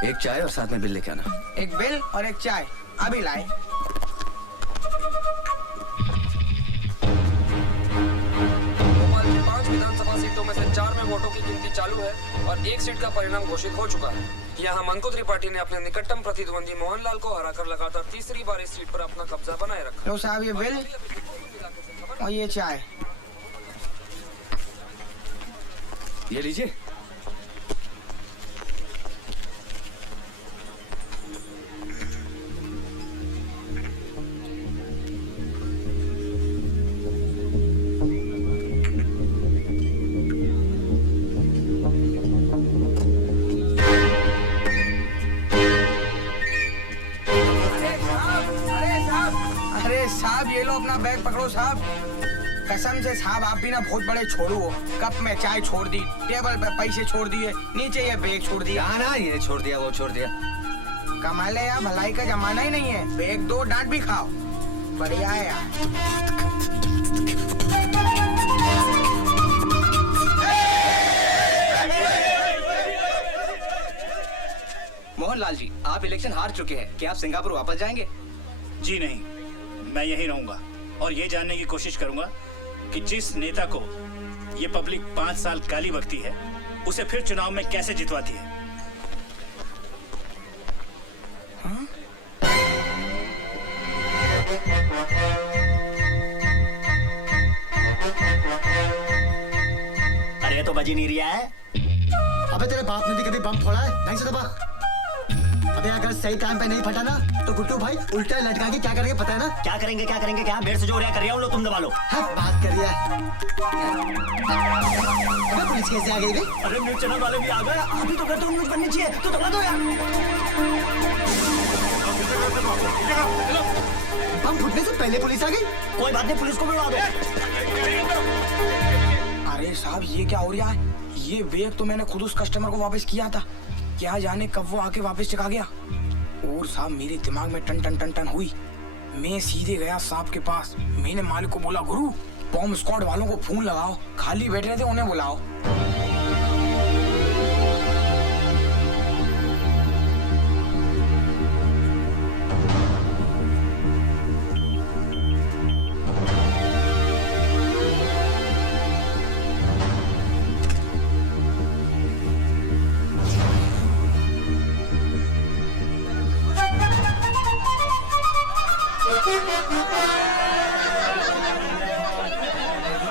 एक चाय और साथ में बिल लेके आना। एक बिल और एक चाय, अभी लाए। भोपाल की 5 विधानसभा सीटों में से 4 में वोटों की गिनती चालू है और एक सीट का परिणाम घोषित हो चुका है। यहाँ मंकोत्री पार्टी ने अपने निकटतम प्रतिद्वंदी मोहनलाल को हराकर लगातार तीसरी बार इस सीट पर अपना कब्जा बनाए रखा। लो साहब ये बिल और ये चाय। ये लीजिए। अरे अरे साहब ये लो अपना बैग पकड़ो साहब। कसम से साहब आप भी ना बहुत बड़े छोड़ू हो। कप में चाय छोड़ दी, टेबल पे पैसे छोड़ दिए, नीचे ये बैग छोड़ दिया। ना ये छोड़ दिया वो छोड़ दिया। कमाल है यार, भलाई का जमाना ही नहीं है। बैग दो डांट भी खाओ, बढ़िया है यार। मोहनलाल जी, आप इलेक्शन हार चुके हैं, क्या आप सिंगापुर वापस जाएंगे? जी नहीं, मैं यहीं रहूंगा और ये जानने की कोशिश करूंगा कि जिस नेता को ये पब्लिक 5 साल काली बकती है उसे फिर चुनाव में कैसे जितवाती है। अरे तो बजी नहीं रिया है। अबे तेरे बाप ने भी कभी बम फोड़ा है? नहीं से दबा। अबे अगर सही टाइम पे नहीं फटा ना तो गुड्डू भाई उल्टा लटका के क्या करेंगे पता है ना? क्या करेंगे क्या मेरे से जो रिया कर रहा हूँ लो तुम दबा लो। बात करिए। अबे पुलिस कैसे आ गई बे? अरे न्यूज चैनल वाले भी आ गए। अभी तो कहते हो न्यूज बननी चाहिए तो दबा दो यार। बम फुटने से पहले पुलिस आ गई। कोई बात नहीं, पुलिस को बुला दो। अरे साहब ये क्या हो रहा है? ये बैग तो मैंने खुद उस कस्टमर को वापस किया था, क्या जाने कब वो आके वापस चका गया। और साहब मेरे दिमाग में टन टन टन टन हुई। मैं सीधे गया साहब के पास। मैंने मालिक को बोला, गुरु बॉम्ब स्क्वाड वालों को फोन लगाओ, खाली बैठ रहे थे उन्हें बुलाओ।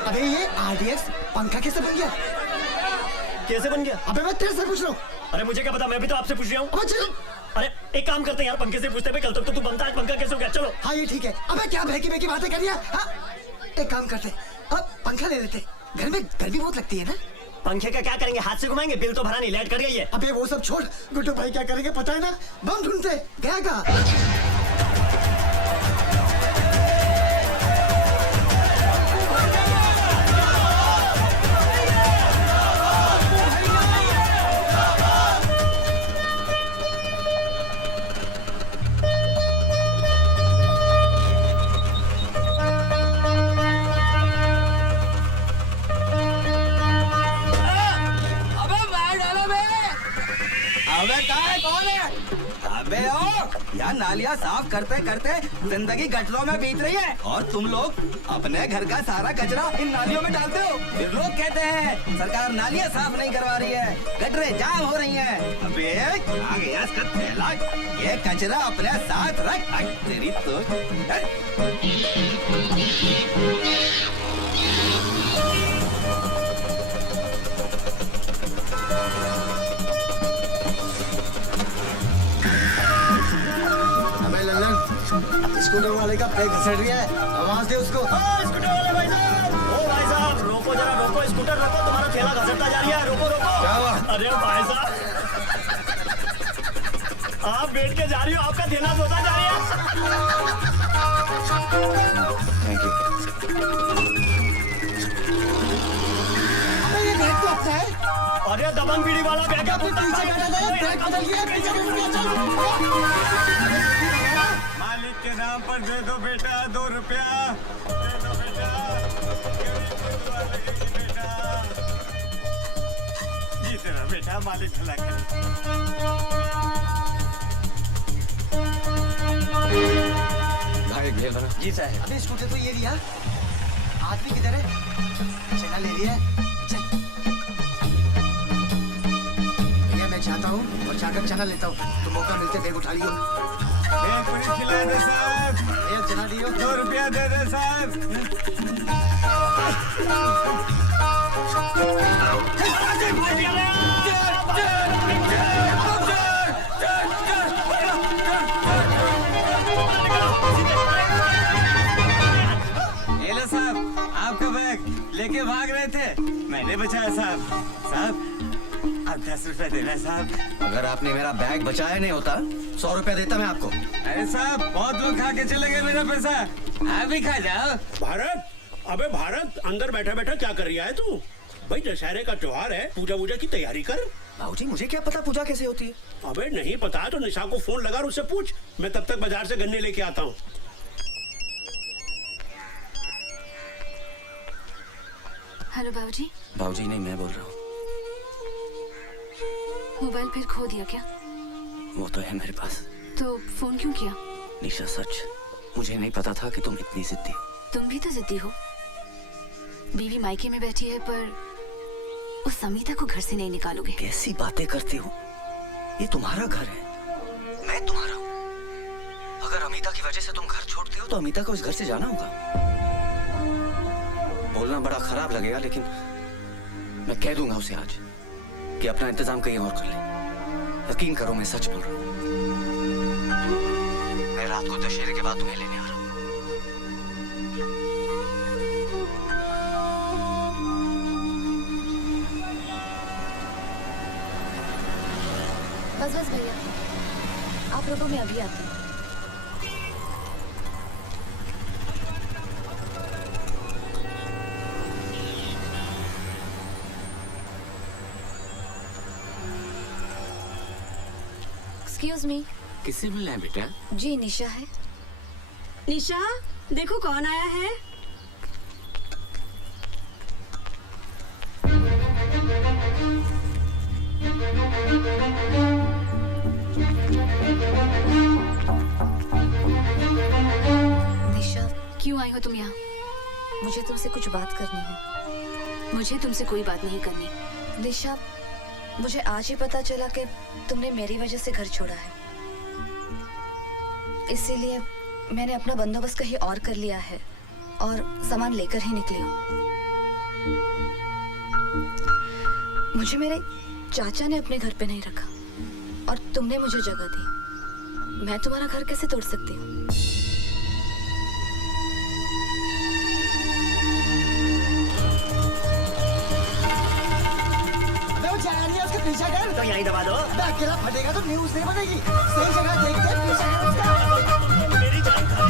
अबे ये RDX पंखा कैसे बन गया? कैसे बन गया? अबे मैं तेरे से पूछ रहा हूँ। अरे मुझे क्या पता, मैं भी तो आपसे पूछ रहा हूँ। अरे एक काम करते हैं यार, पंखे से पूछते हैं। कल तक तो तू बनता है, पंखा कैसे हो गया? चलो। हाँ ये ठीक है। अबे क्या बहकी बहकी बातें कर रही है? हाँ? एक काम करते, अब पंखा ले लेते। घर में गर्मी बहुत लगती है ना। पंखे का क्या करेंगे? हाथ से घुमाएंगे? बिल तो भरा नहीं, लाइट कट गई है। अबे वो सब छोड़, गुड्डू भाई क्या करेंगे पता है ना? बम ढूंढते गया कहाँ? यार नालियाँ साफ करते करते जिंदगी गटरों में बीत रही है और तुम लोग अपने घर का सारा कचरा इन नालियों में डालते हो। फिर लोग कहते हैं सरकार नालियाँ साफ नहीं करवा रही है, गटरें जाम हो रही हैं। अबे आ गया इसका थैला, ये कचरा अपने साथ रख। तेरी तो स्कूटर वाले का ब्रेक घसट रही है, आवाज दे उसको। स्कूटर वाले भाई साहब, ओ भाई साहब रोको जरा, रोको स्कूटर रोको, तुम्हारा ठेला घसटता जा रही है, रोको रोको। क्या हुआ? अरे भाई साहब आप बैठ के जा रही हो, आपका ठेला धोता जा रही है। Thank you. अरे ये बैग तो अच्छा है। अरे दबंग बीड़ी वाला बैग है, पीछे बैठा था, बैग बदल गया, पीछे मालिक के नाम पर दे दो बेटा 2 रुपया, दे दो बेटा, बेटा जीते रहो बेटा, मालिक भला करे। भाई भेल भरा। जी साहब। अबे स्कूटर तो ये लिया, आदमी किधर है? चला ले लिया। चल भैया मैं चाहता हूँ और जाकर चना लेता हूँ, तो मौका मिलते बैग उठा लियो। बैग पूरी खिला दे साहब, भैया चना दियो। 2 रुपया दे दे साहब। ये लो साहब आपका बैग, लेके भाग रहे थे, मैंने बचाया साहब। साहब आप 10 रुपया देना साहब। अगर आपने मेरा बैग बचाया नहीं होता 100 रुपया देता मैं आपको। अरे साहब बहुत लोग खा के चले गए मेरा पैसा, आप भी खा जाओ। भारत, अबे भारत, अंदर बैठा बैठा क्या कर रहा है तू? भाई दशहरे का त्योहार है, पूजा वूजा की तैयारी कर। बाबूजी मुझे क्या पता पूजा कैसे होती है? अबे नहीं पता तो निशा को फोन लगा और उससे पूछ। मैं तब तक बाजार से गन्ने लेके आता हूँ। हेलो बाबूजी। बाबूजी नहीं, मैं बोल रहा हूँ। मोबाइल फिर खो दिया क्या? वो तो है मेरे पास। तो फोन क्यों किया? निशा सच, मुझे नहीं पता था कि तुम इतनी जिद्दी हो। तुम भी तो जिद्दी हो। बीवी मायके में बैठी है पर उस समीता को घर से नहीं निकालोगे। कैसी बातें करती हो? ये तुम्हारा घर है, मैं तुम्हारा हूँ। अगर अमिता की वजह से तुम घर छोड़ते हो तो अमिता को इस घर से जाना होगा। बोलना बड़ा खराब लगेगा लेकिन मैं कह दूंगा उसे आज कि अपना इंतजाम कहीं और कर ले। यकीन करो मैं सच बोल रहा हूँ। मैं रात को दशहरे के बाद तुम्हें लेने आ रहा हूँ। बस बस भैया, आप रुको, मैं अभी आती हूँ। Excuse me. किससे मिलना है बेटा? जी निशा है। निशा, देखो कौन आया है। निशा, क्यों आई हो तुम यहाँ? मुझे तुमसे कुछ बात करनी है। मुझे तुमसे कोई बात नहीं करनी। निशा, मुझे आज ही पता चला कि तुमने मेरी वजह से घर छोड़ा है। इसीलिए मैंने अपना बंदोबस्त कहीं और कर लिया है और सामान लेकर ही निकली हूँ। मुझे मेरे चाचा ने अपने घर पे नहीं रखा और तुमने मुझे जगह दी। मैं तुम्हारा घर कैसे तोड़ सकती हूँ? पीछा कर तो यहीं दबा दो। अकेला फटेगा तो न्यूज़ नहीं बनेगी। सही जगह देख के पीछा कर उसका। मेरी जान खा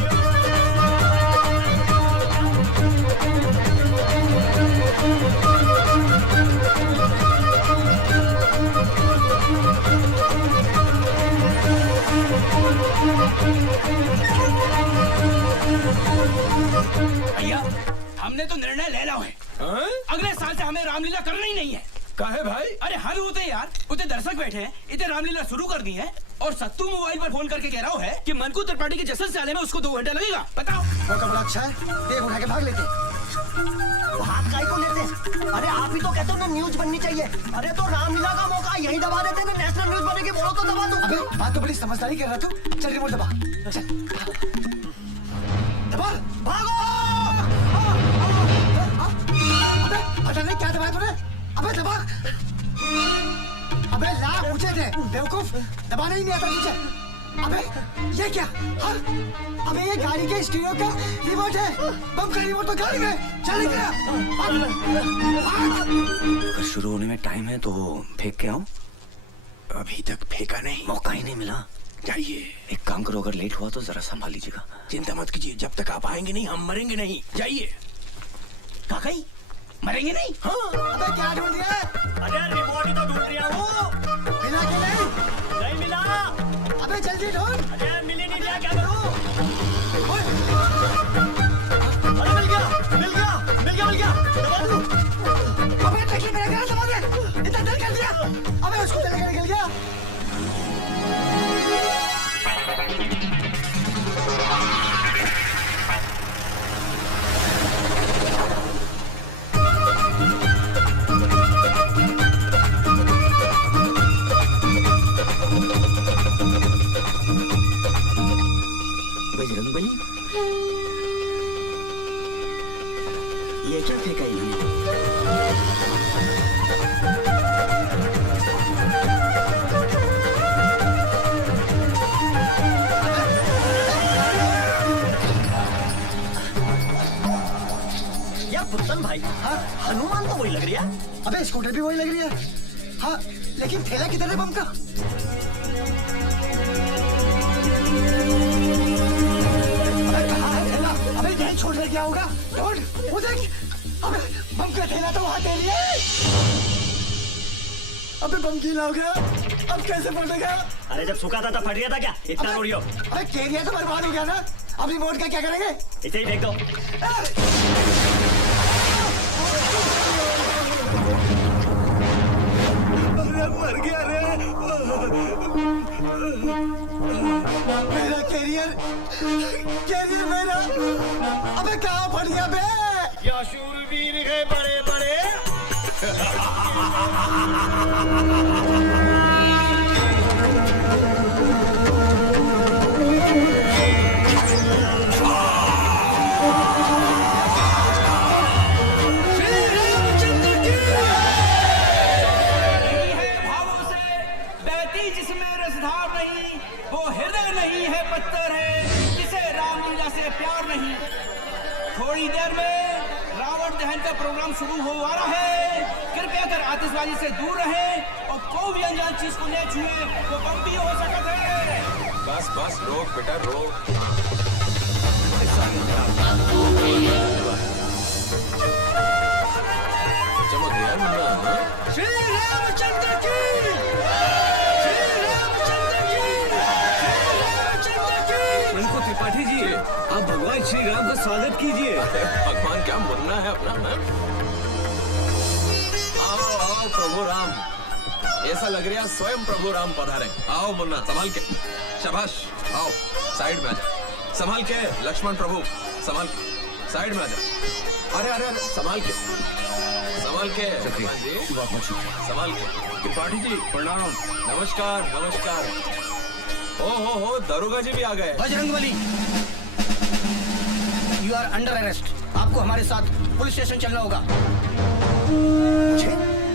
भैया, हमने तो निर्णय ले लिया है। अगले साल से हमें रामलीला करना ही नहीं है। काहे भाई? अरे हद होते यार, उतने दर्शक बैठे हैं, इतने रामलीला शुरू कर दी है और सत्तू मोबाइल पर फोन करके कह रहा है कि मनकू त्रिपाठी के जश्न से आने में उसको 2 घंटा लगेगा। बताओ। वो तो बड़ा अच्छा है, देख उठा के भाग लेते। भाग काहे को लेते? अरे आप ही तो कहते हो ना न्यूज बननी चाहिए। अरे तो रामलीला का मौका यही दबा देते ना, नेशनल न्यूज बनेगी। बोलो तो दबा दो। अबे बात तो बड़ी समझदारी कर रहा तू। चल रिमोट दबा, चल दबा, भागो। अबे पता नहीं क्या दबाया तूने। अबे दबा। अबे ला पूछे थे बेवकूफ, दबाना ही नहीं आता तुझे। अबे ये क्या? हाँ? अबे ये गाड़ी के स्टीरियो का रिमोट है। बम का रिमोट तो गाड़ी में। चल गया। अगर शुरू होने में टाइम है तो फेंक के आऊं? अभी तक फेंका नहीं, मौका ही नहीं मिला। जाइए। एक काम करो, अगर लेट हुआ तो जरा संभाल लीजिएगा। चिंता मत कीजिए, जब तक आप आएंगे नहीं हम मरेंगे नहीं। जाइए। काकाई, मरेंगे नहीं? हाँ। अबे क्या ढूंढ रहा है? अरे रिमोट ही तो ढूंढ रहा हूँ। मिला कि नहीं? नहीं मिला। अबे जल्दी ढूंढ। अरे मिल ही नहीं रहा, क्या करूँ? अरे मिल गया, मिल गया, मिल गया, मिल गया। दबा दूँ। अबे टकली मेरा घर दबा दे। इतना देर कर दिया। अबे उसको लेकर निकल गया। बजरंगबली, ये क्या फेंका इन्होंने? यार पुत्तन भाई, हाँ हनुमान तो वही लग रही है। अबे स्कूटर भी वही लग रही है। हाँ लेकिन थैला किधर है बम का? तूने क्या होगा? ढूंढ, वो देख, अबे बम का थैला तो वहाँ दे लिया। अबे बम गीला हो गया, अब कैसे फटेगा? अरे जब सूखा था तब फट गया था क्या? इतना रोड़ियो। अबे केरिया तो बर्बाद हो गया ना, अब रिमोट का क्या करेंगे? इसे ही फेंक दो। अरे मर गया रे। मेरा कैरियर मेरा, अबे कहाँ फट गया बे? क्या शूरवीर है बड़े बड़े। जिसमें रसधार नहीं, वो हृदय नहीं है पत्थर है, जिसे रामलीला से प्यार नहीं। थोड़ी देर में रावण दहन का प्रोग्राम शुरू हो रहा है। कृपया कर आतिशबाजी से दूर रहें और कोई भी अनजान चीज को न छुए, वो बम भी हो सकता है। बस बस रोक बेटा रोक। चलो ध्यान ना। श्री रामचंद्र की, उनको त्रिपाठी जी, आप भगवान श्री राम का स्वागत कीजिए। भगवान क्या मुन्ना है अपना। आओ आओ प्रभु राम, ऐसा लग रहा है स्वयं प्रभु राम पधारे। आओ मुन्ना संभाल के, शाबाश। आओ साइड में आजा, संभाल के। लक्ष्मण प्रभु संभाल के, साइड में आजा। अरे अरे अरे संभाल के, संभाल के। हनुमान जी संभाल के। त्रिपाठी जी प्रणाम। नमस्कार नमस्कार। हो दरोगा जी भी आ गए। Bajrangbali, you are under arrest. आपको हमारे साथ पुलिस स्टेशन चलना होगा।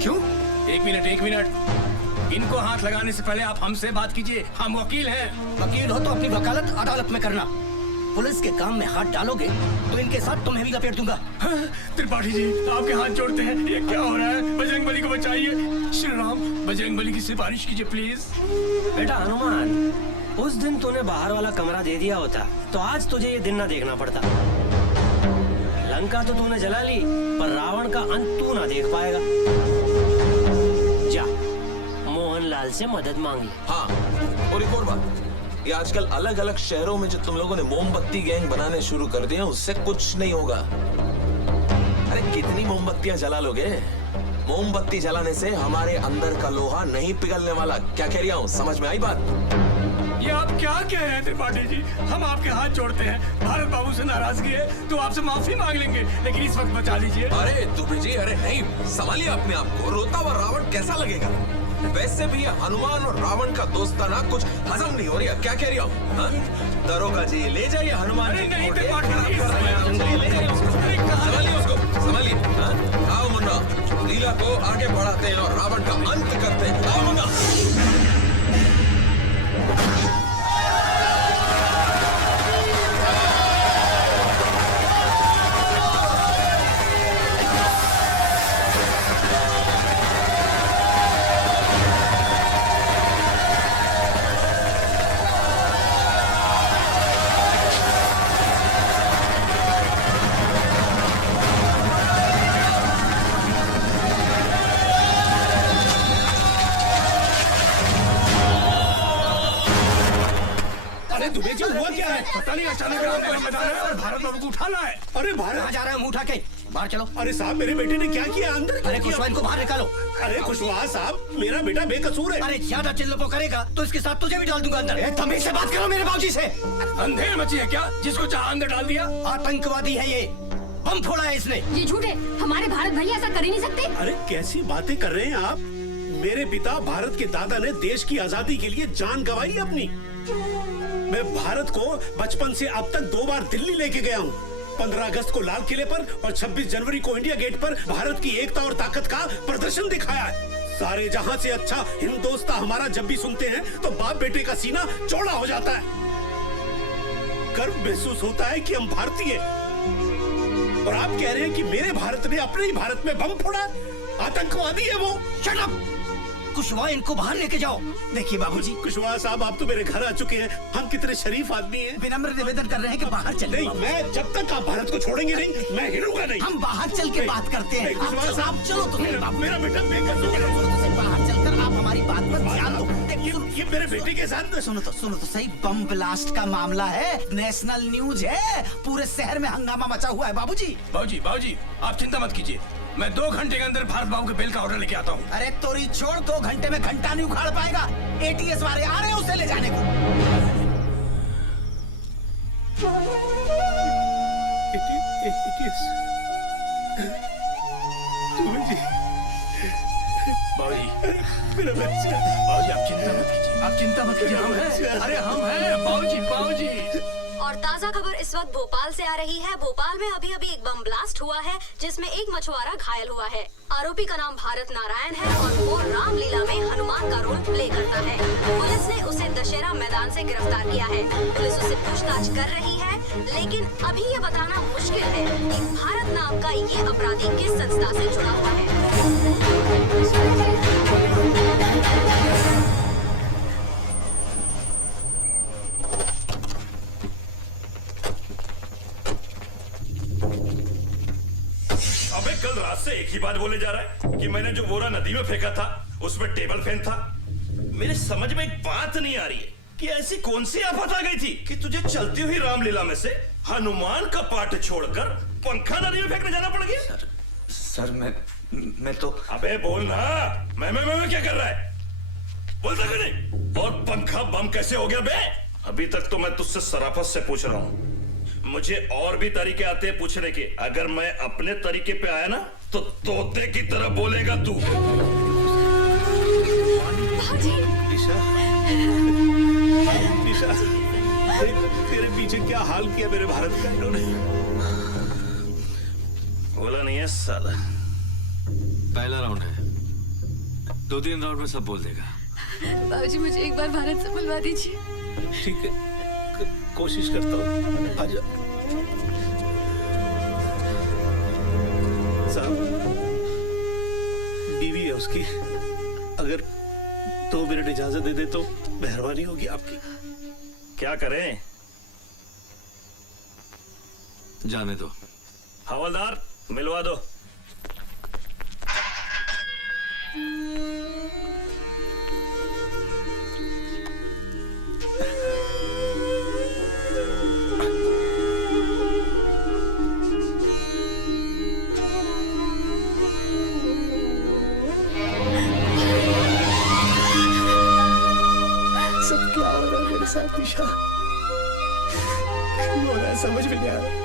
क्यों? एक मिनट, इनको हाथ लगाने से पहले आप हमसे बात कीजिए, हम वकील हैं। वकील हो तो अपनी वकालत अदालत में करना। पुलिस के काम में हाथ डालोगे तो इनके साथ तुम्हें भी लपेट दूंगा। त्रिपाठी जी आपके हाथ जोड़ते हैं, ये क्या हो रहा है? बजरंगबली को बचाइए। श्री राम, बजरंगबली की सिफारिश कीजिए प्लीज। बेटा हनुमान, उस दिन तूने बाहर वाला कमरा दे दिया होता तो आज तुझे ये दिन ना देखना पड़ता। लंका तो तूने जला ली, पर रावण का अंत तू ना देख पाएगा। जा मोहनलाल से मदद मांगी। हाँ, और एक और बात, ये आजकल अलग अलग शहरों में जो तुम लोगों ने मोमबत्ती गैंग बनाने शुरू कर दिए, उससे कुछ नहीं होगा। अरे कितनी मोमबत्तियां जला लोगे? मोमबत्ती जलाने से हमारे अंदर का लोहा नहीं पिघलने वाला। क्या कह रहा हूँ, समझ में आई बात? ये आप क्या कह रहे हैं त्रिपाठी जी? हम आपके हाथ जोड़ते हैं। भारत बाबू से नाराजगी है तो आपसे माफी मांग लेंगे, लेकिन इस वक्त बचा लीजिए। अरे दुबे जी, अरे नहीं, संभालिए अपने आप को। रोता हुआ रावण कैसा लगेगा? वैसे भी ये हनुमान और रावण का दोस्ताना कुछ हजम नहीं हो रहा। क्या कह रहा हूँ? दरोगा जी ले जाइए हनुमान जी। नहीं, ले जाइए उसको, संभालिए उसको, संभालिए। आओ मुन्ना, लीला को आगे बढ़ाते हैं और रावण का अंत करते हैं। आओ मुन्ना। दुबे जी हुआ क्या है? पता नहीं, अचानक भारत बाबू को उठाना है। अरे कहाँ जा रहे हैं? मुंह उठा के बाहर चलो। अरे साहब, मेरे बेटे ने क्या किया? अंदर अरे खुशवा, इनको बाहर निकालो। अरे खुशवा साहब, मेरा बेटा बेकसूर है। अरे ज्यादा चिल्लपो करेगा तो इसके साथ तुझे भी डाल दूंगा अंदर। तमीज से बात करो मेरे बाबूजी से। अंधेर मची है क्या? जिसको चाह अंदर डाल दिया। आतंकवादी है ये, बम फोड़ा है इसने। ये झूठ है, हमारे भारत भैया ऐसा कर ही नहीं सकते। अरे कैसी बातें कर रहे हैं आप? मेरे पिता भारत के दादा ने देश की आजादी के लिए जान गंवाई अपनी। मैं भारत को बचपन से अब तक 2 बार दिल्ली लेके गया हूँ। 15 अगस्त को लाल किले पर और 26 जनवरी को इंडिया गेट पर भारत की एकता और ताकत का प्रदर्शन दिखाया है। सारे जहां से अच्छा हिंदोस्तां हमारा जब भी सुनते हैं तो बाप बेटे का सीना चौड़ा हो जाता है। गर्व महसूस होता है कि हम भारतीय। और आप कह रहे हैं कि मेरे भारत ने अपने ही भारत में बम फोड़ा? आतंकवादी है वो। Shut up! कुशवाहा इनको बाहर लेके जाओ। देखिए बाबूजी, कुशवाहा साहब आप तो मेरे घर आ चुके हैं, हम कितने शरीफ आदमी हैं। विनम्र निवेदन कर रहे हैं कि बाहर चले। नहीं, मैं जब तक आप भारत को छोड़ेंगे नहीं, मैं हिलूंगा नहीं। हम बाहर चल के बात करते हैं। कुशवाहा साहब चलो तो मेरा बेटा बेकसूर बाहर चलकर आप हमारी बात पर ध्यान दो। ये मेरे बेटे के साथ सुनो तो सही, बम ब्लास्ट का मामला है, नेशनल न्यूज है, पूरे शहर में हंगामा मचा हुआ है बाबूजी। बाबूजी आप चिंता मत कीजिए, मैं 2 घंटे के अंदर भारत बाबू के बिल का ऑर्डर लेके आता हूँ। अरे तोरी छोड़, 2 घंटे में घंटा नहीं उखाड़ पाएगा। ATS वाले आ रहे हैं उसे ले जाने को। मेरा बच्चा। बाबूजी आप चिंता मत कीजिए, हम हैं। अरे हम हैं बाबूजी। और ताज़ा खबर इस वक्त भोपाल से आ रही है। भोपाल में अभी एक बम ब्लास्ट हुआ है जिसमें एक मछुआरा घायल हुआ है। आरोपी का नाम भारत नारायण है और वो रामलीला में हनुमान का रोल प्ले करता है। पुलिस ने उसे दशहरा मैदान से गिरफ्तार किया है। पुलिस उससे पूछताछ कर रही है, लेकिन अभी ये बताना मुश्किल है कि भारत नाम का ये अपराधी किस संस्था से जुड़ा हुआ है। अबे कल रात से एक ही बात बोले जा रहा है कि मैंने जो बोरा नदी में फेंका था उसमें टेबल फैन था। मेरे समझ में एक बात नहीं आ रही है कि ऐसी कौन सी आफत आ गई थी कि तुझे चलती हुई रामलीला में से हनुमान का पाठ छोड़कर पंखा नदी में फेंकने जाना पड़ गया। सर मैं तो। अबे बोल ना, मैं क्या कर रहा है, बोलता क्यों नहीं? और पंखा बम कैसे हो गया बे? अभी तक तो मैं तुझसे शराफत से पूछ रहा हूँ, मुझे और भी तरीके आते हैं पूछने के। अगर मैं अपने तरीके पे आया ना तो तोते की तरह बोलेगा तू। निशा, तेरे पीछे क्या हाल किया मेरे भारत का इन्होंने? बोला नहीं है साला। पहला राउंड है, 2-3 राउंड में सब बोल देगा। बाबूजी मुझे एक बार भारत से बुलवा दीजिए। ठीक है, कोशिश करता हूँ। आजा साहब, बीवी है उसकी, अगर 2 मिनट इजाजत दे दे तो मेहरबानी होगी आपकी। क्या करें? जाने दो। हवलदार मिलवा दो। सब क्या हो रहा है मेरे साथ निशा? क्यों हो रहा है समझ में नहीं आ रहा।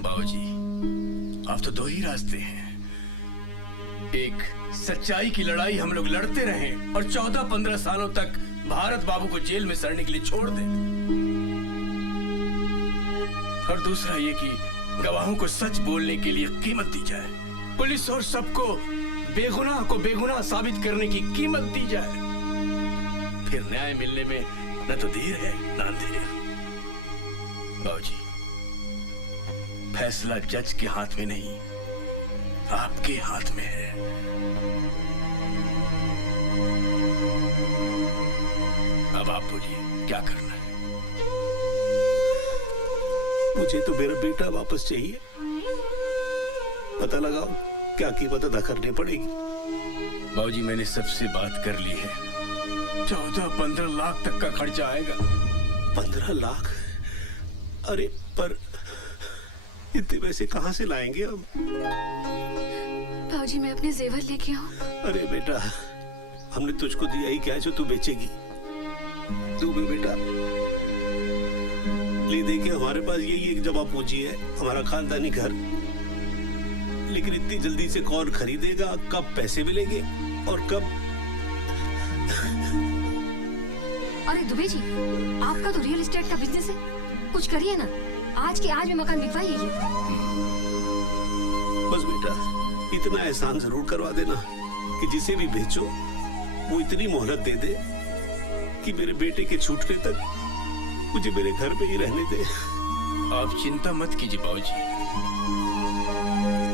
बाबूजी अब तो 2 ही रास्ते हैं। एक, सच्चाई की लड़ाई हम लोग लड़ते रहें और 14-15 सालों तक भारत बाबू को जेल में सड़ने के लिए छोड़ दें, और दूसरा ये कि गवाहों को सच बोलने के लिए कीमत दी जाए, पुलिस और सबको बेगुनाह को बेगुनाह साबित करने की कीमत दी जाए। फिर न्याय मिलने में न तो देर है न अंधेर। बाबूजी फैसला जज के हाथ में नहीं, आपके हाथ में है। अब आप बोलिए क्या करना है? मुझे तो मेरा बेटा वापस चाहिए। पता लगाओ क्या कीमत अदा करनी पड़ेगी। बाबूजी मैंने सबसे बात कर ली है, 14-15 लाख तक का खर्चा आएगा। 15 लाख? अरे पर इतने पैसे कहाँ से लाएंगे हम? बाबूजी मैं अपने जेवर लेके आऊं? अरे बेटा, हमने तुझको दिया ही क्या जो तू बेचेगी? तू भी बेटा ले दे के हमारे पास यही एक जमा पूंजी है, हमारा खानदानी घर। लेकिन इतनी जल्दी से कौन खरीदेगा? कब पैसे मिलेंगे और कब? अरे दुबे जी, आपका तो रियल एस्टेट का बिजनेस है, कुछ करिए ना, आज के आज में मकान बिकवाइए। बस बेटा इतना एहसान जरूर करवा देना कि जिसे भी बेचो वो इतनी मोहलत दे दे कि मेरे बेटे के छूटने तक मुझे मेरे घर पे ही रहने दे। आप चिंता मत कीजिए बाबूजी।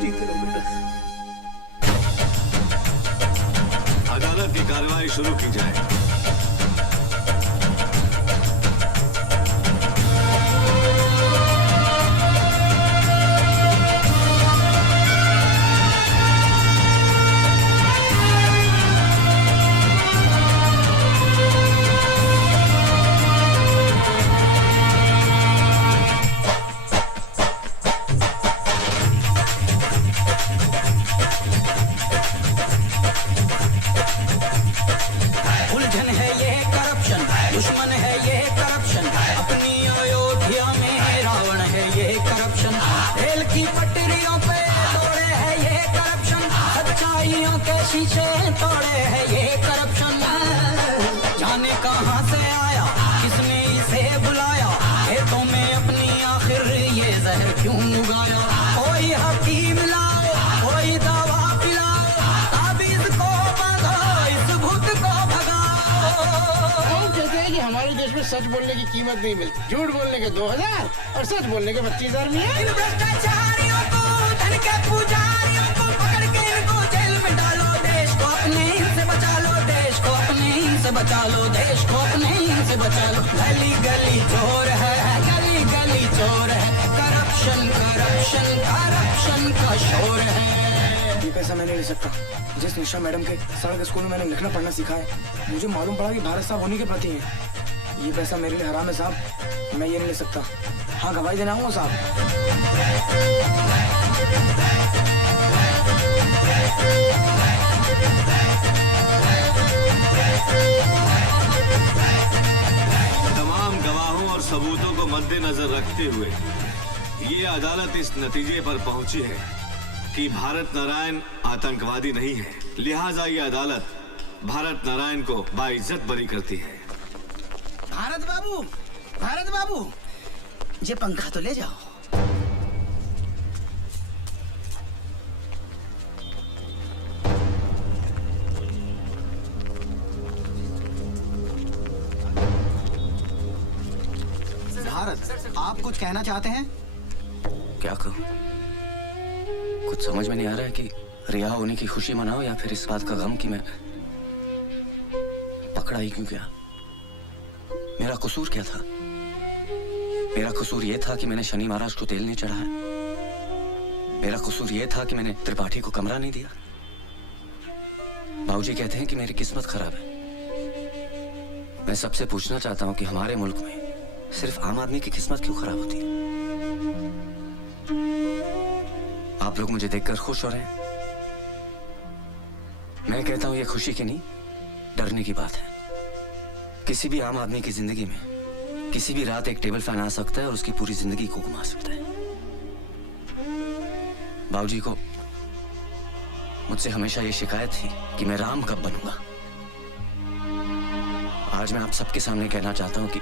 ठीक है बेटा। अदालत की कार्रवाई शुरू की जाए। उलझन है ये करप्शन, दुश्मन है ये करप्शन, अपनी अयोध्या में रावण है ये करप्शन, रेल की पटरियों पे तोड़े है ये करप्शन, सच्चाइयों के शीशे तोड़े है ये करप्शन। जाने कहां से आया, किसने इसे बुलाया, खेतों में अपनी आखिर ये जहर क्यों उगाया। कोई हकीम लाओ, कोई दवा पिलाओ, ताबीज को बांधो, इस भूत को हम कहते हैं कि हमारे देश में सच बोलने की कीमत नहीं मिलती, झूठ बोलने के 2000 और सच बोलने के 25,000 मिले। इन भ्रष्टाचारियों को, धन के पुजारियों को पकड़ के इनको जेल में डालो, देश को अपने इनसे बचा लो, देश को अपने इनसे बचा लो, देश को अपने इनसे बचा लो। गली गली चोर है, गली गली चोर है, करप्शन करप्शन करप्शन का शोर है। ये पैसा मैं नहीं ले सकता। जिस निशा मैडम के सड़क स्कूल में मैंने लिखना पढ़ना सीखा है, मुझे मालूम पड़ा कि भारत साहब उन्हीं के प्रति है। ये पैसा मेरे लिए हराम है साहब, मैं ये नहीं ले सकता। हाँ गवाही देना आऊंगा साहब। तमाम गवाहों और सबूतों को मद्देनजर रखते हुए ये अदालत इस नतीजे पर पहुंची है कि भारत नारायण आतंकवादी नहीं है। लिहाजा ये अदालत भारत नारायण को बाइज्जत बरी करती है। भारत बाबू, ये पंखा तो ले जाओ। भारत, आप कुछ कहना चाहते हैं? क्या कहूँ? कुछ समझ में नहीं आ रहा है कि रिहा होने की खुशी मनाओ या फिर इस बात का गम कि मैं पकड़ा ही क्यों गया। मेरा कसूर क्या था? मेरा कसूर ये था कि मैंने शनि महाराज को तेल नहीं चढ़ाया। मेरा कसूर ये था कि मैंने त्रिपाठी को कमरा नहीं दिया। बाबूजी कहते हैं कि मेरी किस्मत खराब है। मैं सबसे पूछना चाहता हूं कि हमारे मुल्क में सिर्फ आम आदमी की किस्मत क्यों खराब होती है? आप लोग मुझे देखकर खुश हो रहे हैं। मैं कहता हूं ये खुशी की नहीं, डरने की बात है। किसी भी आम आदमी की जिंदगी में किसी भी रात एक टेबल फैन आ सकता है और उसकी पूरी जिंदगी को घुमा सकता है। बाबूजी को मुझसे हमेशा ये शिकायत थी कि मैं राम कब बनूंगा। आज मैं आप सबके सामने कहना चाहता हूं कि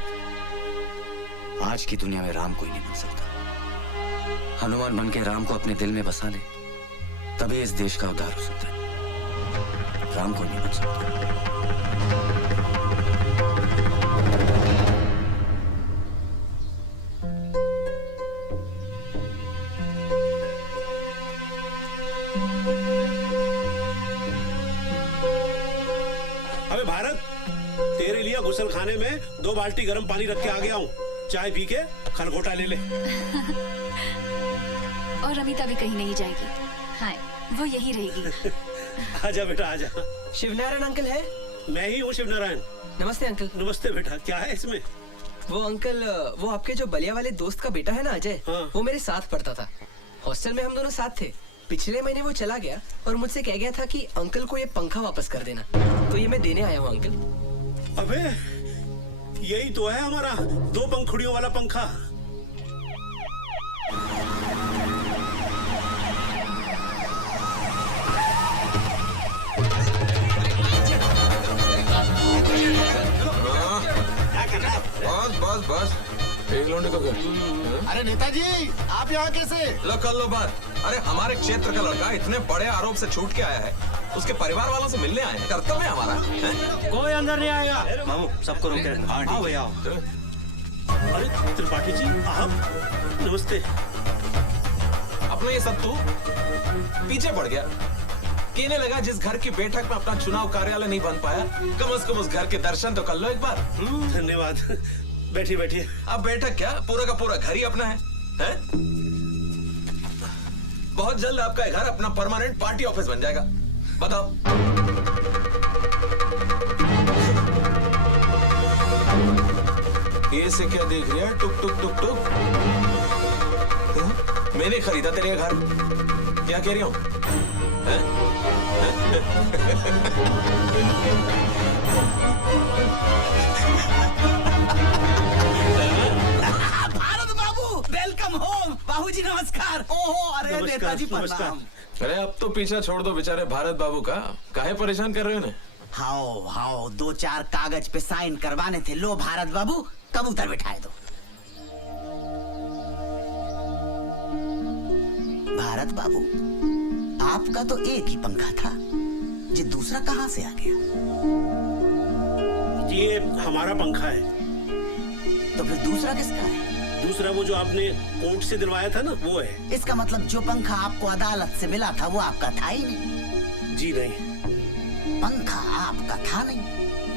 आज की दुनिया में राम कोई नहीं बन सकता। हनुमान बन के राम को अपने दिल में बसा ले, तभी इस देश का उद्धार हो सकता है। राम कोई नहीं बन सकता। अबे भारत, तेरे लिए गुसल खाने में 2 बाल्टी गर्म पानी रख के आ गया हूँ। चाय पी के खलगोटा ले ले। और अमिता भी कहीं नहीं जाएगी। हाँ, वो यही रहेगी। आजा बेटा आजा। शिवनारायण अंकल है? मैं ही हूँ शिवनारायण। नमस्ते अंकल। नमस्ते बेटा, क्या है इसमें? वो अंकल, वो आपके जो बलिया वाले दोस्त का बेटा है ना अजय, वो मेरे साथ पढ़ता था। हॉस्टल में हम दोनों साथ थे। पिछले महीने वो चला गया और मुझसे कह गया था कि अंकल को ये पंखा वापस कर देना, तो ये मैं देने आया हूँ अंकल। अबे यही तो है हमारा 2 पंखुड़ियों वाला पंखा। बस एक लौंडे को घर। अरे नेताजी आप यहाँ कैसे? लो कर लो बात। अरे हमारे क्षेत्र का लड़का इतने बड़े आरोप से छूट के आया है, उसके परिवार वालों से मिलने आए हैं। कर्तव्य है हमारा। कोई अंदर नहीं आएगा। मामू सबको रोक के आओ भैया आओ। अरे त्रिपाठी जी आप, नमस्ते। अपना ये सब तू पीछे पड़ गया। कहने लगा जिस घर की बैठक में अपना चुनाव कार्यालय नहीं बन पाया, कम से कम उस घर के दर्शन तो कर लो एक बार। धन्यवाद। बैठिए बैठिए। अब बैठक क्या, पूरा का पूरा घर ही अपना है? बहुत जल्द आपका घर अपना परमानेंट पार्टी ऑफिस बन जाएगा। बताओ। ये से क्या देख रही है? टुक टुक टुक टुक। मैंने खरीदा तेरे घर, क्या कह रही हूँ? भारत बाबू वेलकम होम। बाबूजी नमस्कार। ओहो अरे नेताजी प्रणाम। अरे अब तो पीछा छोड़ दो बेचारे भारत बाबू का, काहे परेशान कर रहे हो? हाओ हाओ 2-4 कागज पे साइन करवाने थे। लो भारत बाबू कबूतर बिठाए दो। भारत बाबू आपका तो एक ही पंखा था, ये दूसरा कहां से आ गया? ये हमारा पंखा है। तो फिर दूसरा किसका है? दूसरा वो जो आपने कोर्ट से दिलवाया था ना, वो है। इसका मतलब जो पंखा आपको अदालत से मिला था वो आपका था ही नहीं। जी नहीं, पंखा आपका था नहीं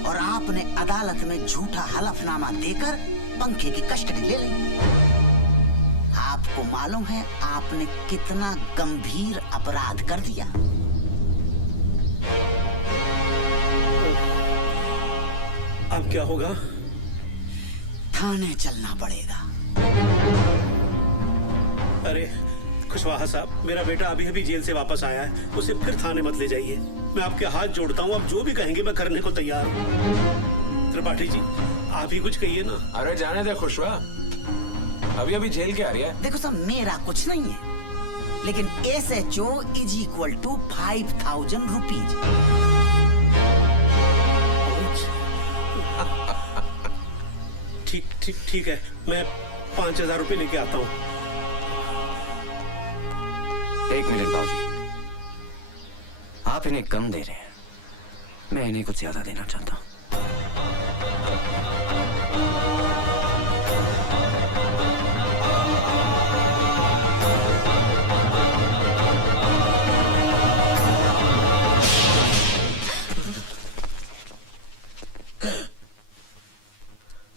और आपने अदालत में झूठा हलफनामा देकर पंखे की कस्टडी ले ली। आपको मालूम है आपने कितना गंभीर अपराध कर दिया? अब क्या होगा? थाने चलना पड़ेगा। अरे खुशवाहा साहब, मेरा बेटा अभी अभी जेल से वापस आया है, उसे फिर थाने मत ले जाइए। मैं आपके हाथ जोड़ता हूँ, आप जो भी कहेंगे मैं करने को तैयार हूँ। त्रिपाठी जी आप ही कुछ कहिए ना। अरे जाने दे खुशवा, अभी अभी जेल के आ रही है। देखो सब मेरा कुछ नहीं है, लेकिन SHO = 5,000 रुपीज। ठीक है, मैं 5,000 रुपए लेके आता हूँ। एक मिनट बाबूजी, आप इन्हें कम दे रहे हैं, मैं इन्हें कुछ ज्यादा देना चाहता हूँ।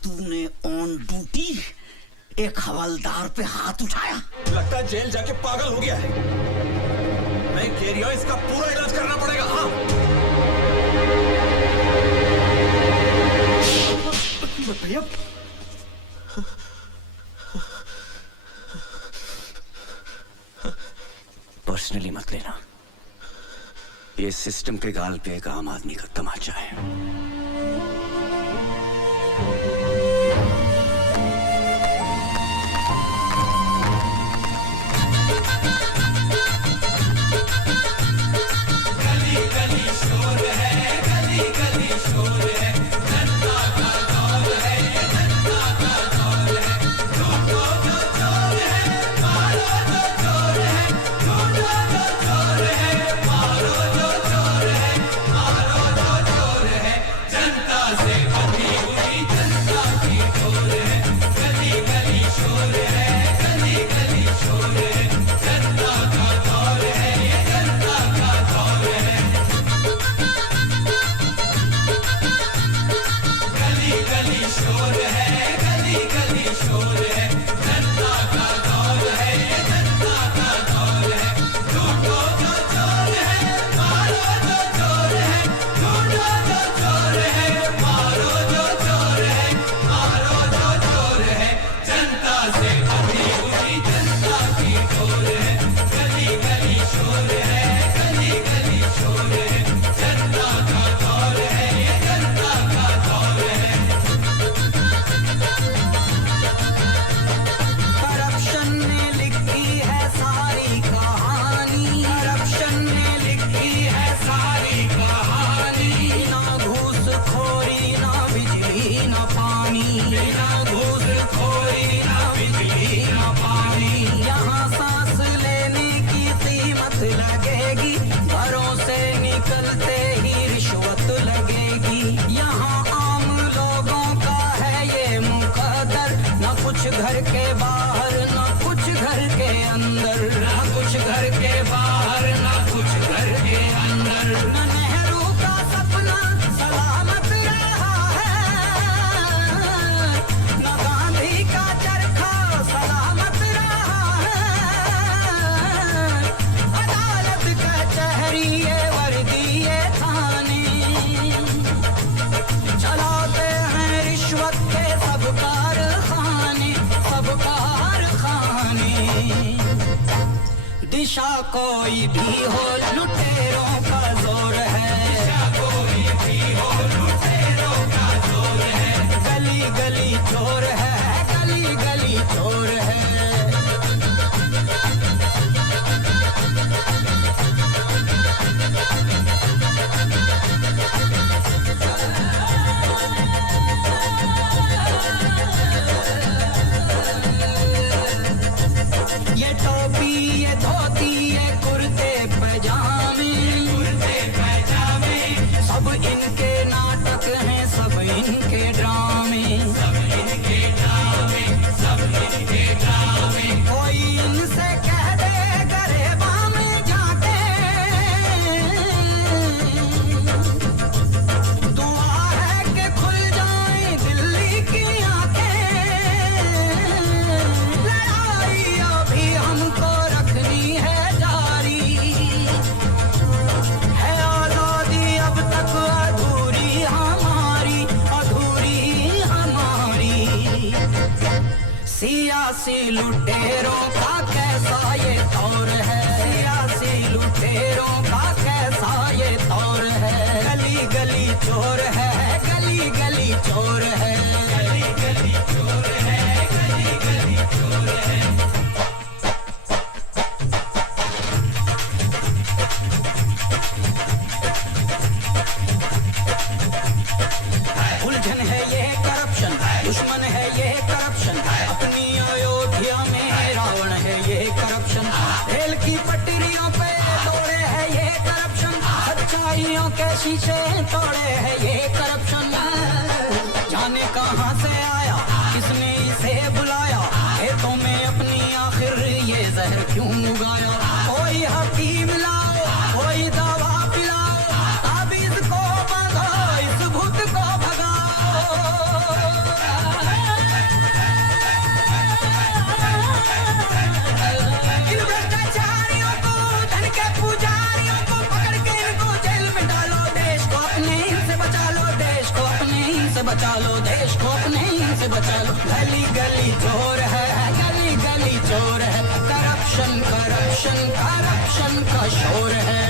तूने ऑन ड्यूटी एक हवलदार पे हाथ उठाया। लगता है जेल जाके पागल हो गया है। मैं कह रही हूं इसका पूरा इलाज करना पड़ेगा। हाँ भैया पर्सनली मत लेना, ये सिस्टम के गाल पे एक आम आदमी का तमाचा है। घर के बाहर ना कुछ घर के अंदर, ना कुछ घर के बाहर ना कुछ घर के अंदर। ना नेहरू का सपना सलामत रहा है, ना गांधी का चरखा सलामत रहा है। अदालत कचहरी ये वर्दी ये थाने चलाते हैं रिश्वत के सब कारखाने, सब कारखाने। दिशा कोई भी हो लुटेरों का जोर है, दिशा कोई भी हो लुटेरों का जोर है। गली गली चोर है, गली गली चोर है। ये टोपी ये धोती ये कुर्ते पैजामे, कुर्ते पैजामे। सब इनके नाटक हैं, सब इनके ड्रामे, सब इनके ड्रामे, सब इनके ड्रामे। कोई इनसे कह दे गरेबा में जाके, दुआ है कि खुल जाए दिल्ली की आंखें। लड़ाई अभी हमको रखनी है जारी, है आजादी अब तक अधूरी हमारी, अधूरी हमारी। सियासी लुटेरों का कैसा ये दौर है, सियासी लुटेरों का कैसा ये दौर है। गली गली चोर है, गली गली चोर है, गली गली चोर है, गली गली चोर है। उलझन है ये करप्शन, दुश्मन है ये करप्शन। अपनी अयोध्या में रावण है ये करप्शन। रेल की पटरियों पे तोड़े है ये करप्शन, सच्चाइयों के शीशे तोड़े है ये करप्शन। जाने कहाँ से आया, किसने इसे बुलाया, खेतों में अपनी आखिर ये जहर क्यों उगाया। कोई हकीम लाओ, कोई दवा पिलाओ, ताबीज को बांधो, इस भूत को भगाओ। इन भ्रष्टाचारियों को, धन के पुजारियों को पकड़ के इनको जेल में डालो। देश को अपने इनसे बचा लो, देश को अपने इनसे बचा लो, देश को अपने इनसे बचा लो। गली गली चोर है, गली गली चोर है। करप्शन करप्शन करप्शन का शोर है।